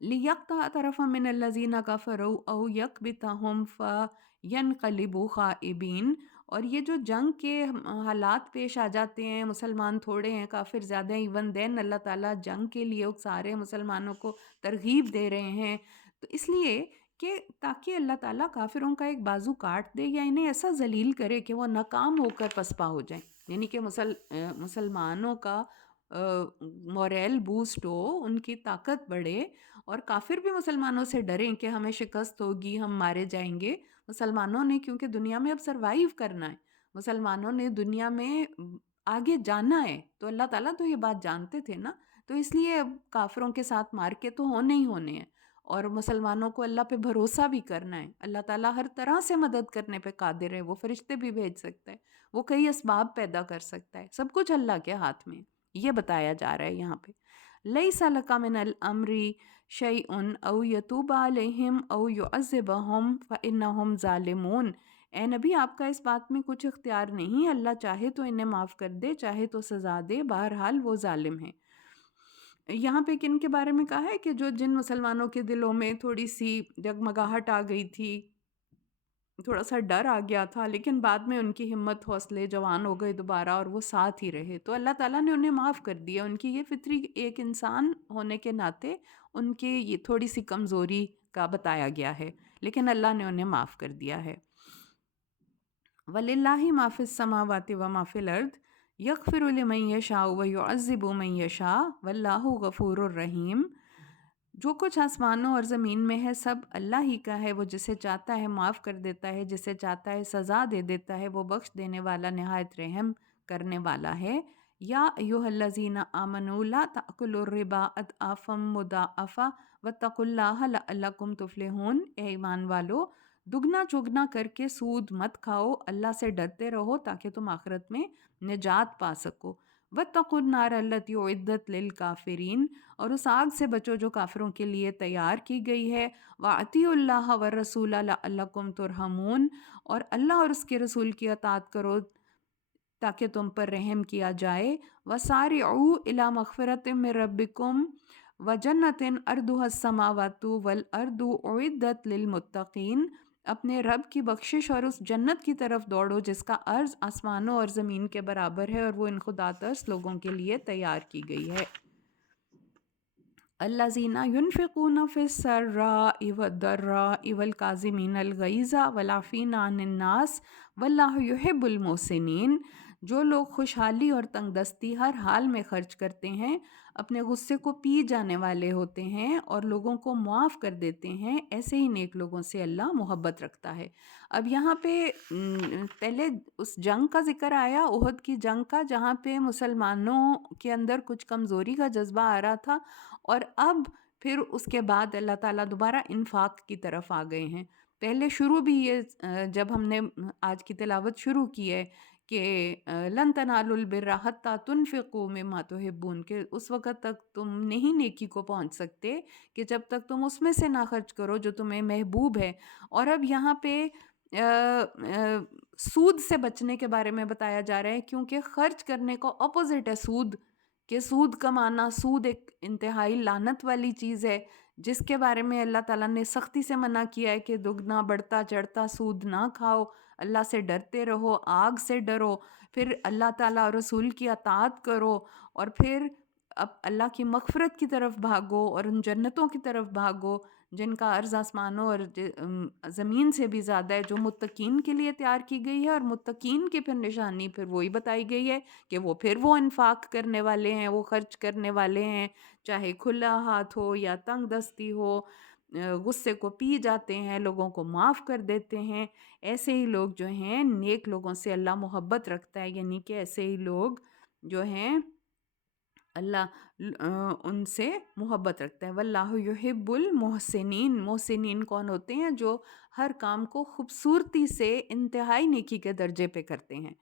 لِيَقْطَعَ طَرَفًا مِّنَ الَّذِينَ كَفَرُوا أَوْ يَكْبِتَهُمْ فَيَنْقَلِبُوا خَائِبِينَ. اور یہ جو جنگ کے حالات پیش آ جاتے ہیں، مسلمان تھوڑے ہیں کافر زیادہ ہیں، ایون دین اللہ تعالیٰ جنگ کے لیے اکسارے مسلمانوں کو ترغیب دے رہے ہیں، تو اس لیے کہ تاکہ اللہ تعالیٰ کافروں کا ایک بازو کاٹ دے یا انہیں ایسا ذلیل کرے کہ وہ ناکام ہو کر پسپا ہو جائیں. یعنی کہ مسلمانوں کا موریل بوسٹ ہو، ان کی طاقت بڑھے، اور کافر بھی مسلمانوں سے ڈریں کہ ہمیں شکست ہوگی، ہم مارے جائیں گے. مسلمانوں نے کیونکہ دنیا میں اب سروائیو کرنا ہے، مسلمانوں نے دنیا میں آگے جانا ہے، تو اللہ تعالیٰ تو یہ بات جانتے تھے نا، تو اس لیے اب کافروں کے ساتھ مار کے تو ہونے ہی ہونے ہیں، اور مسلمانوں کو اللہ پہ بھروسہ بھی کرنا ہے. اللہ تعالیٰ ہر طرح سے مدد کرنے پہ قادر ہے، وہ فرشتے بھی بھیج سکتا ہے، وہ کئی اسباب پیدا کر سکتا ہے، سب کچھ اللہ کے ہاتھ میں. یہ بتایا جا رہا ہے یہاں پہ. لَيْسَ لَكَ مِنَ الْأَمْرِ شَيْءٌ أَوْ يَتُوبَ عَلَيْهِمْ أَوْ يُعَذِّبَهُمْ فَإِنَّهُمْ ظَالِمُونَ. اے نبی آپ کا اس بات میں کچھ اختیار نہیں، اللہ چاہے تو انہیں معاف کر دے، چاہے تو سزا دے، بہرحال وہ ظالم ہیں. یہاں پہ کن کے بارے میں کہا ہے کہ جو جن مسلمانوں کے دلوں میں تھوڑی سی جگمگاہٹ آ گئی تھی، تھوڑا سا ڈر آ گیا تھا، لیکن بعد میں ان کی ہمت حوصلے جوان ہو گئے دوبارہ اور وہ ساتھ ہی رہے، تو اللہ تعالیٰ نے انہیں معاف کر دیا. ان کی یہ فطری ایک انسان ہونے کے ناطے ان کی یہ تھوڑی سی کمزوری کا بتایا گیا ہے، لیکن اللہ نے انہیں معاف کر دیا ہے. وَلِلَّهِ مَا فِي السَّمَاوَاتِ وَمَا فِي الْأَرْضِ يَغْفِرُ لِمَن يَشَاءُ وَيُعَذِّبُ مَن يَشَاءُ وَاللَّهُ غَفُورٌ رَحِيمٌ. جو کچھ آسمانوں اور زمین میں ہے سب اللہ ہی کا ہے، وہ جسے چاہتا ہے معاف کر دیتا ہے، جسے چاہتا ہے سزا دے دیتا ہے، وہ بخش دینے والا نہایت رحم کرنے والا ہے. یا ایھا الذین آمنوا لا تأکلوا الربا اضعافا مضاعفا واتقوا اللہ لعلکم تفلحون. اے ایمان والو، دگنا چگنا کر کے سود مت کھاؤ، اللہ سے ڈرتے رہو تاکہ تم آخرت میں نجات پا سکو. واتقوا النار التی اعدت للکافرین، اور اس آگ سے بچو جو کافروں کے لیے تیار کی گئی ہے. وَأَطِیعُوا اللَّهَ وَالرَّسُولَ لَعَلَّکُمْ تُرْحَمُونَ، اور اللہ اور اس کے رسول کی اطاعت کرو تاکہ تم پر رحم کیا جائے. وَسَارِعُوا إِلَىٰ مَغْفِرَةٍ مِّن رَّبِّكُمْ وَجَنَّةٍ عَرْضُهَا السَّمَاوَاتُ وَالْأَرْضُ أُعِدَّتْ لِلْمُتَّقِينَ. اپنے رب کی بخشش اور اس جنت کی طرف دوڑو جس کا عرض آسمانوں اور زمین کے برابر ہے، اور وہ ان خدا ترس لوگوں کے لیے تیار کی گئی ہے. الذین ينفقون فی السراء والضراء والکاظمین الغیظ والعافین عن الناس واللہ یحب المحسنین. جو لوگ خوشحالی اور تنگ دستی ہر حال میں خرچ کرتے ہیں، اپنے غصے کو پی جانے والے ہوتے ہیں اور لوگوں کو معاف کر دیتے ہیں، ایسے ہی نیک لوگوں سے اللہ محبت رکھتا ہے. اب یہاں پہ پہلے اس جنگ کا ذکر آیا، احد کی جنگ کا، جہاں پہ مسلمانوں کے اندر کچھ کمزوری کا جذبہ آ رہا تھا، اور اب پھر اس کے بعد اللہ تعالیٰ دوبارہ انفاق کی طرف آ گئے ہیں. پہلے شروع بھی یہ جب ہم نے آج کی تلاوت شروع کی ہے کہ لن تنالوا البر حتی تنفقوا مما تحبون، کہ اس وقت تک تم نہیں نیکی کو پہنچ سکتے کہ جب تک تم اس میں سے نہ خرچ کرو جو تمہیں محبوب ہے. اور اب یہاں پہ سود سے بچنے کے بارے میں بتایا جا رہا ہے، کیونکہ خرچ کرنے کو اپوزٹ ہے سود، کہ سود کمانا، سود ایک انتہائی لعنت والی چیز ہے جس کے بارے میں اللہ تعالیٰ نے سختی سے منع کیا ہے کہ دگنا بڑھتا چڑھتا سود نہ کھاؤ، اللہ سے ڈرتے رہو، آگ سے ڈرو، پھر اللہ تعالیٰ اور رسول کی اطاعت کرو، اور پھر اب اللہ کی مغفرت کی طرف بھاگو اور ان جنتوں کی طرف بھاگو جن کا عرض آسمانوں اور زمین سے بھی زیادہ ہے، جو متقین کے لیے تیار کی گئی ہے. اور متقین کی پھر نشانی پھر وہی بتائی گئی ہے کہ وہ انفاق کرنے والے ہیں، وہ خرچ کرنے والے ہیں، چاہے کھلا ہاتھ ہو یا تنگ دستی ہو، غصے کو پی جاتے ہیں، لوگوں کو معاف کر دیتے ہیں. ایسے ہی لوگ جو ہیں نیک لوگوں سے اللہ محبت رکھتا ہے، یعنی کہ ایسے ہی لوگ جو ہیں اللہ ان سے محبت رکھتا ہے. واللہ یحب المحسنین. محسنین کون ہوتے ہیں؟ جو ہر کام کو خوبصورتی سے انتہائی نیکی کے درجے پہ کرتے ہیں.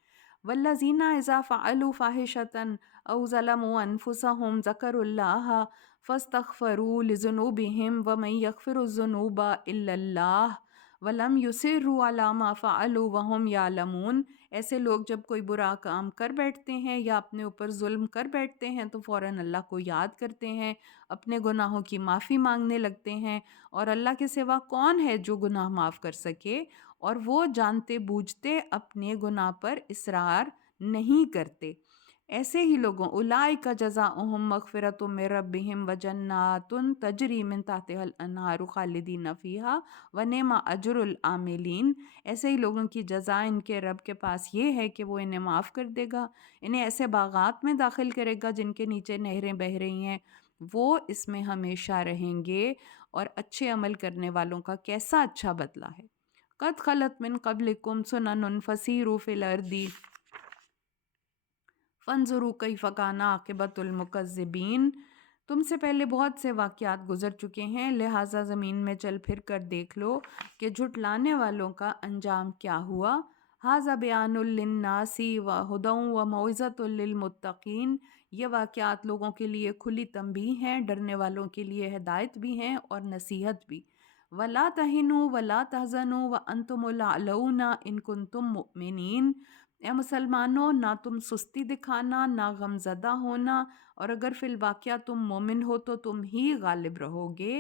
والذین اذا فعلوا فاحشة او ظلموا انفسهم ذکروا اللہ فاستغفروا لذنوبهم ومن یغفر الذنوب الا اللہ ولم یصروا علی ما فعلوا وهم یعلمون. ایسے لوگ جب کوئی برا کام کر بیٹھتے ہیں یا اپنے اوپر ظلم کر بیٹھتے ہیں تو فوراً اللہ کو یاد کرتے ہیں، اپنے گناہوں کی معافی مانگنے لگتے ہیں، اور اللہ کے سوا کون ہے جو گناہ معاف کر سکے، اور وہ جانتے بوجھتے اپنے گناہ پر اصرار نہیں کرتے. ایسے ہی لوگوں اولئک جزاؤہم مغفرۃ من ربہم وجنات تجری من تحتہا الانہار خالدین فیہا ونعم اجر العاملین. ایسے ہی لوگوں کی جزا ان کے رب کے پاس یہ ہے کہ وہ انہیں معاف کر دے گا، انہیں ایسے باغات میں داخل کرے گا جن کے نیچے نہریں بہہ رہی ہیں، وہ اس میں ہمیشہ رہیں گے. اور اچھے عمل کرنے والوں کا کیسا اچھا بدلہ ہے. قد خلت من قبلکم سنن فسیروا فی الارض فانظروا کیف کان عاقبۃ المکذبین. تم سے پہلے بہت سے واقعات گزر چکے ہیں، لہٰذا زمین میں چل پھر کر دیکھ لو کہ جھٹلانے والوں کا انجام کیا ہوا. ھذا بیان للناس وہدی وموعظۃ للمتقین. یہ واقعات لوگوں کے لیے کھلی تنبیہ ہیں، ڈرنے والوں کے لیے ہدایت بھی ہیں اور نصیحت بھی. ولا تہنوا ولا تحزنوا وانتم الاعلون ان کنتم مؤمنین. اے مسلمانوں، نہ تم سستی دکھانا نہ غم زدہ ہونا، اور اگر فی الواقعہ تم مومن ہو تو تم ہی غالب رہو گے.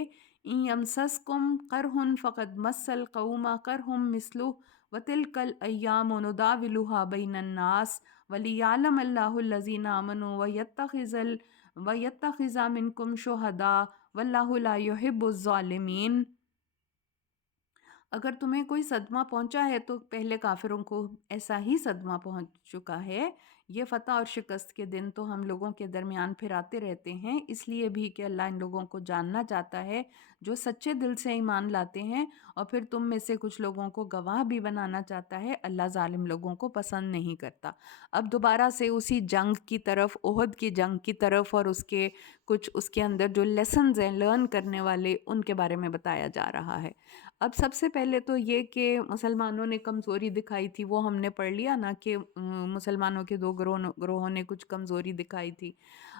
ان یمسسکم قرح فقد مس القوم قرح مثلہ وتلک الایام نداولها بین الناس ولیعلم اللہ الذین آمنوا ویتخذ منکم شہداء واللہ لا یحب الظالمین. اگر تمہیں کوئی صدمہ پہنچا ہے تو پہلے کافروں کو ایسا ہی صدمہ پہنچ چکا ہے. یہ فتح اور شکست کے دن تو ہم لوگوں کے درمیان پھر آتے رہتے ہیں، اس لیے بھی کہ اللہ ان لوگوں کو جاننا چاہتا ہے جو سچے دل سے ایمان لاتے ہیں، اور پھر تم میں سے کچھ لوگوں کو گواہ بھی بنانا چاہتا ہے. اللہ ظالم لوگوں کو پسند نہیں کرتا. اب دوبارہ سے اسی جنگ کی طرف، احد کی جنگ کی طرف، اور اس کے اندر جو لیسنز ہیں لرن کرنے والے، ان کے بارے میں بتایا جا رہا ہے. اب سب سے پہلے تو یہ کہ مسلمانوں نے کمزوری دکھائی تھی، وہ ہم نے پڑھ لیا نا کہ مسلمانوں کے دو گروہوں نے کچھ کمزوری دکھائی تھی.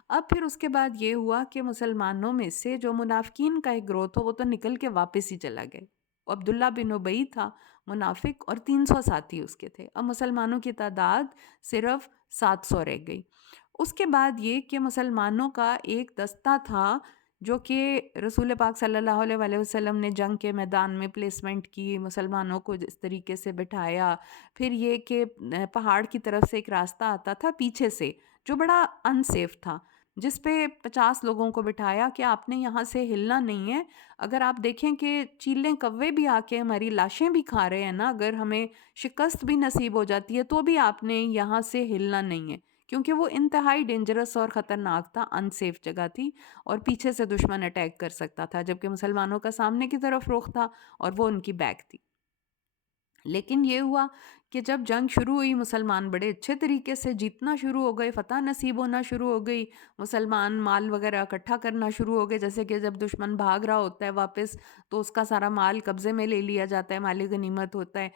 اب پھر اس کے بعد یہ ہوا کہ مسلمانوں میں سے جو منافقین کا ایک گروہ تھا وہ تو نکل کے واپس ہی چلا گئے. عبداللہ بن ابی تھا منافق، اور 300 ساتھی اس کے تھے. اب مسلمانوں کی تعداد صرف 700 رہ گئی. اس کے بعد یہ کہ مسلمانوں کا ایک دستہ تھا جو کہ رسول پاک صلی اللہ علیہ وآلہ وسلم نے جنگ کے میدان میں پلیسمنٹ کی، مسلمانوں کو اس طریقے سے بٹھایا. پھر یہ کہ پہاڑ کی طرف سے ایک راستہ آتا تھا پیچھے سے جو بڑا انسیف تھا، جس پہ 50 لوگوں کو بٹھایا کہ آپ نے یہاں سے ہلنا نہیں ہے. اگر آپ دیکھیں کہ چیلیں کوے بھی آ کے ہماری لاشیں بھی کھا رہے ہیں نا، اگر ہمیں شکست بھی نصیب ہو جاتی ہے تو بھی آپ نے یہاں سے ہلنا نہیں ہے، کیونکہ وہ انتہائی ڈینجرس اور خطرناک تھا، انسیف جگہ تھی، اور پیچھے سے دشمن اٹیک کر سکتا تھا، جبکہ مسلمانوں کا سامنے کی طرف رخ تھا اور وہ ان کی بیک تھی. لیکن یہ ہوا کہ جب جنگ شروع ہوئی، مسلمان بڑے اچھے طریقے سے جیتنا شروع ہو گئے، فتح نصیب ہونا شروع ہو گئی، مسلمان مال وغیرہ اکٹھا کرنا شروع ہو گئے. جیسے کہ جب دشمن بھاگ رہا ہوتا ہے واپس تو اس کا سارا مال قبضے میں لے لیا جاتا ہے، مال غنیمت ہوتا ہے.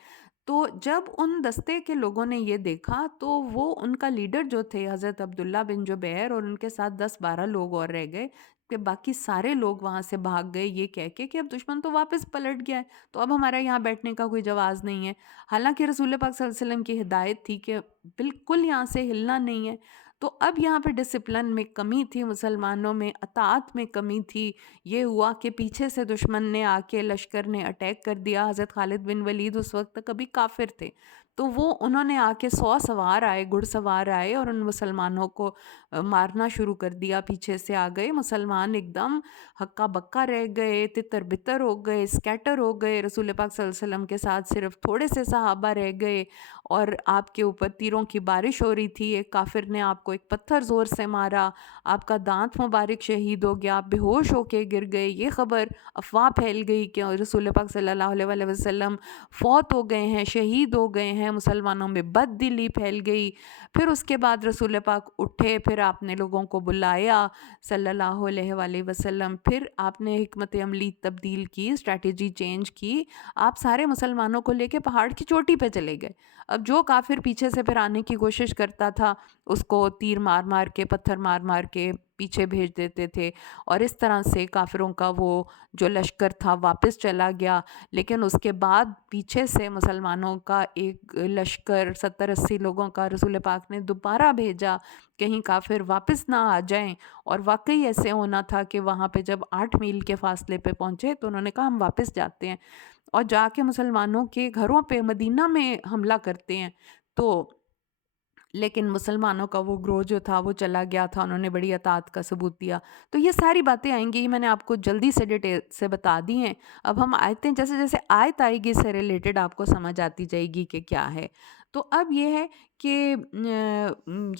تو جب ان دستے کے لوگوں نے یہ دیکھا تو وہ ان کا لیڈر جو تھے حضرت عبداللہ بن جبیر، اور ان کے ساتھ 10-12 لوگ اور رہ گئے، کہ باقی سارے لوگ وہاں سے بھاگ گئے یہ کہہ کے کہ اب دشمن تو واپس پلٹ گیا ہے، تو اب ہمارا یہاں بیٹھنے کا کوئی جواز نہیں ہے. حالانکہ رسول پاک صلی اللہ علیہ وسلم کی ہدایت تھی کہ بالکل یہاں سے ہلنا نہیں ہے. تو اب یہاں پہ ڈسپلن میں کمی تھی، مسلمانوں میں اطاعت میں کمی تھی. یہ ہوا کہ پیچھے سے دشمن نے آ کے لشکر نے اٹیک کر دیا. حضرت خالد بن ولید اس وقت تک ابھی کافر تھے، تو انہوں نے آ کے 100 سوار آئے، گھڑ سوار آئے اور ان مسلمانوں کو مارنا شروع کر دیا. پیچھے سے آ گئے مسلمان، ایک دم ہکا بکا رہ گئے، تتر بتر ہو گئے، اسکیٹر ہو گئے. رسول پاک صلی اللہ علیہ وسلم کے ساتھ صرف تھوڑے سے صحابہ رہ گئے اور آپ کے اوپر تیروں کی بارش ہو رہی تھی. ایک کافر نے آپ کو ایک پتھر زور سے مارا، آپ کا دانت مبارک شہید ہو گیا، آپ بے ہوش ہو کے گر گئے. یہ خبر افواہ پھیل گئی کہ رسول پاک صلی اللہ علیہ وآلہ وسلم فوت ہو گئے ہیں، شہید ہو گئے ہیں. مسلمانوں میں بد دلی پھیل گئی. پھر اس کے بعد رسول پاک اٹھے، پھر آپ نے لوگوں کو بلایا صلی اللہ علیہ وآلہ وسلم. پھر آپ نے حکمت عملی تبدیل کی، اسٹریٹجی چینج کی. آپ سارے مسلمانوں کو لے کے پہاڑ کی چوٹی پہ چلے گئے. اب جو کافر پیچھے سے پھر آنے کی کوشش کرتا تھا اس کو تیر مار مار کے، پتھر مار مار کے پیچھے بھیج دیتے تھے، اور اس طرح سے کافروں کا وہ جو لشکر تھا واپس چلا گیا. لیکن اس کے بعد پیچھے سے مسلمانوں کا ایک لشکر 70-80 لوگوں کا رسول پاک نے دوبارہ بھیجا، کہیں کافر واپس نہ آ جائیں. اور واقعی ایسے ہونا تھا کہ وہاں پہ جب 8 میل کے فاصلے پہ پہنچے تو انہوں نے کہا ہم واپس جاتے ہیں، اور جا کے مسلمانوں کے گھروں پہ مدینہ میں حملہ کرتے ہیں. تو لیکن مسلمانوں کا وہ گروہ جو تھا وہ چلا گیا تھا، انہوں نے بڑی اطاعت کا ثبوت دیا. تو یہ ساری باتیں آئیں گی، میں نے آپ کو جلدی سے ڈیٹیل سے بتا دی ہیں. اب ہم آیتیں جیسے جیسے آیت آئے گی اس سے ریلیٹڈ آپ کو سمجھ آتی جائے گی کہ کیا ہے. تو اب یہ ہے کہ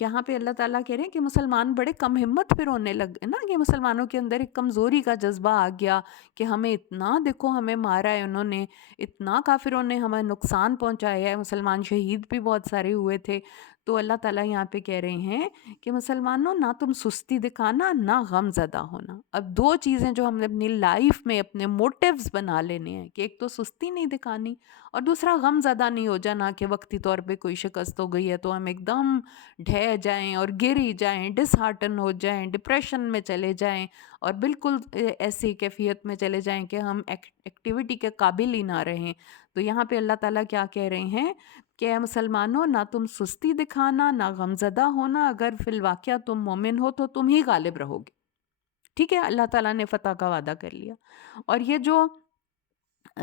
یہاں پہ اللہ تعالیٰ کہہ رہے ہیں کہ مسلمان بڑے کم ہمت پھر ہونے لگ نا، کہ مسلمانوں کے اندر ایک کمزوری کا جذبہ آ گیا کہ ہمیں اتنا، دیکھو ہمیں مارا ہے انہوں نے، اتنا کافروں نے ہمیں نقصان پہنچایا ہے، مسلمان شہید بھی بہت سارے ہوئے تھے. تو اللہ تعالیٰ یہاں پہ کہہ رہے ہیں کہ مسلمانوں نہ تم سستی دکھانا نہ غم زدہ ہونا. اب 2 چیزیں جو ہم نے اپنی لائف میں اپنے موٹیوز بنا لینے ہیں کہ ایک تو سستی نہیں دکھانی اور دوسرا غم زدہ نہیں ہو جانا کہ وقتی طور پہ کوئی شکست ہو گئی ہے تو ہم ایک دم ڈھہ جائیں اور گر ہی جائیں، ڈس ہارٹن ہو جائیں، ڈپریشن میں چلے جائیں اور بالکل ایسی کیفیت میں چلے جائیں کہ ہم ایکٹیویٹی کے قابل ہی نہ رہیں. تو یہاں پہ اللہ تعالیٰ کیا کہہ رہے ہیں کہ اے مسلمانوں نہ تم سستی دکھانا نہ غمزدہ ہونا، اگر فی الواقعہ تم مومن ہو تو تم ہی غالب رہو گے. ٹھیک ہے، اللہ تعالیٰ نے فتح کا وعدہ کر لیا. اور یہ جو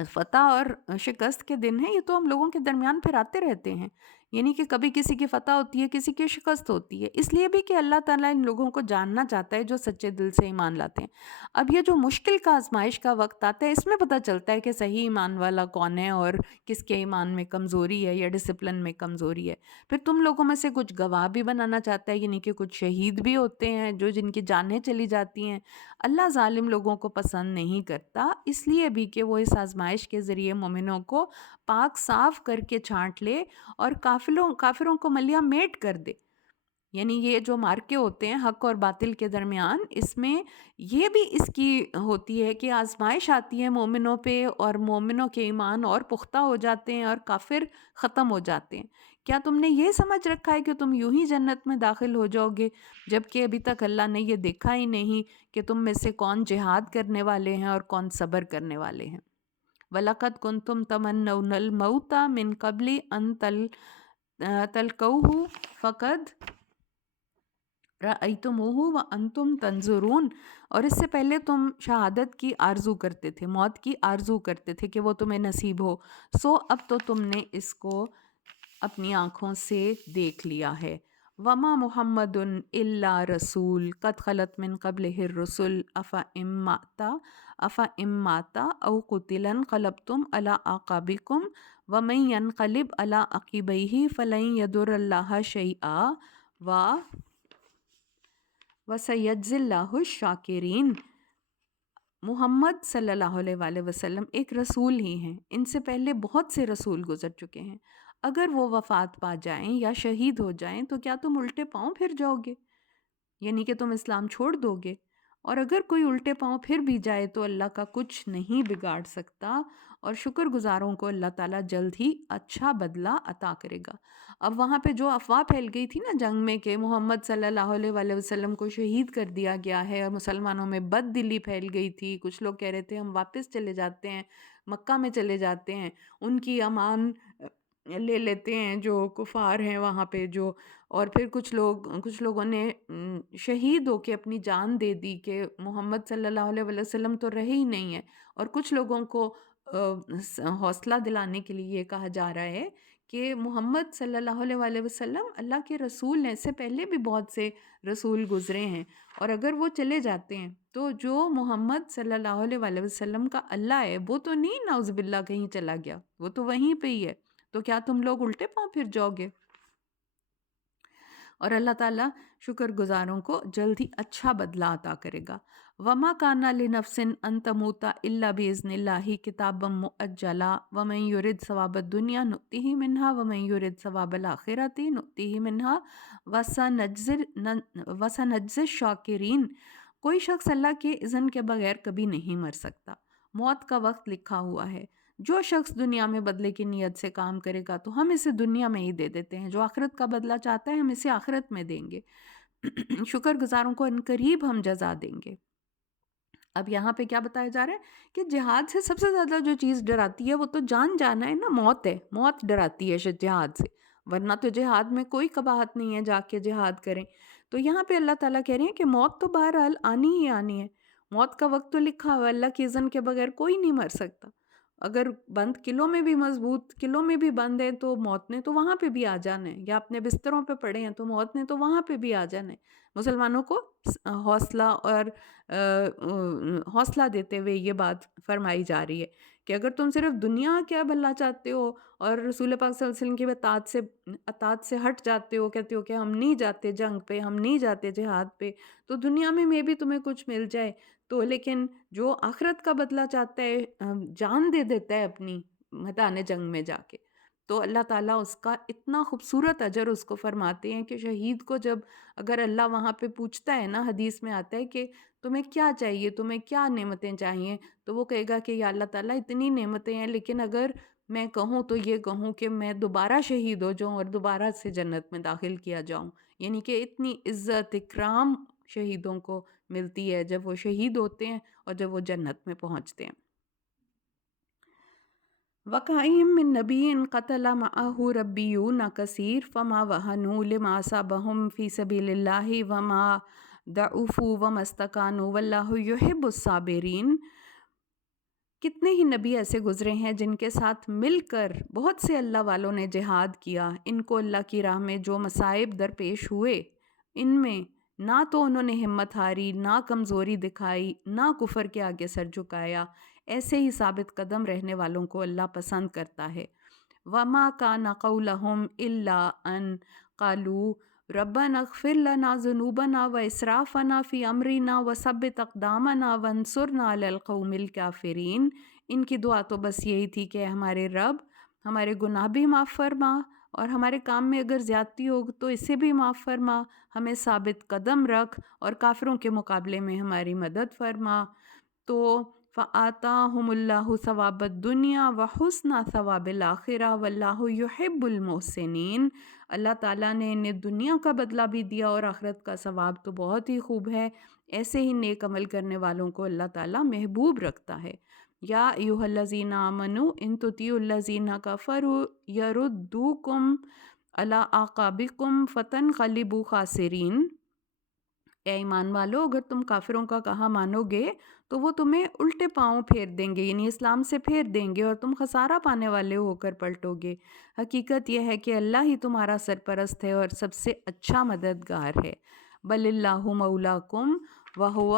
فتح اور شکست کے دن ہیں یہ تو ہم لوگوں کے درمیان پھر آتے رہتے ہیں، یعنی کہ کبھی کسی کی فتح ہوتی ہے، کسی کی شکست ہوتی ہے، اس لیے بھی کہ اللہ تعالیٰ ان لوگوں کو جاننا چاہتا ہے جو سچے دل سے ایمان لاتے ہیں. اب یہ جو مشکل کا آزمائش کا وقت آتا ہے اس میں پتہ چلتا ہے کہ صحیح ایمان والا کون ہے اور کس کے ایمان میں کمزوری ہے یا ڈسپلن میں کمزوری ہے. پھر تم لوگوں میں سے کچھ گواہ بھی بنانا چاہتا ہے، یعنی کہ کچھ شہید بھی ہوتے ہیں جو جن کی جانیں چلی جاتی ہیں. اللہ ظالم لوگوں کو پسند نہیں کرتا، اس لیے بھی کہ وہ اس آزمائش کے ذریعے مومنوں کو پاک صاف کر کے چھانٹ لے اور کافروں کو ملیہ میٹ کر دے. یعنی یہ جو مارکے ہوتے ہیں حق اور باطل کے درمیان، اس میں یہ بھی اس کی ہوتی ہے کہ آزمائش آتی ہے مومنوں پہ اور مومنوں کے ایمان اور پختہ ہو جاتے ہیں اور کافر ختم ہو جاتے ہیں. کیا تم نے یہ سمجھ رکھا ہے کہ تم یوں ہی جنت میں داخل ہو جاؤ گے، جبکہ ابھی تک اللہ نے یہ دیکھا ہی نہیں کہ تم میں سے کون جہاد کرنے والے ہیں اور کون صبر کرنے والے ہیں. وَلَقَدْ كُنْتُمْ تَمَنَّوْنَ الْمَوْتَ مِنْ قَبْلِ أَنْ تَلْقَوْهُ فَقَدْ رَأَيْتُمُوهُ وَأَنْتُمْ تَنْظُرُونَ. اور اس سے پہلے تم شہادت کی آرزو کرتے تھے، موت کی آرزو کرتے تھے کہ وہ تمہیں نصیب ہو، اب تو تم نے اس کو اپنی آنکھوں سے دیکھ لیا ہے. وَمَا مُحَمَّدٌ إِلَّا رَسُولٌ قَدْ خَلَتْ مِنْ قَبْلِهِ الرُّسُلُ أَفَإِن مَّاتَ أَوْ قُتِلَ انقلبتم عَلَىٰ أَعْقَابِكُمْ وَمَن يَنقَلِبْ عَلَىٰ عَقِبَيْهِ فَلَن يَضُرَّ اللَّهَ شَيْئًا وَسَيَجْزِي اللَّهُ الشَّاكِرِينَ. محمد صلی اللہ علیہ وآلہ وسلم ایک رسول ہی ہیں، ان سے پہلے بہت سے رسول گزر چکے ہیں. اگر وہ وفات پا جائیں یا شہید ہو جائیں تو کیا تم الٹے پاؤں پھر جاؤ گے؟ یعنی کہ تم اسلام چھوڑ دو گے؟ اور اگر کوئی الٹے پاؤں پھر بھی جائے تو اللہ کا کچھ نہیں بگاڑ سکتا، اور شکر گزاروں کو اللہ تعالیٰ جلد ہی اچھا بدلہ عطا کرے گا. اب وہاں پہ جو افواہ پھیل گئی تھی نا جنگ میں کہ محمد صلی اللہ علیہ وآلہ وسلم کو شہید کر دیا گیا ہے، اور مسلمانوں میں بد دلی پھیل گئی تھی، کچھ لوگ کہہ رہے تھے ہم واپس چلے جاتے ہیں، مکہ میں چلے جاتے ہیں، ان کی امان لے لیتے ہیں جو کفار ہیں وہاں پہ جو، اور پھر کچھ لوگوں نے شہید ہو کے اپنی جان دے دی کہ محمد صلی اللہ علیہ وسلم تو رہے ہی نہیں ہے، اور کچھ لوگوں کو حوصلہ دلانے کے لیے یہ کہا جا رہا ہے کہ محمد صلی اللہ علیہ وسلم اللہ کے رسول ہیں، اس سے پہلے بھی بہت سے رسول گزرے ہیں، اور اگر وہ چلے جاتے ہیں تو جو محمد صلی اللہ علیہ وسلم کا اللہ ہے وہ تو نہیں نعوذ باللہ کہیں چلا گیا، وہ تو وہیں پہ ہی ہے، تو کیا تم لوگ الٹے پاؤں پھر جاؤ گے؟ اور اللہ تعالیٰ شکر گزاروں کو جلد ہی اچھا بدلہ عطا کرے گا۔ وَمَا كَانَ لِنَفْسٍ أَن تَمُوتَ إِلَّا بِإِذْنِ اللَّهِ كِتَابًا مُؤَجَّلًا وَمَن يُرِدْ ثَوَابَ الدُّنْيَا نُؤْتِهِ مِنْهَا وَمَن يُرِدْ ثَوَابَ الْآخِرَةِ نُؤْتِهِ مِنْهَا وَسَنَجْزِي الشَّاكِرِينَ۔ کوئی شخص اللہ کے اذن کے بغیر کبھی نہیں مر سکتا، موت کا وقت لکھا ہوا ہے۔ جو شخص دنیا میں بدلے کی نیت سے کام کرے گا تو ہم اسے دنیا میں ہی دے دیتے ہیں، جو آخرت کا بدلہ چاہتا ہے ہم اسے آخرت میں دیں گے، شکر گزاروں کو عنقریب ہم جزا دیں گے۔ اب یہاں پہ کیا بتایا جا رہا ہے کہ جہاد سے سب سے زیادہ جو چیز ڈراتی ہے وہ تو جان جانا ہے نا، موت ہے، موت ڈراتی ہے جہاد سے، ورنہ تو جہاد میں کوئی قباحت نہیں ہے جا کے جہاد کریں۔ تو یہاں پہ اللہ تعالیٰ کہہ رہے ہیں کہ موت تو بہرحال آنی ہی آنی ہے، موت کا وقت تو لکھا ہوا ہے، اللہ کے اذن کے بغیر کوئی نہیں مر سکتا۔ اگر بند قلعوں میں بھی مضبوط قلعوں میں بھی بند ہیں تو موت نے تو وہاں پہ بھی آ جانا ہے، یا اپنے بستروں پہ پڑے ہیں تو موت نے تو وہاں پہ بھی آ جانا ہے۔ مسلمانوں کو حوصلہ اور حوصلہ دیتے ہوئے یہ بات فرمائی جا رہی ہے کہ اگر تم صرف دنیا کیا بھلا چاہتے ہو اور رسول پاک صلی اللہ علیہ وسلم کی اطاعت سے ہٹ جاتے ہو، کہتے ہو کہ ہم نہیں جاتے جنگ پہ، ہم نہیں جاتے جہاد پہ، تو دنیا میں بھی تمہیں کچھ مل جائے تو، لیکن جو آخرت کا بدلہ چاہتا ہے جان دے دیتا ہے اپنی میدان جنگ میں جا کے، تو اللہ تعالیٰ اس کا اتنا خوبصورت اجر اس کو فرماتے ہیں کہ شہید کو جب اگر اللہ وہاں پہ پوچھتا ہے نا، حدیث میں آتا ہے کہ تمہیں کیا چاہیے، تمہیں کیا نعمتیں چاہیے، تو وہ کہے گا کہ یا اللہ تعالیٰ اتنی نعمتیں ہیں، لیکن اگر میں کہوں تو یہ کہوں کہ میں دوبارہ شہید ہو جاؤں اور دوبارہ سے جنت میں داخل کیا جاؤں، یعنی کہ اتنی عزت اکرام شہیدوں کو ملتی ہے جب وہ شہید ہوتے ہیں اور جب وہ جنت میں پہنچتے ہیں۔ وَكَأَيِّن مِّن نَّبِيٍّ قَتَلَ مَعَهُ رَبِّيُّونَ كَثِيرٌ فَمَا وَهَنُوا لِمَا أَصَابَهُمْ فِي سَبِيلِ اللَّهِ وَمَا ضَعُفُوا وَمَا اسْتَكَانُوا وَاللَّهُ يُحِبُّ الصَّابِرِينَ۔ کتنے ہی نبی ایسے گزرے ہیں جن کے ساتھ مل کر بہت سے اللہ والوں نے جہاد کیا، ان کو اللہ کی راہ میں جو مصائب درپیش ہوئے ان میں نہ تو انہوں نے ہمت ہاری، نہ کمزوری دکھائی، نہ کفر کے آگے سر جھکایا، ایسے ہی ثابت قدم رہنے والوں کو اللہ پسند کرتا ہے۔ وَمَا كَانَ قَوْلَهُمْ إِلَّا أَن قَالُوا رَبَّنَا اغْفِرْ لَنَا ذُنُوبَنَا وَإِسْرَافَنَا فِي أَمْرِنَا وَثَبِّتْ أَقْدَامَنَا وَانصُرْنَا عَلَى الْقَوْمِ الْكَافِرِينَ۔ ان کی دعا تو بس یہی تھی کہ ہمارے رب ہمارے گناہ بھی معاف فرما، اور ہمارے کام میں اگر زیادتی ہو تو اسے بھی معاف فرما، ہمیں ثابت قدم رکھ اور کافروں کے مقابلے میں ہماری مدد فرما۔ تو فَآتَاهُمُ اللَّهُ ثَوَابَ الدُّنْيَا وَحُسْنَ ثَوَابِ الْآخِرَةِ وَاللَّهُ يُحِبُّ الْمُحْسِنِينَ۔ اللہ تعالیٰ نے انہیں دنیا کا بدلہ بھی دیا اور آخرت کا ثواب تو بہت ہی خوب ہے، ایسے ہی نیک عمل کرنے والوں کو اللہ تعالیٰ محبوب رکھتا ہے۔ یا ایھا الذین آمنوا ان تطیعوا الذین کفروا یردوکم علی اعقابکم فتنقلبوا خاسرین۔ اے ایمان والو، اگر تم کافروں کا کہا مانو گے تو وہ تمہیں الٹے پاؤں پھیر دیں گے، یعنی اسلام سے پھیر دیں گے اور تم خسارہ پانے والے ہو کر پلٹو گے۔ حقیقت یہ ہے کہ اللہ ہی تمہارا سرپرست ہے اور سب سے اچھا مددگار ہے۔ بل اللہ مولاکم وہو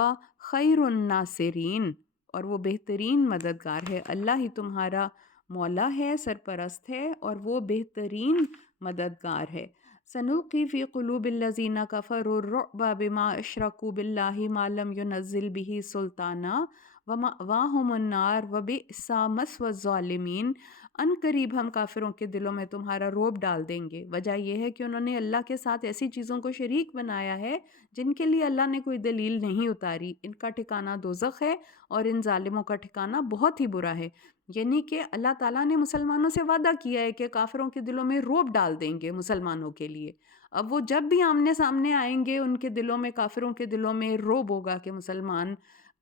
خیر الناصرین، اور وہ بہترین مددگار ہے، اللہ ہی تمہارا مولا ہے، سرپرست ہے، اور وہ بہترین مددگار ہے۔ سنلقی فی قلوب الذین کفروا الرعب بما اشرکوا باللہ ما لم ینزل بہ سلطانا ومأواہم النار وبئس مثوی الظالمین۔ ان قریب ہم کافروں کے دلوں میں تمہارا رعب ڈال دیں گے، وجہ یہ ہے کہ انہوں نے اللہ کے ساتھ ایسی چیزوں کو شریک بنایا ہے جن کے لیے اللہ نے کوئی دلیل نہیں اتاری، ان کا ٹھکانہ دوزخ ہے اور ان ظالموں کا ٹھکانہ بہت ہی برا ہے۔ یعنی کہ اللہ تعالیٰ نے مسلمانوں سے وعدہ کیا ہے کہ کافروں کے دلوں میں رعب ڈال دیں گے مسلمانوں کے لیے۔ اب وہ جب بھی آمنے سامنے آئیں گے ان کے دلوں میں، کافروں کے دلوں میں رعب ہوگا کہ مسلمان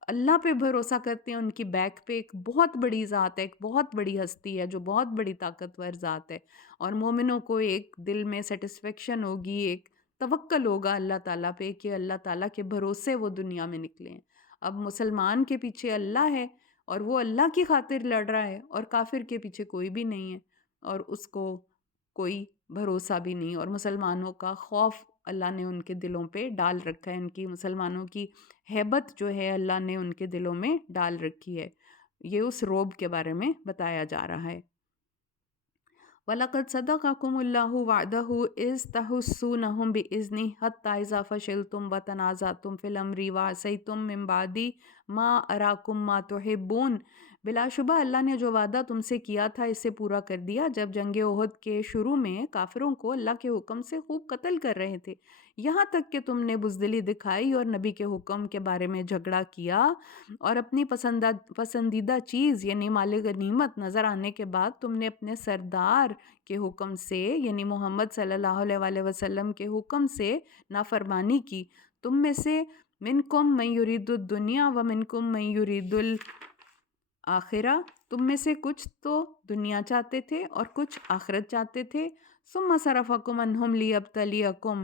اللہ پہ بھروسہ کرتے ہیں، ان کی بیک پہ ایک بہت بڑی ذات ہے، ایک بہت بڑی ہستی ہے جو بہت بڑی طاقتور ذات ہے، اور مومنوں کو ایک دل میں سیٹسفیکشن ہوگی، ایک توکل ہوگا اللہ تعالیٰ پہ کہ اللہ تعالیٰ کے بھروسے وہ دنیا میں نکلے ہیں۔ اب مسلمان کے پیچھے اللہ ہے اور وہ اللہ کی خاطر لڑ رہا ہے، اور کافر کے پیچھے کوئی بھی نہیں ہے اور اس کو کوئی بھروسہ بھی نہیں، اور مسلمانوں کا خوف اللہ نے ان کے دلوں پہ ڈال رکھا ہے، ان کی مسلمانوں کی ہیبت جو ہے اللہ نے ان کے دلوں میں ڈال رکھی ہے۔ یہ اس روب کے بارے میں بتایا جا رہا ہے۔ وَلَقَدْ صَدَقَكُمُ اللَّهُ وَعْدَهُ إِذْ تَحُسُّونَهُم بِإِذْنِهِ حَتَّىٰ إِذَا فَشِلْتُمْ وَتَنَازَعْتُمْ فِي الْأَمْرِ وَعَصَيْتُم مِّن بَعْدِ مَا أَرَاكُم مَّا تُحِبُّونَ۔ بلا شبہ اللہ نے جو وعدہ تم سے کیا تھا اسے پورا کر دیا، جب جنگ احد کے شروع میں کافروں کو اللہ کے حکم سے خوب قتل کر رہے تھے، یہاں تک کہ تم نے بزدلی دکھائی اور نبی کے حکم کے بارے میں جھگڑا کیا، اور اپنی پسندیدہ چیز یعنی مال غنیمت نظر آنے کے بعد تم نے اپنے سردار کے حکم سے یعنی محمد صلی اللہ علیہ وآلہ وسلم کے حکم سے نافرمانی کی۔ تم میں سے منکم من یرید الدنیا و منکم من یرید الآخرہ، تم میں سے کچھ تو دنیا چاہتے تھے اور کچھ آخرت چاہتے تھے۔ ثم صرفکم عنہم لیبتلیکم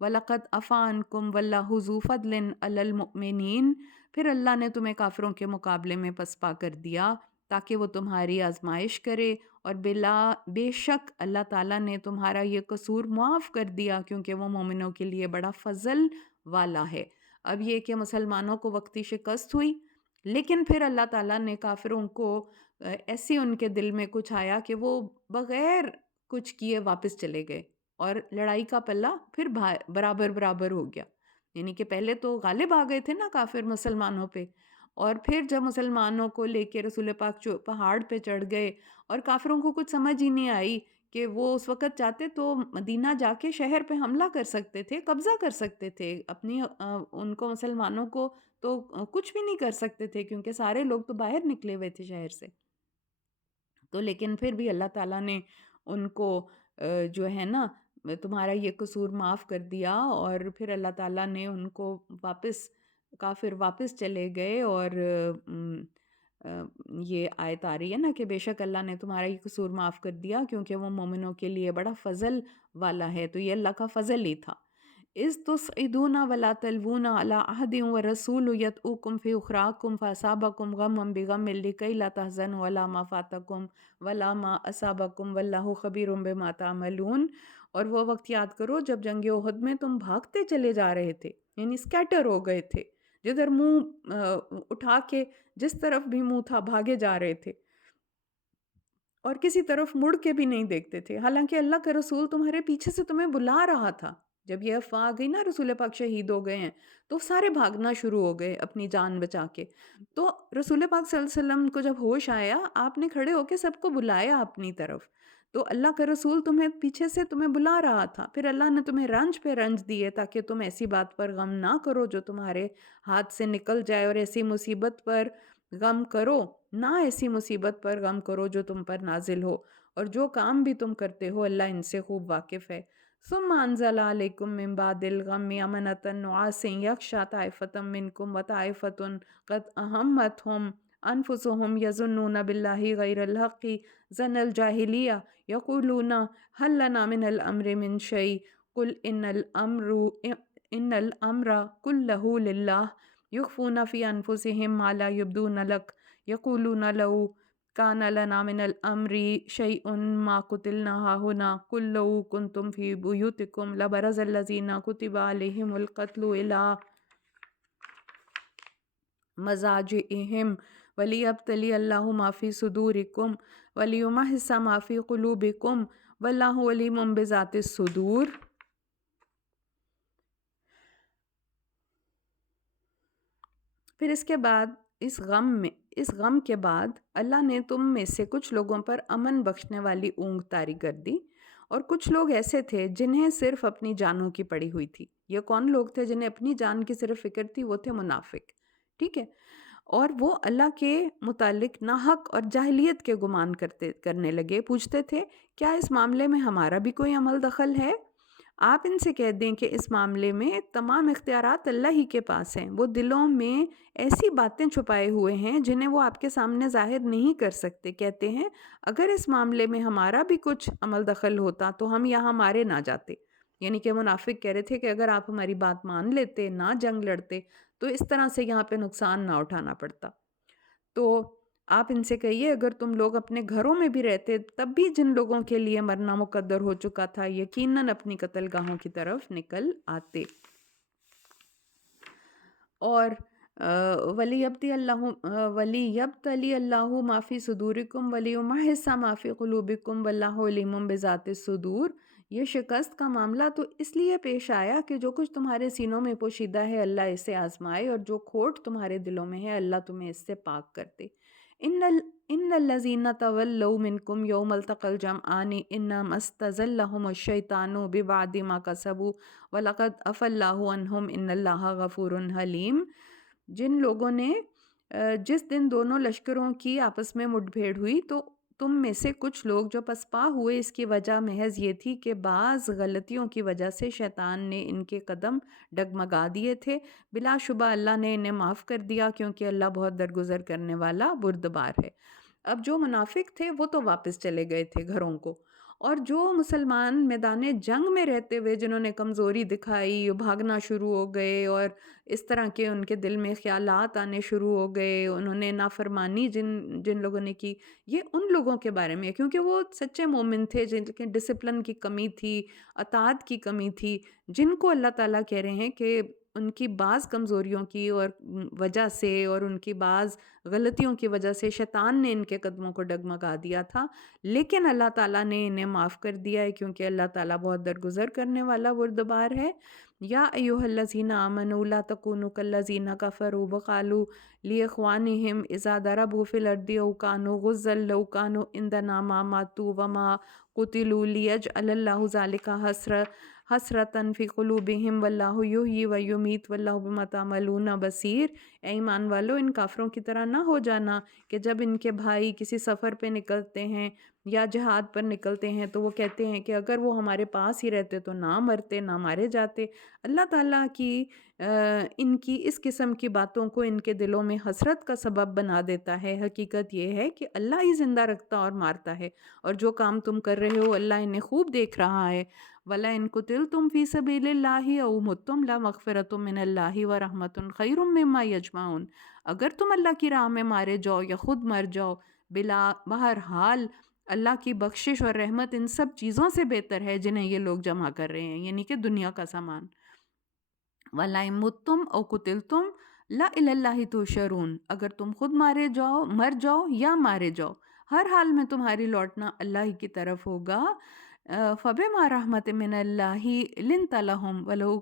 وَلَقَدْ عَفَا عَنْکُمْ وَاللَّهُ ذُو فَضْلٍ عَلَى الْمُؤْمِنِينَ۔ پھر اللہ نے تمہیں کافروں کے مقابلے میں پسپا کر دیا تاکہ وہ تمہاری آزمائش کرے، اور بے شک اللہ تعالیٰ نے تمہارا یہ قصور معاف کر دیا کیونکہ وہ مومنوں کے لیے بڑا فضل والا ہے۔ اب یہ کہ مسلمانوں کو وقتی شکست ہوئی، لیکن پھر اللہ تعالیٰ نے کافروں کو ایسی ان کے دل میں کچھ آیا کہ وہ بغیر کچھ کیے واپس چلے گئے، اور لڑائی کا پلہ پھر برابر برابر ہو گیا۔ یعنی کہ پہلے تو غالب آ گئے تھے نا کافر مسلمانوں پہ، اور پھر جب مسلمانوں کو لے کے رسول پاک پہاڑ پہ چڑھ گئے اور کافروں کو کچھ سمجھ ہی نہیں آئی کہ وہ اس وقت چاہتے تو مدینہ جا کے شہر پہ حملہ کر سکتے تھے، قبضہ کر سکتے تھے اپنی ان کو مسلمانوں کو تو کچھ بھی نہیں کر سکتے تھے کیونکہ سارے لوگ تو باہر نکلے ہوئے تھے شہر سے۔ تو لیکن پھر بھی اللہ تعالیٰ نے ان کو جو ہے نا تمہارا یہ قصور معاف کر دیا، اور پھر اللہ تعالیٰ نے ان کو کافر واپس چلے گئے، اور یہ آیت آ رہی ہے نا کہ بے شک اللہ نے تمہارا یہ قصور معاف کر دیا کیونکہ وہ مومنوں کے لیے بڑا فضل والا ہے۔ تو یہ اللہ کا فضل ہی تھا۔ اِذْ تُصْعِدُونَ وَلَا تَلْوُونَ عَلَىٰ أَحَدٍ وَالرَّسُولُ يَدْعُوكُمْ فِي أُخْرَاكُمْ فَأَصَابَكُمْ غَمًّا بِغَمٍّ لِكَيْ لَا تَحْزَنُوا عَلَىٰ مَا فَاتَكُمْ وَلَا مَا أَصَابَكُمْ وَاللَّهُ خَبِيرٌ بِمَا تَعْمَلُونَ۔ اور وہ وقت یاد کرو جب جنگ احد میں تم بھاگتے چلے جا رہے تھے، یعنی اسکیٹر ہو گئے تھے، جدھر منہ اٹھا کے جس طرف بھی منہ تھا بھاگے جا رہے تھے، اور کسی طرف مڑ کے بھی نہیں دیکھتے تھے، حالانکہ اللہ کا رسول تمہارے پیچھے سے تمہیں بلا رہا تھا۔ جب یہ افواہ آ گئی نا رسول پاک شہید ہو گئے ہیں، تو سارے بھاگنا شروع ہو گئے اپنی جان بچا کے۔ تو رسول پاک صلی اللہ علیہ وسلم کو جب ہوش آیا، آپ نے کھڑے ہو کے سب کو بلایا اپنی طرف، تو اللہ کا رسول تمہیں پیچھے سے تمہیں بلا رہا تھا۔ پھر اللہ نے تمہیں رنج پہ رنج دیے تاکہ تم ایسی بات پر غم نہ کرو جو تمہارے ہاتھ سے نکل جائے، اور ایسی مصیبت پر غم کرو نہ ایسی مصیبت پر غم کرو جو تم پر نازل ہو، اور جو کام بھی تم کرتے ہو اللہ ان سے خوب واقف ہے۔ ثم انزل علیکم من بعد الغم امنة نعاسا یغشی طائفة منکم وطائفة قد اہمتهم انفسهم یظنون باللہ غیر الحق ظن الجاہلیہ یقولون هل لنا من الامر من شیء قل ان الامر كله للہ یخفون فی انفسهم ما لا یبدون لک یقولون لو کان لنا من الامر شیء ما قتلنا ہاہنا قل لو کنتم فی بیوتکم لبرز الذین کتب علیہم القتل الی مضاجعہم ولیبتلی اللہ ما فی صدورکم ولیمحص ما فی قلوبکم واللہ علیم بذات الصدور۔ پھر اس کے بعد اس غم کے بعد اللہ نے تم میں سے کچھ لوگوں پر امن بخشنے والی اونگ طاری کر دی، اور کچھ لوگ ایسے تھے جنہیں صرف اپنی جانوں کی پڑی ہوئی تھی۔ یہ کون لوگ تھے جنہیں اپنی جان کی صرف فکر تھی؟ وہ تھے منافق، ٹھیک ہے، اور وہ اللہ کے متعلق ناحق اور جاہلیت کے گمان کرنے لگے، پوچھتے تھے کیا اس معاملے میں ہمارا بھی کوئی عمل دخل ہے؟ آپ ان سے کہہ دیں کہ اس معاملے میں تمام اختیارات اللہ ہی کے پاس ہیں، وہ دلوں میں ایسی باتیں چھپائے ہوئے ہیں جنہیں وہ آپ کے سامنے ظاہر نہیں کر سکتے۔ کہتے ہیں اگر اس معاملے میں ہمارا بھی کچھ عمل دخل ہوتا تو ہم یہاں مارے نہ جاتے، یعنی کہ منافق کہہ رہے تھے کہ اگر آپ ہماری بات مان لیتے، نہ جنگ لڑتے، تو اس طرح سے یہاں پہ نقصان نہ اٹھانا پڑتا۔ تو آپ ان سے کہیے اگر تم لوگ اپنے گھروں میں بھی رہتے تب بھی جن لوگوں کے لیے مرنا مقدر ہو چکا تھا یقیناً اپنی قتل گاہوں کی طرف نکل آتے۔ اور وَلِيَبْتَلِيَ اللَّهُ مَا فِي صُدُورِكُمْ وَلِيُمَحِّصَ مَا فِي قُلُوبِكُمْ وَاللَّهُ عَلِيمٌ بِذَاتِ الصُّدُورِ۔ یہ شکست کا معاملہ تو اس لیے پیش آیا کہ جو کچھ تمہارے سینوں میں پوشیدہ ہے اللہ اسے آزمائے، اور جو کھوٹ تمہارے دلوں میں ہے اللہ تمہیں اس سے پاک کر دے۔ ان الذین تولوا منکم یوم التقى الجمعان انما استزلهم الشیطان ببعض ما کسبوا وَلَقَدْ عَفَا اللَّهُ عَنْهُمْ إِنَّ اللَّهَ غَفُورٌ حلیم۔ جن لوگوں نے جس دن دونوں لشکروں کی آپس میں مٹ بھیڑ ہوئی تو تم میں سے کچھ لوگ جو پسپا ہوئے، اس کی وجہ محض یہ تھی کہ بعض غلطیوں کی وجہ سے شیطان نے ان کے قدم ڈگمگا دیے تھے۔ بلا شبہ اللہ نے انہیں معاف کر دیا کیونکہ اللہ بہت درگزر کرنے والا بردبار ہے۔ اب جو منافق تھے وہ تو واپس چلے گئے تھے گھروں کو، اور جو مسلمان میدان جنگ میں رہتے ہوئے جنہوں نے کمزوری دکھائی، بھاگنا شروع ہو گئے اور اس طرح کے ان کے دل میں خیالات آنے شروع ہو گئے، انہوں نے نافرمانی جن لوگوں نے کی، یہ ان لوگوں کے بارے میں ہے کیونکہ وہ سچے مومن تھے جن کے ڈسپلن کی کمی تھی، اطاعت کی کمی تھی، جن کو اللہ تعالیٰ کہہ رہے ہیں کہ ان کی بعض کمزوریوں کی اور وجہ سے اور ان کی بعض غلطیوں کی وجہ سے شیطان نے ان کے قدموں کو ڈگمگا دیا تھا، لیکن اللہ تعالیٰ نے انہیں معاف کر دیا ہے کیونکہ اللہ تعالیٰ بہت درگزر کرنے والا بردبار ہے۔ یا ایھا الذین آمنوا لا تکونوا کالذین کفروا وقالوا لاخوانہم اذا ضربوا فی الارض او کانوا غزا لو کانوا عندنا ما ماتوا وما قتلوا لیجعل اللہ ذلک حسرۃ فی قلوبہم واللہ یحیی ویمیت واللہ بما تعملون بصیر۔ اے ایمان والو، ان کافروں کی طرح نہ ہو جانا کہ جب ان کے بھائی کسی سفر پہ نکلتے ہیں یا جہاد پر نکلتے ہیں تو وہ کہتے ہیں کہ اگر وہ ہمارے پاس ہی رہتے تو نہ مرتے، نہ مارے جاتے۔ اللہ تعالیٰ کی ان کی اس قسم کی باتوں کو ان کے دلوں میں حسرت کا سبب بنا دیتا ہے۔ حقیقت یہ ہے کہ اللہ ہی زندہ رکھتا اور مارتا ہے، اور جو کام تم کر رہے ہو اللہ انہیں خوب دیکھ رہا ہے۔ وَلَئِن قُتِلْتُمْ فِي سَبِيلِ اللَّهِ أَوْ مُتُّمْ لَمَغْفِرَةٌ مِّنَ اللَّهِ وَرَحْمَةٌ خَيْرٌ مِّمَّا يَجْمَعُونَ۔ اگر تم اللہ کی راہ میں مارے جاؤ یا خود مر جاؤ، بہرحال اللہ کی بخشش اور رحمت ان سب چیزوں سے بہتر ہے جنہیں یہ لوگ جمع کر رہے ہیں، یعنی کہ دنیا کا سامان۔ وَلَئِن مُتُّمْ أَوْ قُتِلْتُمْ لَإِلَى اللَّهِ تُحْشَرُونَ۔ اگر تم خود مر جاؤ یا مارے جاؤ، ہر حال میں تمہاری لوٹنا اللہ ہی کی طرف ہوگا۔ فَبِمَا رَحْمَةٍ مِّنَ اللَّهِ لِنتَ لَهُمْ وَلَوْ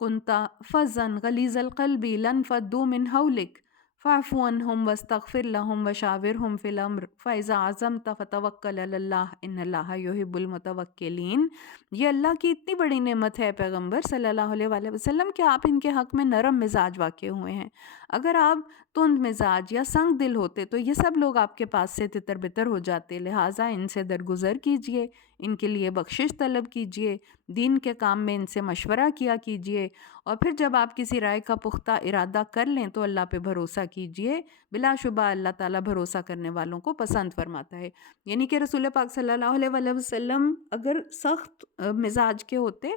كُنتَ فَظًّا غَلِيظَ الْقَلْبِ لَانفَضُّوا مِنْ حَوْلِكَ فاعف عنهم واستغفر لهم وشاورهم في الامر فاذا عزمت فتوکل علی اللہ ان اللہ یحب المتوکلین۔ یہ اللہ کی اتنی بڑی نعمت ہے پیغمبر صلی اللہ علیہ وآلہ وسلم کہ آپ ان کے حق میں نرم مزاج واقع ہوئے ہیں۔ اگر آپ تند مزاج یا سنگ دل ہوتے تو یہ سب لوگ آپ کے پاس سے تتر بتر ہو جاتے، لہٰذا ان سے درگزر کیجئے، ان کے لیے بخشش طلب کیجئے، دین کے کام میں ان سے مشورہ کیا کیجئے، اور پھر جب آپ کسی رائے کا پختہ ارادہ کر لیں تو اللہ پہ بھروسہ کیجئے، بلا شبہ اللہ تعالیٰ بھروسہ کرنے والوں کو پسند فرماتا ہے۔ یعنی کہ رسول پاک صلی اللہ علیہ وآلہ وسلم اگر سخت مزاج کے ہوتے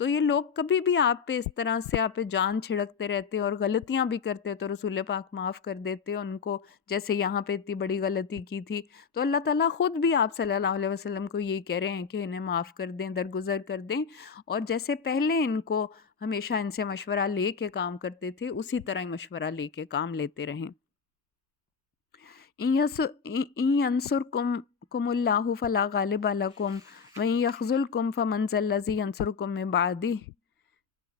تو یہ لوگ کبھی بھی آپ پہ اس طرح سے آپ پہ جان چھڑکتے رہتے اور غلطیاں بھی کرتے تو رسول پاک معاف کر دیتے ان کو، جیسے یہاں پہ اتنی بڑی غلطی کی تھی تو اللہ تعالیٰ خود بھی آپ صلی اللہ علیہ وسلم کو یہی کہہ رہے ہیں کہ انہیں معاف کر دیں، درگزر کر دیں، اور جیسے پہلے ان کو ہمیشہ ان سے مشورہ لے کے کام کرتے تھے اسی طرح ہی مشورہ لے کے کام لیتے رہیں۔ اِن يَنْصُرْكُمُ اللَّهُ فَلَا غَالِبَ لَكُمْ وَإِن يَخْذُلْكُمْ فَمَنْ ذَا الَّذِي يَنْصُرُكُم مِّن بَعْدِهِ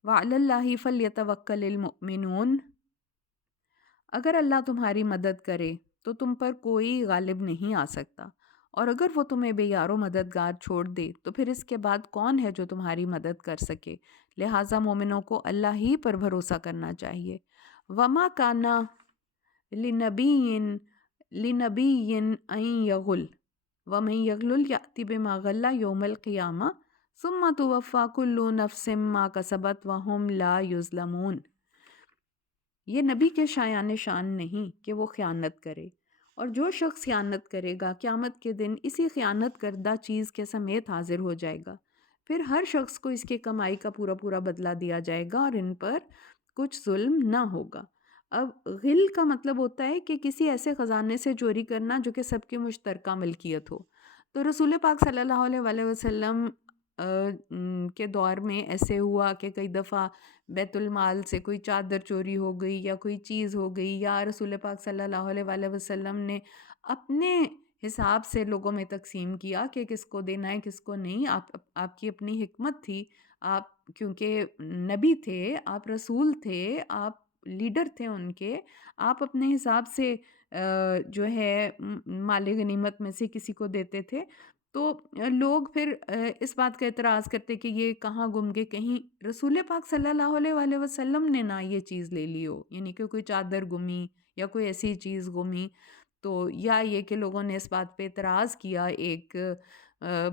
وَعَلَى اللَّهِ فَلْيَتَوَكَّلِ الْمُؤْمِنُونَ۔ اگر اللہ تمہاری مدد کرے تو تم پر کوئی غالب نہیں آ سکتا، اور اگر وہ تمہیں بے یار و مددگار چھوڑ دے تو پھر اس کے بعد کون ہے جو تمہاری مدد کر سکے، لہٰذا مومنوں کو اللہ ہی پر بھروسہ کرنا چاہیے۔ وَمَا كَانَ لِنَبِيٍّ أَن يَغُلَّ وَمَن يَغْلُلْ يَأْتِ بِمَا غَلَّ يَوْمَ الْقِيَامَةِ ثم توفى كل نفس ما كسبت وهم لا يظلمون۔ یہ نبی کے شایان شان نہیں کہ وہ خیانت کرے، اور جو شخص خیانت کرے گا قیامت کے دن اسی خیانت کردہ چیز کے سمیت حاضر ہو جائے گا، پھر ہر شخص کو اس کے کمائی کا پورا پورا بدلہ دیا جائے گا اور ان پر کچھ ظلم نہ ہوگا۔ اب غل کا مطلب ہوتا ہے کہ کسی ایسے خزانے سے چوری کرنا جو کہ سب کی مشترکہ ملکیت ہو۔ تو رسول پاک صلی اللہ علیہ وآلہ وسلم کے دور میں ایسے ہوا کہ کئی دفعہ بیت المال سے کوئی چادر چوری ہو گئی یا کوئی چیز ہو گئی، یا رسول پاک صلی اللہ علیہ وآلہ وسلم نے اپنے حساب سے لوگوں میں تقسیم کیا کہ کس کو دینا ہے کس کو نہیں۔ آپ کی اپنی حکمت تھی، آپ کیونکہ نبی تھے، آپ رسول تھے، آپ لیڈر تھے ان کے، آپ اپنے حساب سے جو ہے مال غنیمت میں سے کسی کو دیتے تھے۔ تو لوگ پھر اس بات کا اعتراض کرتے کہ یہ کہاں گم گئے، کہیں رسول پاک صلی اللہ علیہ وآلہ وسلم نے نہ یہ چیز لے لی ہو، یعنی کہ کوئی چادر گمی یا کوئی ایسی چیز گمی۔ تو یا یہ کہ لوگوں نے اس بات پہ اعتراض کیا، ایک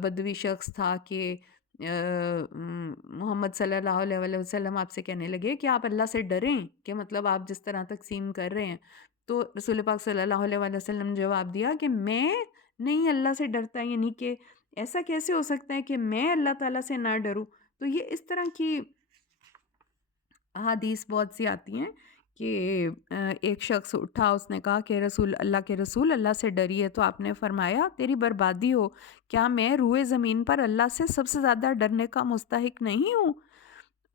بدوی شخص تھا کہ محمد صلی اللہ علیہ وآلہ وسلم آپ سے کہنے لگے کہ آپ اللہ سے ڈریں، کہ مطلب آپ جس طرح تقسیم کر رہے ہیں۔ تو رسول پاک صلی اللہ علیہ وآلہ وسلم نے جواب دیا کہ میں نہیں اللہ سے ڈرتا، یعنی کہ ایسا کیسے ہو سکتا ہے کہ میں اللہ تعالیٰ سے نہ ڈروں۔ تو یہ اس طرح کی احادیث بہت سی آتی ہیں کہ ایک شخص اٹھا، اس نے کہا کہ اللہ کے رسول اللہ سے ڈریے، تو آپ نے فرمایا تیری بربادی ہو، کیا میں روئے زمین پر اللہ سے سب سے زیادہ ڈرنے کا مستحق نہیں ہوں؟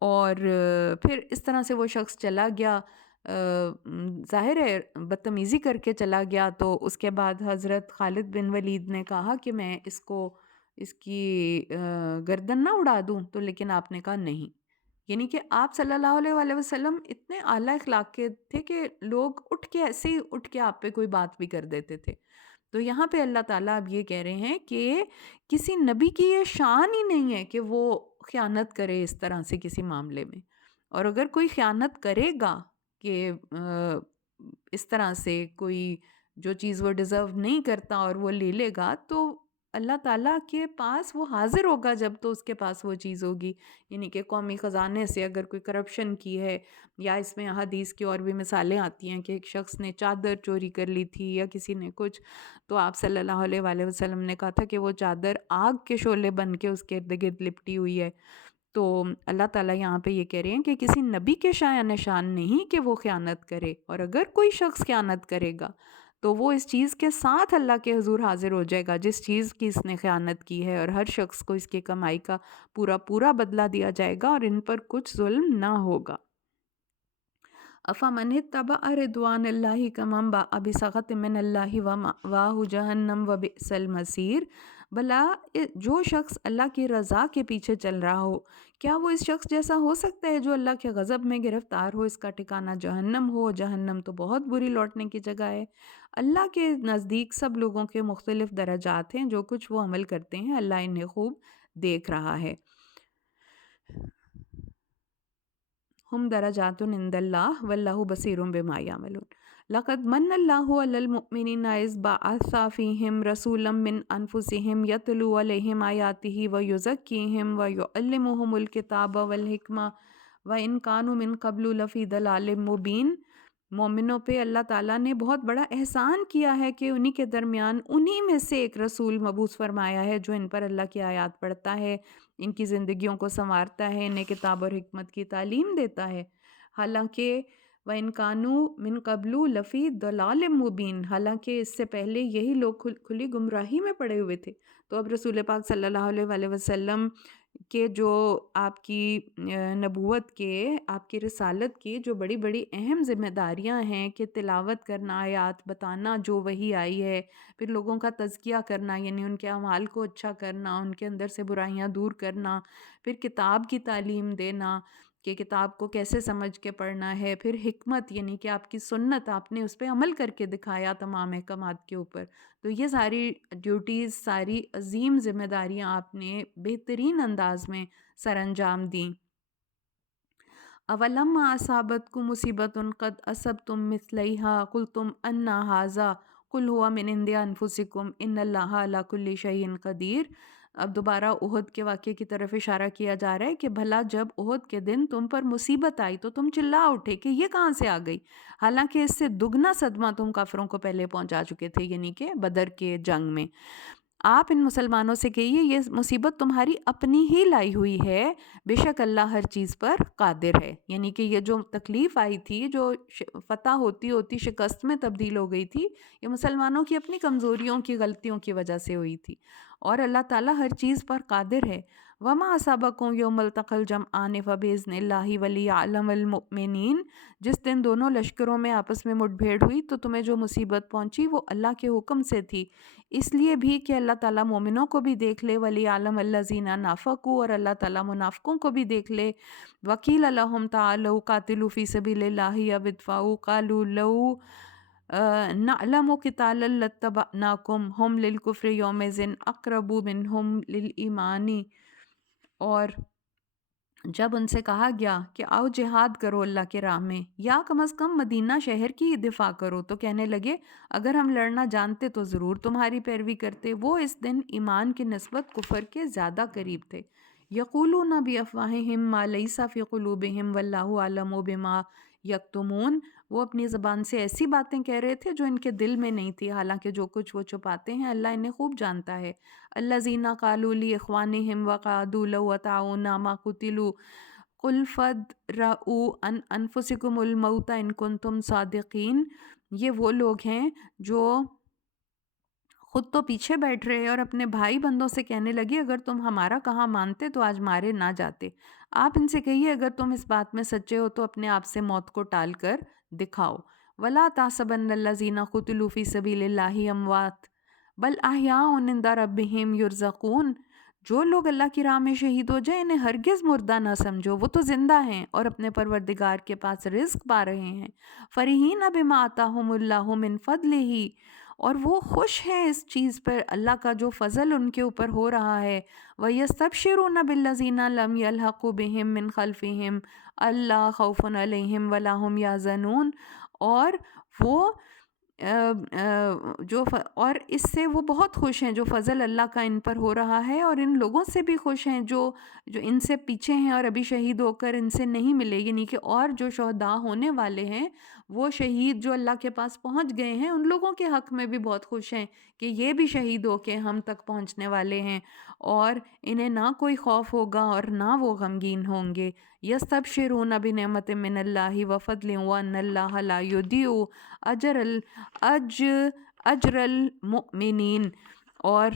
اور پھر اس طرح سے وہ شخص چلا گیا، ظاہر ہے بدتمیزی کر کے چلا گیا۔ تو اس کے بعد حضرت خالد بن ولید نے کہا کہ میں اس کی گردن نہ اڑا دوں، تو لیکن آپ نے کہا نہیں۔ یعنی کہ آپ صلی اللہ علیہ وآلہ وسلم اتنے اعلیٰ اخلاق کے تھے کہ لوگ اٹھ کے ایسے ہی اٹھ کے آپ پہ کوئی بات بھی کر دیتے تھے۔ تو یہاں پہ اللہ تعالیٰ اب یہ کہہ رہے ہیں کہ کسی نبی کی یہ شان ہی نہیں ہے کہ وہ خیانت کرے اس طرح سے کسی معاملے میں، اور اگر کوئی خیانت کرے گا کہ اس طرح سے کوئی جو چیز وہ ڈیزرو نہیں کرتا اور وہ لے لے گا، تو اللہ تعالیٰ کے پاس وہ حاضر ہوگا جب تو اس کے پاس وہ چیز ہوگی۔ یعنی کہ قومی خزانے سے اگر کوئی کرپشن کی ہے، یا اس میں حدیث کی اور بھی مثالیں آتی ہیں کہ ایک شخص نے چادر چوری کر لی تھی یا کسی نے کچھ، تو آپ صلی اللہ علیہ وآلہ وسلم نے کہا تھا کہ وہ چادر آگ کے شعلے بن کے اس کے ارد گرد لپٹی ہوئی ہے۔ تو اللہ تعالیٰ یہاں پہ یہ کہہ رہے ہیں کہ کسی نبی کے شایان شان نہیں کہ وہ خیانت کرے، اور اگر کوئی شخص خیانت کرے گا تو وہ اس چیز کے ساتھ اللہ کے حضور حاضر ہو جائے گا جس چیز کی اس نے خیانت کی ہے، اور ہر شخص کو اس کی کمائی کا پورا پورا بدلہ دیا جائے گا اور ان پر کچھ ظلم نہ ہوگا۔ افمن اتبع رضوان اللہ کمن باء بسخط من اللہ ومأواہ جہنم وبئس المصیر۔ بھلا جو شخص اللہ کی رضا کے پیچھے چل رہا ہو، کیا وہ اس شخص جیسا ہو سکتا ہے جو اللہ کے غضب میں گرفتار ہو؟ اس کا ٹھکانہ جہنم ہو، جہنم تو بہت بری لوٹنے کی جگہ ہے۔ اللہ کے نزدیک سب لوگوں کے مختلف درجات ہیں، جو کچھ وہ عمل کرتے ہیں اللہ انہیں خوب دیکھ رہا ہے۔ ہم درجات عند اللہ واللہ بصیر بما یعملون۔ لقد من اللہ علی المؤمنین اذ بعث فیہم رسولا من انفسہم یتلو علیہم آیاتہ ویزکیہم ویعلمہم الکتاب والحکمہ وان کانوا من قبل لفی ضلال مبین۔ مومنوں پہ اللہ تعالیٰ نے بہت بڑا احسان کیا ہے کہ انہی کے درمیان انہی میں سے ایک رسول مبعوث فرمایا ہے جو ان پر اللہ کی آیات پڑھتا ہے، ان کی زندگیوں کو سنوارتا ہے، انہیں کتاب اور حکمت کی تعلیم دیتا ہے۔ حالانکہ وَإِن كَانُوا مِن قَبْلُ لَفِي ضَلَالٍ مُبِينٍ، حالانکہ اس سے پہلے یہی لوگ کھلی گمراہی میں پڑے ہوئے تھے۔ تو اب رسول پاک صلی اللہ علیہ وآلہ وسلم کہ جو آپ کی نبوت کے، آپ کی رسالت کی جو بڑی بڑی اہم ذمہ داریاں ہیں کہ تلاوت کرنا، آیات بتانا جو وحی آئی ہے، پھر لوگوں کا تزکیہ کرنا یعنی ان کے اعمال کو اچھا کرنا، ان کے اندر سے برائیاں دور کرنا، پھر کتاب کی تعلیم دینا کہ کتاب کو کیسے سمجھ کے پڑھنا ہے، پھر حکمت یعنی کہ آپ کی سنت، آپ نے اس پہ عمل کر کے دکھایا تمام احکامات کے اوپر۔ تو یہ ساری ڈیوٹیز، ساری عظیم ذمہ داریاں آپ نے بہترین انداز میں سر انجام دیں۔ اولما اصابتکم مصیبۃ قد اصبتم مثلیہا قلتم انا ھذا قل ھو من عند انفسکم ان اللہ علی کل شیء قدیر۔ اب دوبارہ احد کے واقعے کی طرف اشارہ کیا جا رہا ہے کہ بھلا جب احد کے دن تم پر مصیبت آئی تو تم چلا اٹھے کہ یہ کہاں سے آ گئی، حالانکہ اس سے دگنا صدمہ تم کافروں کو پہلے پہنچا چکے تھے، یعنی کہ بدر کے جنگ میں۔ آپ ان مسلمانوں سے کہیے یہ مصیبت تمہاری اپنی ہی لائی ہوئی ہے، بے شک اللہ ہر چیز پر قادر ہے۔ یعنی کہ یہ جو تکلیف آئی تھی، جو فتح ہوتی ہوتی شکست میں تبدیل ہو گئی تھی، یہ مسلمانوں کی اپنی کمزوریوں کی غلطیوں کی وجہ سے ہوئی تھی، اور اللہ تعالیٰ ہر چیز پر قادر ہے۔ وَمَا أَصَابَكُمْ يَوْمَ الْتَقَى الْجَمْعَانِ فَبِإِذْنِ اللَّهِ وَلِيَعْلَمَ الْمُؤْمِنِينَ، جس دن دونوں لشکروں میں آپس میں مٹ بھیڑ ہوئی تو تمہیں جو مصیبت پہنچی وہ اللہ کے حکم سے تھی، اس لیے بھی کہ اللہ تعالیٰ مومنوں کو بھی دیکھ لے، وَلِيَعْلَمَ الَّذِينَ نَافَقُوا، اور اللہ تعالیٰ منافقوں کو بھی دیکھ لے۔ وَقِيلَ لَهُمْ تَعَالَوْا قَاتِلُوا فِي سَبِيلِ اللَّهِ أَوِ ادْفَعُوا قَالُوا لَوْ نَعْلَمُ قِتَالًا لَاتَّبَعْنَاكُمْ هُمْ لِلْكُفْرِ يَوْمَئِذٍ أَقْرَبُ مِنْهُمْ لِلْإِيمَانِ، اور جب ان سے کہا گیا کہ آؤ جہاد کرو اللہ کے راہ میں، یا کم از کم مدینہ شہر کی ہی دفاع کرو، تو کہنے لگے اگر ہم لڑنا جانتے تو ضرور تمہاری پیروی کرتے۔ وہ اس دن ایمان کی نسبت کفر کے زیادہ قریب تھے۔ یقولون بافواہہم ما لیس فی قلوبہم واللہ اعلم بما یکتمون، وہ اپنی زبان سے ایسی باتیں کہہ رہے تھے جو ان کے دل میں نہیں تھی، حالانکہ جو کچھ وہ چھپاتے ہیں اللہ انہیں خوب جانتا ہے۔ الذین قالوا لاخوانہم وقعدوا لو اطاعونا ما قتلوا قل فادرؤوا عن انفسکم الموت ان کنتم صادقین، یہ وہ لوگ ہیں جو خود تو پیچھے بیٹھ رہے اور اپنے بھائی بندوں سے کہنے لگے اگر تم ہمارا کہا مانتے تو آج مارے نہ جاتے۔ آپ ان سے کہیے اگر تم اس بات میں سچے ہو تو اپنے آپ سے موت کو ٹال کر دکھاؤ۔ وَلَا تَحْسَبَنَّ الَّذِينَ قُتِلُوا فِي سَبِيلِ اللَّهِ أَمْوَاتٌ بَلْ أَحْيَاءٌ عِندَ رَبِّهِمْ يُرْزَقُونَ، جو لوگ اللہ کی راہ میں شہید ہو جائیں انہیں ہرگز مردہ نہ سمجھو، وہ تو زندہ ہیں اور اپنے پروردگار کے پاس رزق پا رہے ہیں۔ فَرِحِينَ بِمَا آتَاهُمُ اللَّهُ مِنْ فَضْلِهِ، اور وہ خوش ہیں اس چیز پر اللہ کا جو فضل ان کے اوپر ہو رہا ہے۔ وَيَسْتَبْشِرُونَ بِالَّذِينَ لَمْ يَلْحَقُوا بِهِم مِّن خَلْفِهِمْ أَلَّا خَوْفٌ عَلَيْهِمْ وَلَا هُمْ يَحْزَنُونَ، اور وہ اور اس سے وہ بہت خوش ہیں جو فضل اللہ کا ان پر ہو رہا ہے، اور ان لوگوں سے بھی خوش ہیں جو ان سے پیچھے ہیں اور ابھی شہید ہو کر ان سے نہیں ملے، یعنی کہ اور جو شہداء ہونے والے ہیں وہ شہید جو اللہ کے پاس پہنچ گئے ہیں ان لوگوں کے حق میں بھی بہت خوش ہیں کہ یہ بھی شہید ہو کے ہم تک پہنچنے والے ہیں، اور انہیں نہ کوئی خوف ہوگا اور نہ وہ غمگین ہوں گے۔ یستبشرون بنعمت من اللہ وفضل وان اللہ لا یضیع اجر المؤمنین، اور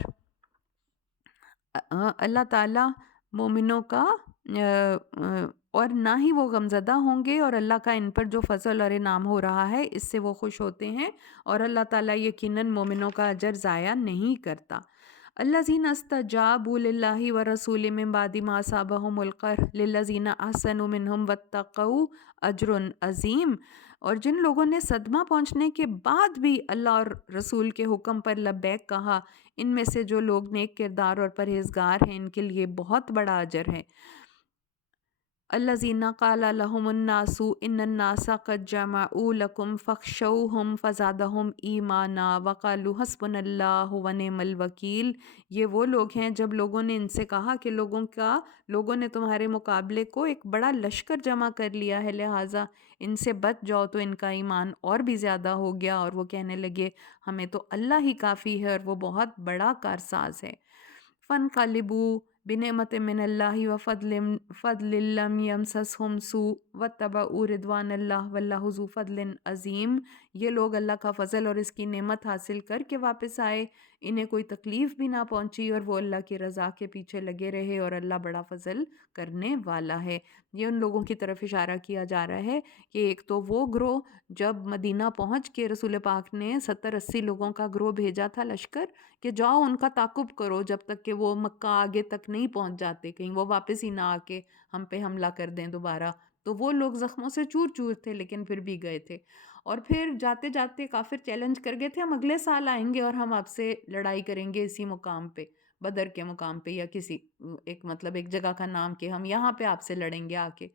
اللہ تعالیٰ مومنوں کا اور نہ ہی وہ غمزدہ ہوں گے، اور اللہ کا ان پر جو فضل اور انعام ہو رہا ہے اس سے وہ خوش ہوتے ہیں، اور اللہ تعالیٰ یقیناً مومنوں کا اجر ضائع نہیں کرتا۔ الذین استجابوا للہ ورسولہ من بعد ما اصابہم القرح للذین احسنوا منہم واتقوا اجر عظیم، اور جن لوگوں نے صدمہ پہنچنے کے بعد بھی اللہ اور رسول کے حکم پر لبیک کہا، ان میں سے جو لوگ نیک کردار اور پرہیزگار ہیں ان کے لیے بہت بڑا اجر ہے۔ الذین قال لهم الناس ان الناس قد جمعوا لكم فاخشوهم فزادهم ایمانا وقالوا حسبنا اللہ ونعم الوکیل، یہ وہ لوگ ہیں جب لوگوں نے ان سے کہا کہ لوگوں نے تمہارے مقابلے کو ایک بڑا لشکر جمع کر لیا ہے، لہٰذا ان سے بچ جاؤ، تو ان کا ایمان اور بھی زیادہ ہو گیا اور وہ کہنے لگے ہمیں تو اللہ ہی کافی ہے اور وہ بہت بڑا کارساز ہے۔ فانقلبوا بنعمت من اللہ فضل لم یمسسہم سوء واتبعوا رضوان اللہ واللہ ذو فضل عظیم، یہ لوگ اللہ کا فضل اور اس کی نعمت حاصل کر کے واپس آئے، انہیں کوئی تکلیف بھی نہ پہنچی اور وہ اللہ کی رضا کے پیچھے لگے رہے، اور اللہ بڑا فضل کرنے والا ہے۔ یہ ان لوگوں کی طرف اشارہ کیا جا رہا ہے کہ ایک تو وہ گروہ جب مدینہ پہنچ کے رسول پاک نے 70-80 لوگوں کا گروہ بھیجا تھا لشکر کہ جاؤ ان کا تعاقب کرو جب تک کہ وہ مکہ آگے تک نہیں پہنچ جاتے، کہیں وہ واپس ہی نہ آ کے ہم پہ حملہ کر دیں دوبارہ، تو وہ لوگ زخموں سے چور چور تھے لیکن پھر بھی گئے تھے، اور پھر جاتے جاتے کافر چیلنج کر گئے تھے ہم اگلے سال آئیں گے اور ہم آپ سے لڑائی کریں گے اسی مقام پہ، بدر کے مقام پہ، یا کسی ایک جگہ کا نام کہ ہم یہاں پہ آپ سے لڑیں گے آ کے،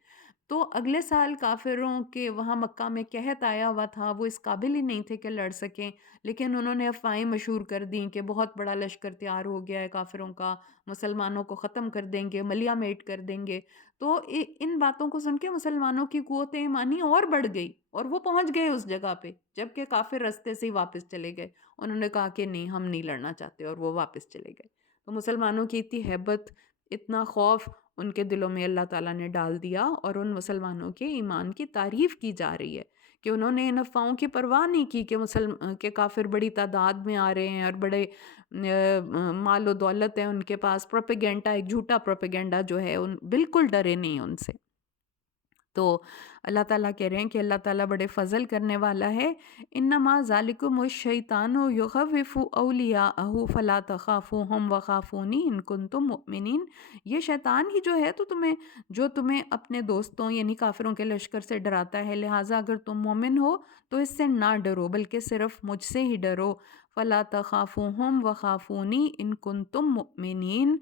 تو اگلے سال کافروں کے وہاں مکہ میں قحط آیا ہوا تھا، وہ اس قابل ہی نہیں تھے کہ لڑ سکیں، لیکن انہوں نے افواہیں مشہور کر دیں کہ بہت بڑا لشکر تیار ہو گیا ہے کافروں کا، مسلمانوں کو ختم کر دیں گے، ملیا میٹ کر دیں گے۔ تو ان باتوں کو سن کے مسلمانوں کی قوت ایمانی اور بڑھ گئی، اور وہ پہنچ گئے اس جگہ پہ، جبکہ کافر رستے سے ہی واپس چلے گئے۔ انہوں نے کہا کہ نہیں، ہم نہیں لڑنا چاہتے، اور وہ واپس چلے گئے۔ تو مسلمانوں کی اتنی ہیبت، اتنا خوف ان کے دلوں میں اللہ تعالیٰ نے ڈال دیا، اور ان مسلمانوں کے ایمان کی تعریف کی جا رہی ہے کہ انہوں نے ان افواہوں کی پرواہ نہیں کی کہ کافر بڑی تعداد میں آ رہے ہیں اور بڑے مال و دولت ہے ان کے پاس۔ پروپیگنڈا، ایک جھوٹا پروپیگنڈا جو ہے، بالکل ڈرے نہیں ان سے۔ تو اللہ تعالیٰ کہہ رہے ہیں کہ اللہ تعالیٰ بڑے فضل کرنے والا ہے۔ انما ذالکم الشیطان یخوف اولیاءہ فلا تخافوہم وخافونی ان کنتم مؤمنین۔ یہ شیطان ہی جو ہے تو تمہیں اپنے دوستوں یعنی کافروں کے لشکر سے ڈراتا ہے، لہٰذا اگر تم مومن ہو تو اس سے نہ ڈرو، بلکہ صرف مجھ سے ہی ڈرو۔ فلا تخافوہم وخافونی ان کنتم مؤمنین،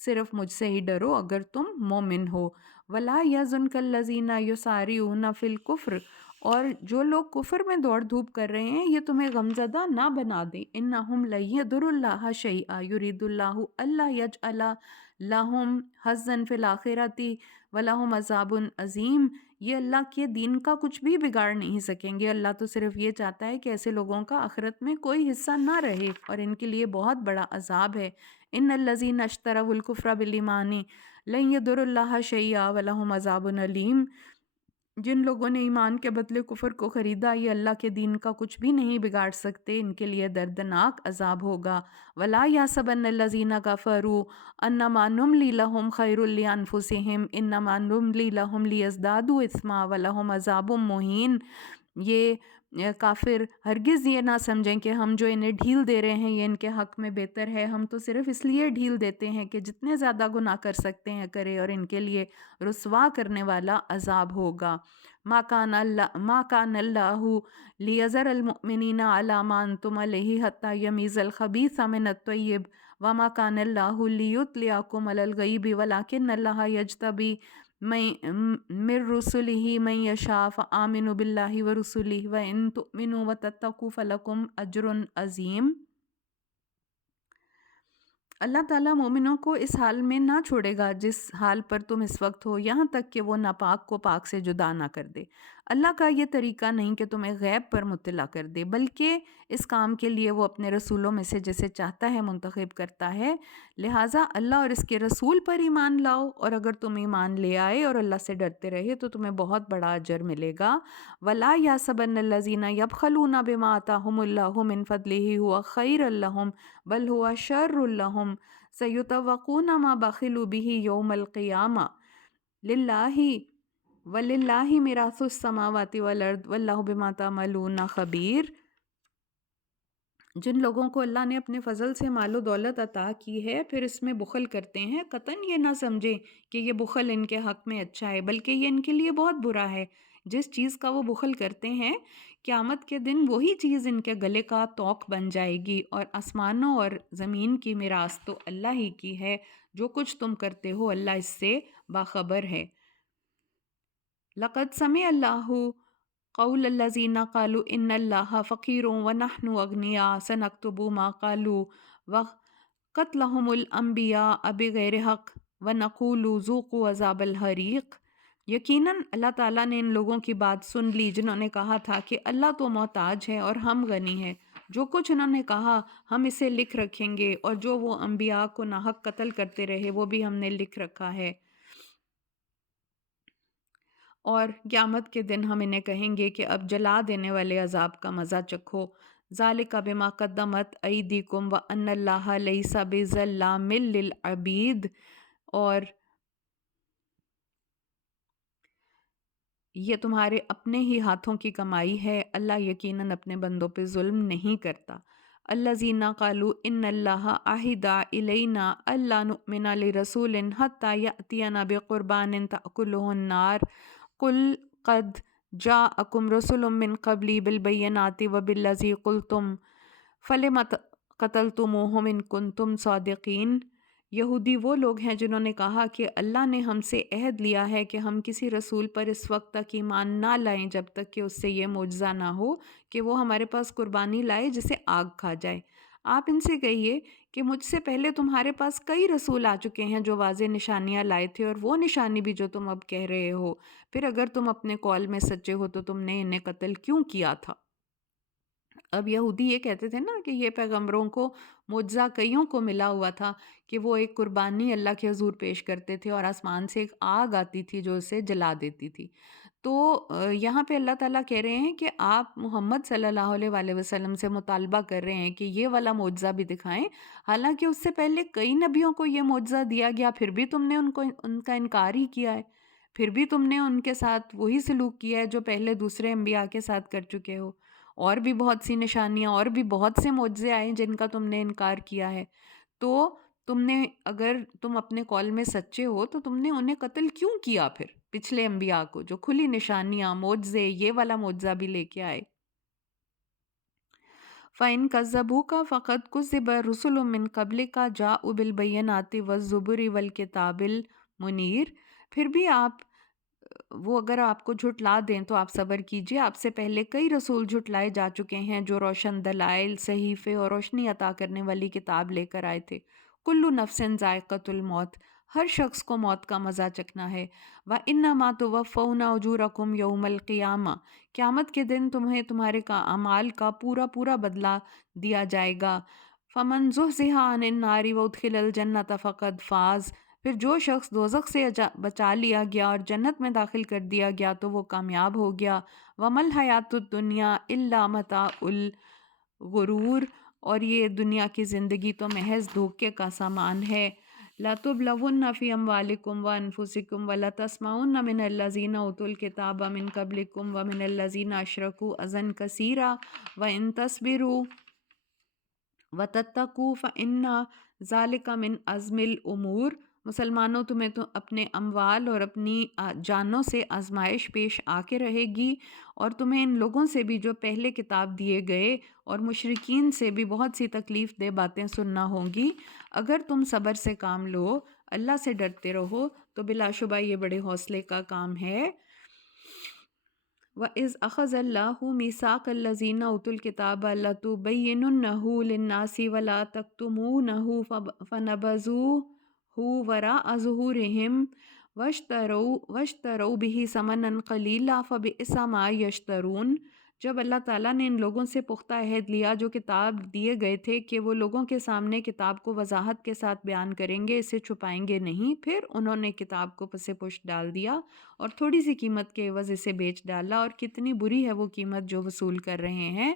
صرف مجھ سے ہی ڈرو اگر تم مومن ہو۔ ولا یحزنک الذین یسارعون فی الکفر، اور جو لوگ کفر میں دوڑ دھوپ کر رہے ہیں یہ تمہیں غمزدہ نہ بنا دے۔ انہم لن یضروا اللہ شیئا یرید اللہ الا یجعل لہم حظا فی الآخرۃ ولہم عذاب عظیم۔ یہ اللہ کے دین کا کچھ بھی بگاڑ نہیں سکیں گے، اللہ تو صرف یہ چاہتا ہے کہ ایسے لوگوں کا آخرت میں کوئی حصہ نہ رہے، اور ان کے لیے بہت بڑا عذاب ہے۔ ان الذین اشتروا الکفر بالایمان لن یضروا اللہ شیئا ولہم عذاب علیم۔ جن لوگوں نے ایمان کے بدلے کفر کو خریدا، یہ اللہ کے دین کا کچھ بھی نہیں بگاڑ سکتے، ان کے لیے دردناک عذاب ہوگا۔ ولا یحسبن الذین کفروا انما نملی لہم خیر لانفسہم انما نملی لہم لیزدادوا اثما ولہم عذاب مہین۔ یہ کافر ہرگز یہ نہ سمجھیں کہ ہم جو انہیں ڈھیل دے رہے ہیں یہ ان کے حق میں بہتر ہے، ہم تو صرف اس لیے ڈھیل دیتے ہیں کہ جتنے زیادہ گناہ کر سکتے ہیں کرے، اور ان کے لیے رسوا کرنے والا عذاب ہوگا۔ ما کان اللہ لیذر المؤمنین علی ما انتم علیہ حتی یمیز الخبیث من الطیب وما کان اللہ لیطلعکم علی الغیب ولکن اللہ یجتبی من رسلہ من یشاء فآمنوا باللہ ورسلہ وإن تؤمنوا وتتقوا فلکم اجر عظیم۔ اللہ تعالیٰ مومنوں کو اس حال میں نہ چھوڑے گا جس حال پر تم اس وقت ہو، یہاں تک کہ وہ ناپاک کو پاک سے جدا نہ کر دے۔ اللہ کا یہ طریقہ نہیں کہ تمہیں غیب پر مطلع کر دے، بلکہ اس کام کے لیے وہ اپنے رسولوں میں سے جسے چاہتا ہے منتخب کرتا ہے۔ لہٰذا اللہ اور اس کے رسول پر ایمان لاؤ، اور اگر تم ایمان لے آئے اور اللہ سے ڈرتے رہے تو تمہیں بہت بڑا اجر ملے گا۔ وَلَا يَحْسَبَنَّ الَّذِينَ يَبْخَلُونَ بِمَا آتَاهُمُ اللَّهُ مِنْ فَضْلِهِ هُوَ خَيْرًا لَهُمْ بَلْ هُوَ شَرٌّ لَهُمْ سَيُطَوَّقُونَ مَا بَخِلُوا بِهِ يَوْمَ الْقِيَامَةِ لِلَّهِ وَلِلَّهِ مِيرَاثُ السَّمَاوَاتِ وَالْأَرْضِ وَاللَّهُ بِمَا تَعْمَلُونَ خَبِيرٌ۔ جن لوگوں کو اللہ نے اپنے فضل سے مال و دولت عطا کی ہے پھر اس میں بخل کرتے ہیں، قطعاً یہ نہ سمجھیں کہ یہ بخل ان کے حق میں اچھا ہے، بلکہ یہ ان کے لیے بہت برا ہے۔ جس چیز کا وہ بخل کرتے ہیں قیامت کے دن وہی چیز ان کے گلے کا طوق بن جائے گی، اور آسمانوں اور زمین کی میراث تو اللہ ہی کی ہے، جو کچھ تم کرتے ہو اللہ اس سے باخبر ہے۔ لقد سمع اللہ قول الذین قالوا ان اللہ فقیر ونحن اغنیاء سنکتب ما قالوا وقتلهم الانبیاء بغیر حق ونقول ذوقوا عذاب الحریق۔ یقیناً اللہ تعالیٰ نے ان لوگوں کی بات سن لی جنہوں نے کہا تھا کہ اللہ تو محتاج ہے اور ہم غنی ہیں۔ جو کچھ انہوں نے کہا ہم اسے لکھ رکھیں گے، اور جو وہ انبیاء کو ناحق قتل کرتے رہے وہ بھی ہم نے لکھ رکھا ہے، اور قیامت کے دن ہم انہیں کہیں گے کہ اب جلا دینے والے عذاب کا مزہ چکھو۔ ذالک بما قدمت ایدیکم وان اللہ لیس بظلام للعبید، اور یہ تمہارے اپنے ہی ہاتھوں کی کمائی ہے، اللہ یقیناً اپنے بندوں پہ ظلم نہیں کرتا۔ الذین قالوا ان اللہ عہد الینا الا نؤمن لرسول حتی یأتینا بقربان تأکلہ النار قل قد جاءکم رسل من قبلی بالبینات وبالذی قلتم فلم قتلتموہم ان کنتم صادقین۔ یہودی وہ لوگ ہیں جنہوں نے کہا کہ اللہ نے ہم سے عہد لیا ہے کہ ہم کسی رسول پر اس وقت تک ایمان نہ لائیں جب تک کہ اس سے یہ معجزہ نہ ہو کہ وہ ہمارے پاس قربانی لائے جسے آگ کھا جائے۔ آپ ان سے کہیے کہ مجھ سے پہلے تمہارے پاس کئی رسول آ چکے ہیں جو واضح نشانیاں لائے تھے، اور وہ نشانی بھی جو تم اب کہہ رہے ہو، پھر اگر تم اپنے قول میں سچے ہو تو تم نے انہیں قتل کیوں کیا تھا؟ اب یہودی یہ کہتے تھے نا کہ یہ پیغمبروں کو معجزہ کئیوں کو ملا ہوا تھا کہ وہ ایک قربانی اللہ کے حضور پیش کرتے تھے اور آسمان سے ایک آگ آتی تھی جو اسے جلا دیتی تھی۔ تو یہاں پہ اللہ تعالیٰ کہہ رہے ہیں کہ آپ محمد صلی اللہ علیہ وآلہ وسلم سے مطالبہ کر رہے ہیں کہ یہ والا معجزہ بھی دکھائیں، حالانکہ اس سے پہلے کئی نبیوں کو یہ معجزہ دیا گیا، پھر بھی تم نے ان کا انکار ہی کیا ہے، پھر بھی تم نے ان کے ساتھ وہی سلوک کیا ہے جو پہلے دوسرے انبیاء کے ساتھ کر چکے ہو۔ اور بھی بہت سی نشانیاں اور بھی بہت سے معجزے آئے جن کا تم نے انکار کیا ہے۔ تو تم نے، اگر تم اپنے قول میں سچے ہو تو تم نے انہیں قتل کیوں کیا پھر، پچھلے انبیاء کو جو کھلی نشانیاں، معجزے، یہ والا معجزہ بھی لے کے آئے۔ فَإِن كَذَّبُوكَ فَقَدْ كُذِّبَ رُسُلٌ مِّن قَبْلِكَ جَاءُوا بِالْبَيِّنَاتِ وَالزُّبُرِ وَالْكِتَابِ الْمُنِيرِ۔ پھر بھی وہ اگر آپ کو جھٹلا دیں تو آپ صبر کیجئے، آپ سے پہلے کئی رسول جھٹلائے جا چکے ہیں جو روشن دلائل، صحیفے اور روشنی عطا کرنے والی کتاب لے کر آئے تھے۔ کُلُّ نَفْسٍ ذائقۃ الموت، ہر شخص کو موت کا مزہ چکھنا ہے۔ وَإِنَّمَا تُوَفَّوْنَ أُجُورَكُمْ يَوْمَ الْقِيَامَةِ، قیامت کے دن تمہیں تمہارے اعمال کا پورا پورا بدلہ دیا جائے گا۔ فَمَنْ زُحْزِحَ عَنِ النَّارِ وَأُدْخِلَ الْجَنَّةَ فَقَدْ فَازَ، پھر جو شخص دوزخ سے بچا لیا گیا اور جنت میں داخل کر دیا گیا تو وہ کامیاب ہو گیا۔ وَمَا الْحَيَاةُ الدُّنْيَا إِلَّا مَتَاعُ الْغُرُورِ، اور یہ دنیا کی زندگی تو محض دھوکے کا سامان ہے۔ لَتُبْلَوُنَّ فِي أَمْوَالِكُمْ وَأَنفُسِكُمْ وَلَتَسْمَعُنَّ مِنَ الَّذِينَ أُوتُوا الْكِتَابَ مِنْ قَبْلِكُمْ وَمِنَ الَّذِينَ أَشْرَكُوا أَذًى كَثِيرًا وَإِن تَصْبِرُوا وَتَتَّقُوا فَإِنَّ ذَلِكَ مِنْ عَزْمِ الْأُمُورِ۔ مسلمانوں، تمہیں تو اپنے اموال اور اپنی جانوں سے آزمائش پیش آ کے رہے گی، اور تمہیں ان لوگوں سے بھی جو پہلے کتاب دیے گئے اور مشرکین سے بھی بہت سی تکلیف دہ باتیں سننا ہوں گی۔ اگر تم صبر سے کام لو، اللہ سے ڈرتے رہو، تو بلا شبہ یہ بڑے حوصلے کا کام ہے۔ وَإِذْ أَخَذَ اللَّهُ مِيثَاقَ الَّذِينَ أُوتُوا الْكِتَابَ لَتُبَيِّنُنَّهُ لِلنَّاسِ وَلَا تَكْتُمُونَهُ فَنَبَذُوهُ وَرَاءَ ظُهُورِهِمْ وَاشْتَرَوْا بِهِ ثَمَنًا قَلِيلًا فَبِئْسَ مَا يَشْتَرُونَ۔ جب اللہ تعالیٰ نے ان لوگوں سے پختہ عہد لیا جو کتاب دیے گئے تھے کہ وہ لوگوں کے سامنے کتاب کو وضاحت کے ساتھ بیان کریں گے، اسے چھپائیں گے نہیں، پھر انہوں نے کتاب کو پس پشت ڈال دیا اور تھوڑی سی قیمت کے عوض اسے بیچ ڈالا، اور کتنی بری ہے وہ قیمت جو وصول کر رہے ہیں۔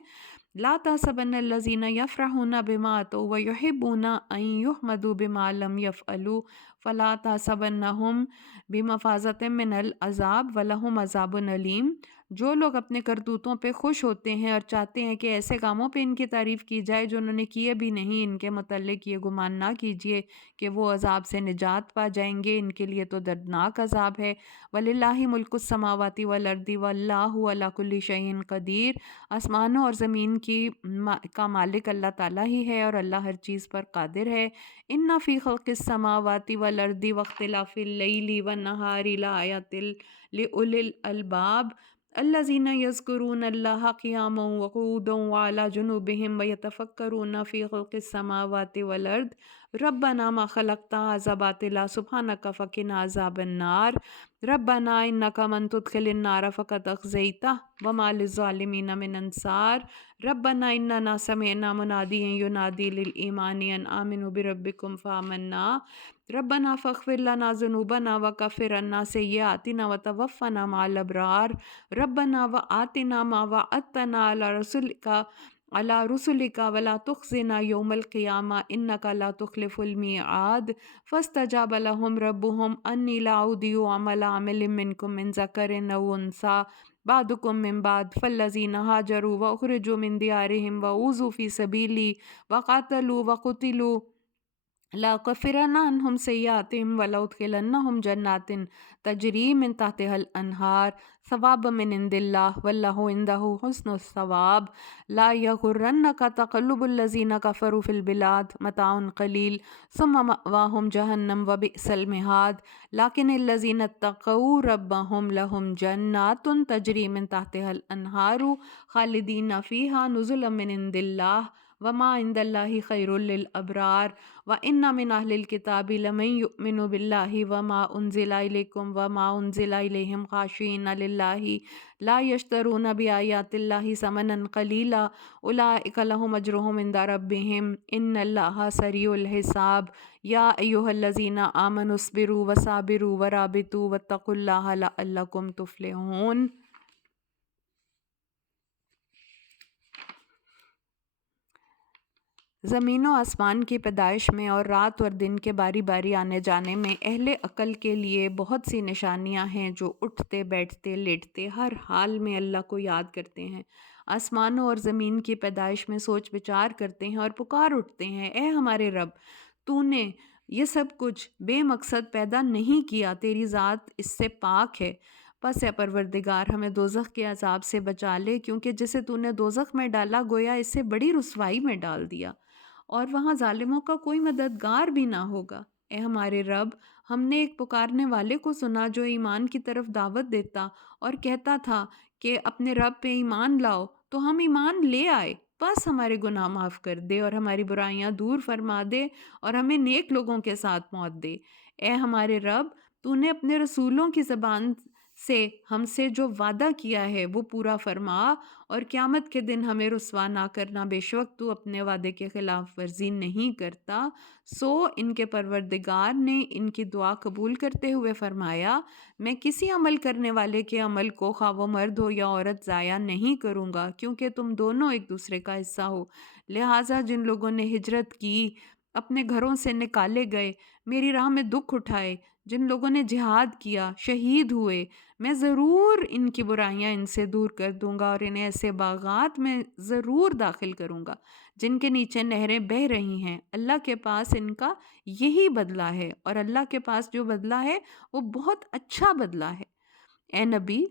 لا تحسبن الذين يفرحون بما أتوا ويحبون أن يحمدوا بما لم يفعلوا فلا تحسبنهم بمفازة من العذاب ولهم عذاب أليم۔ جو لوگ اپنے کرتوتوں پہ خوش ہوتے ہیں اور چاہتے ہیں کہ ایسے کاموں پہ ان کی تعریف کی جائے جو انہوں نے کیے بھی نہیں، ان کے متعلق یہ گمان نہ کیجیے کہ وہ عذاب سے نجات پا جائیں گے، ان کے لیے تو دردناک عذاب ہے۔ وَلِلَّهِ مُلْكُ السَّمَاوَاتِ وَالْأَرْضِ وَاللَّهُ عَلَى كُلِّ شَيْءٍ قَدِيرٌ، آسمانوں اور زمین کا مالک اللہ تعالیٰ ہی ہے اور اللہ ہر چیز پر قادر ہے۔ إِنَّ فِي خَلْقِ السَّمَاوَاتِ وَالْأَرْضِ وَاخْتِلَافِ اللَّيْلِ وَالنَّهَارِ لَآيَاتٍ لِأُولِي الْأَلْبَابِ الَّذِينَ يَذْكُرُونَ اللَّهَ قِيَامًا وَقُعُودًا وَعَلَى جُنُوبِهِمْ وَيَتَفَكَّرُونَ فِي خَلْقِ السَّمَاوَاتِ وَالْأَرْضِ رَبَّنَا مَا خَلَقْتَ هَٰذَا بَاطِلًا سُبْحَانَكَ فَقِنَا عَذَابَ النَّارِ رَبَّنَا إِنَّكَ مَن تُدْخِلِ النَّارَ فَقَدْ أَخْزَيْتَهُ وَمَا لِلظَّالِمِينَ مِنْ أَنصَارٍ رَبَّنَا إِنَّنَا سَمِعْنَا مُنَادِيًا يُنَادِي لِلْإِيمَانِ أَنْ آمِنُوا بِرَبِّكُمْ فَآمَنَّا رَبَّنَا فَاغْفِرْ لَنَا ذُنُوبَنَا وَكَفِّرْ عَنَّا سَيِّئَاتِنَا وَتَوَفَّنَا مَعَ الْأَبْرَارِ رَبَّنَا وَآتِنَا مَا وَعَدتَّنَا عَلَى رُسُلِكَ وَلَا تُخْزِنَا يَوْمَ الْقِيَامَةِ إِنَّكَ لَا تُخْلِفُ الْمِيعَادَ فَاسْتَجَابَ لَهُمْ رَبُّهُمْ أَنِّي لَا أُضِيعُ عَمَلَ عَامِلٍ مِّنكُم مِّن ذَكَرٍ أَوْ أُنثَىٰ بَعْضُكُم مِّن بَعْضٍ فَالَّذِينَ هَاجَرُوا وَأُخْرِجُوا مِن دِيَارِهِمْ وَأُوذُوا فِي سَبِيلِي وَقَاتَلُوا وَقُتِلُوا لَأُكَفِّرَنَّ عَنْهُمْ سَيِّئَاتِهِمْ وَلَأُدْخِلَنَّهُمْ جَنَّاتٍ تَجْرِي مِن تَحْتِهَا الْأَنْهَارُ ثواب من عند اللہ واللہ عندہ حسن الثواب لا یغرنک تقلب الذین کفروا فی البلاد متاع قلیل ثم مأواہم جہنم وبئس المہاد لیکن الذین اتقوا ربہم لہم جنات تجری من تحتها الانہار خالدین فیہا نزلا من عند اللہ وما عند اللہ خیر للابرار وَإِنَّ مِنْ أَهْلِ الْكِتَابِ لَمَنْ يُؤْمِنُ بِاللَّهِ وَمَا أُنْزِلَ إِلَيْكُمْ وَمَا أُنْزِلَ إِلَيْهِمْ خَاشِعِينَ لِلَّهِ لَا يَشْتَرُونَ بِآيَاتِ اللَّهِ ثَمَنًا قَلِيلًا أُولَئِكَ لَهُمْ أَجْرُهُمْ عِنْدَ رَبِّهِمْ إِنَّ اللَّهَ سَرِيعُ الْحِسَابِ يَا أَيُّهَا الَّذِينَ آمَنُوا اصْبِرُوا وَصَابِرُوا وَرَابِطُوا وَاتَّقُوا اللَّهَ لَعَلَّكُمْ تُفْلِحُونَ۔ زمین و آسمان کی پیدائش میں اور رات اور دن کے باری باری آنے جانے میں اہل عقل کے لیے بہت سی نشانیاں ہیں جو اٹھتے بیٹھتے لیٹتے ہر حال میں اللہ کو یاد کرتے ہیں، آسمانوں اور زمین کی پیدائش میں سوچ بچار کرتے ہیں اور پکار اٹھتے ہیں، اے ہمارے رب، تو نے یہ سب کچھ بے مقصد پیدا نہیں کیا، تیری ذات اس سے پاک ہے۔ پس اے پروردگار ہمیں دوزخ کے عذاب سے بچا لے، کیونکہ جسے تو نے دوزخ میں ڈالا گویا اسے بڑی رسوائی میں ڈال دیا، اور وہاں ظالموں کا کوئی مددگار بھی نہ ہوگا۔ اے ہمارے رب، ہم نے ایک پکارنے والے کو سنا جو ایمان کی طرف دعوت دیتا اور کہتا تھا کہ اپنے رب پہ ایمان لاؤ، تو ہم ایمان لے آئے، بس ہمارے گناہ معاف کر دے اور ہماری برائیاں دور فرما دے اور ہمیں نیک لوگوں کے ساتھ موت دے۔ اے ہمارے رب، تو نے اپنے رسولوں کی زبان سے ہم سے جو وعدہ کیا ہے وہ پورا فرما اور قیامت کے دن ہمیں رسوا نہ کرنا، بے شک تو اپنے وعدے کے خلاف ورزی نہیں کرتا۔ سو ان کے پروردگار نے ان کی دعا قبول کرتے ہوئے فرمایا، میں کسی عمل کرنے والے کے عمل کو خواہ وہ مرد ہو یا عورت ضائع نہیں کروں گا، کیونکہ تم دونوں ایک دوسرے کا حصہ ہو، لہٰذا جن لوگوں نے ہجرت کی، اپنے گھروں سے نکالے گئے، میری راہ میں دکھ اٹھائے، جن لوگوں نے جہاد کیا، شہید ہوئے، میں ضرور ان کی برائیاں ان سے دور کر دوں گا اور انہیں ایسے باغات میں ضرور داخل کروں گا جن کے نیچے نہریں بہہ رہی ہیں، اللہ کے پاس ان کا یہی بدلہ ہے، اور اللہ کے پاس جو بدلہ ہے وہ بہت اچھا بدلہ ہے۔ اے نبی،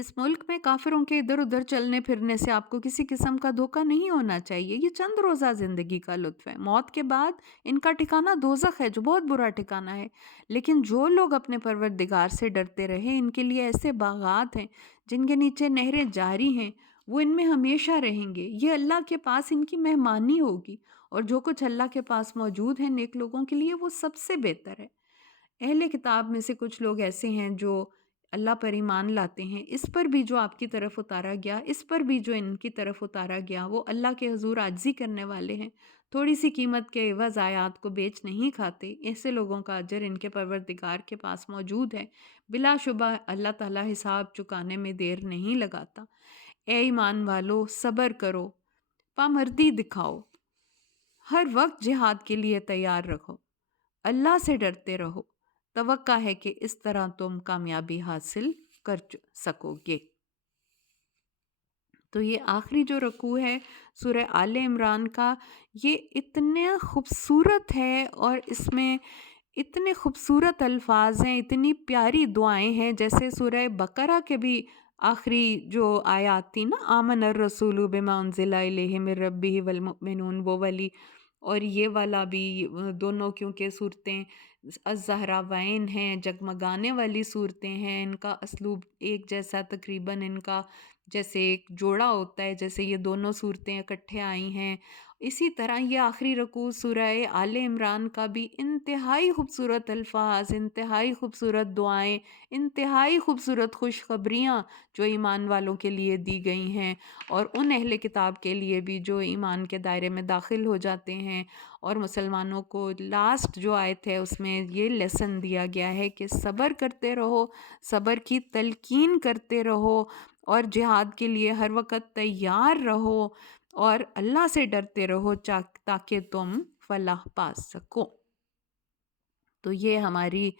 اس ملک میں کافروں کے ادھر ادھر چلنے پھرنے سے آپ کو کسی قسم کا دھوکہ نہیں ہونا چاہیے، یہ چند روزہ زندگی کا لطف ہے، موت کے بعد ان کا ٹھکانہ دوزخ ہے جو بہت برا ٹھکانہ ہے، لیکن جو لوگ اپنے پروردگار سے ڈرتے رہے ان کے لیے ایسے باغات ہیں جن کے نیچے نہریں جاری ہیں، وہ ان میں ہمیشہ رہیں گے، یہ اللہ کے پاس ان کی مہمانی ہوگی، اور جو کچھ اللہ کے پاس موجود ہے نیک لوگوں کے لیے وہ سب سے بہتر ہے۔ اہل کتاب میں سے کچھ لوگ ایسے ہیں جو اللہ پر ایمان لاتے ہیں، اس پر بھی جو آپ کی طرف اتارا گیا، اس پر بھی جو ان کی طرف اتارا گیا، وہ اللہ کے حضور عاجزی کرنے والے ہیں، تھوڑی سی قیمت کے عوض آیات کو بیچ نہیں کھاتے، ایسے لوگوں کا اجر ان کے پروردگار کے پاس موجود ہے، بلا شبہ اللہ تعالیٰ حساب چکانے میں دیر نہیں لگاتا۔ اے ایمان والو، صبر کرو، پامردی دکھاؤ، ہر وقت جہاد کے لیے تیار رہو، اللہ سے ڈرتے رہو، توقع ہے کہ اس طرح تم کامیابی حاصل کر سکو گے۔ تو یہ آخری جو رکوع ہے سورہ آل عمران کا، یہ اتنا خوبصورت ہے اور اس میں اتنے خوبصورت الفاظ ہیں، اتنی پیاری دعائیں ہیں، جیسے سورہ بقرہ کے بھی آخری جو آیات تھی نا، آمن الرسول بما انزل الیہ من ربہ والمؤمنون، وہ والی، اور یہ والا بھی، دونوں کیونکہ صورتیں الزہراوین ہیں، جگمگانے والی صورتیں ہیں، ان کا اسلوب ایک جیسا تقریباً، ان کا جیسے ایک جوڑا ہوتا ہے، جیسے یہ دونوں صورتیں اکٹھے آئی ہیں، اسی طرح یہ آخری رکوع سورہ آل عمران کا بھی انتہائی خوبصورت الفاظ، انتہائی خوبصورت دعائیں، انتہائی خوبصورت خوشخبریاں جو ایمان والوں کے لیے دی گئی ہیں، اور ان اہل کتاب کے لیے بھی جو ایمان کے دائرے میں داخل ہو جاتے ہیں، اور مسلمانوں کو لاسٹ جو آیت ہے اس میں یہ لیسن دیا گیا ہے کہ صبر کرتے رہو، صبر کی تلقین کرتے رہو، اور جہاد کے لیے ہر وقت تیار رہو، اور اللہ سے ڈرتے رہو تاکہ تم فلاح پا سکو۔ تو یہ ہماری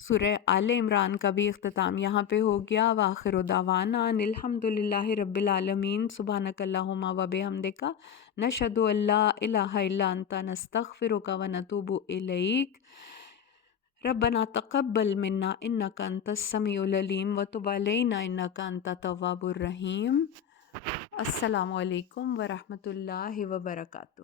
سورہ آل عمران کا بھی اختتام یہاں پہ ہو گیا۔ وآخر دعوانا ان الحمد للہ رب العالمین، سبحانک اللہم و بحمدک، نشہد ان لا الہ الا انت، نستغفرک و نتوب الیک۔ ربنا تقبل منا انك انت السميع العليم وتب علينا انك انت التواب الرحيم. السلام علیکم ورحمۃ اللہ وبرکاتہ.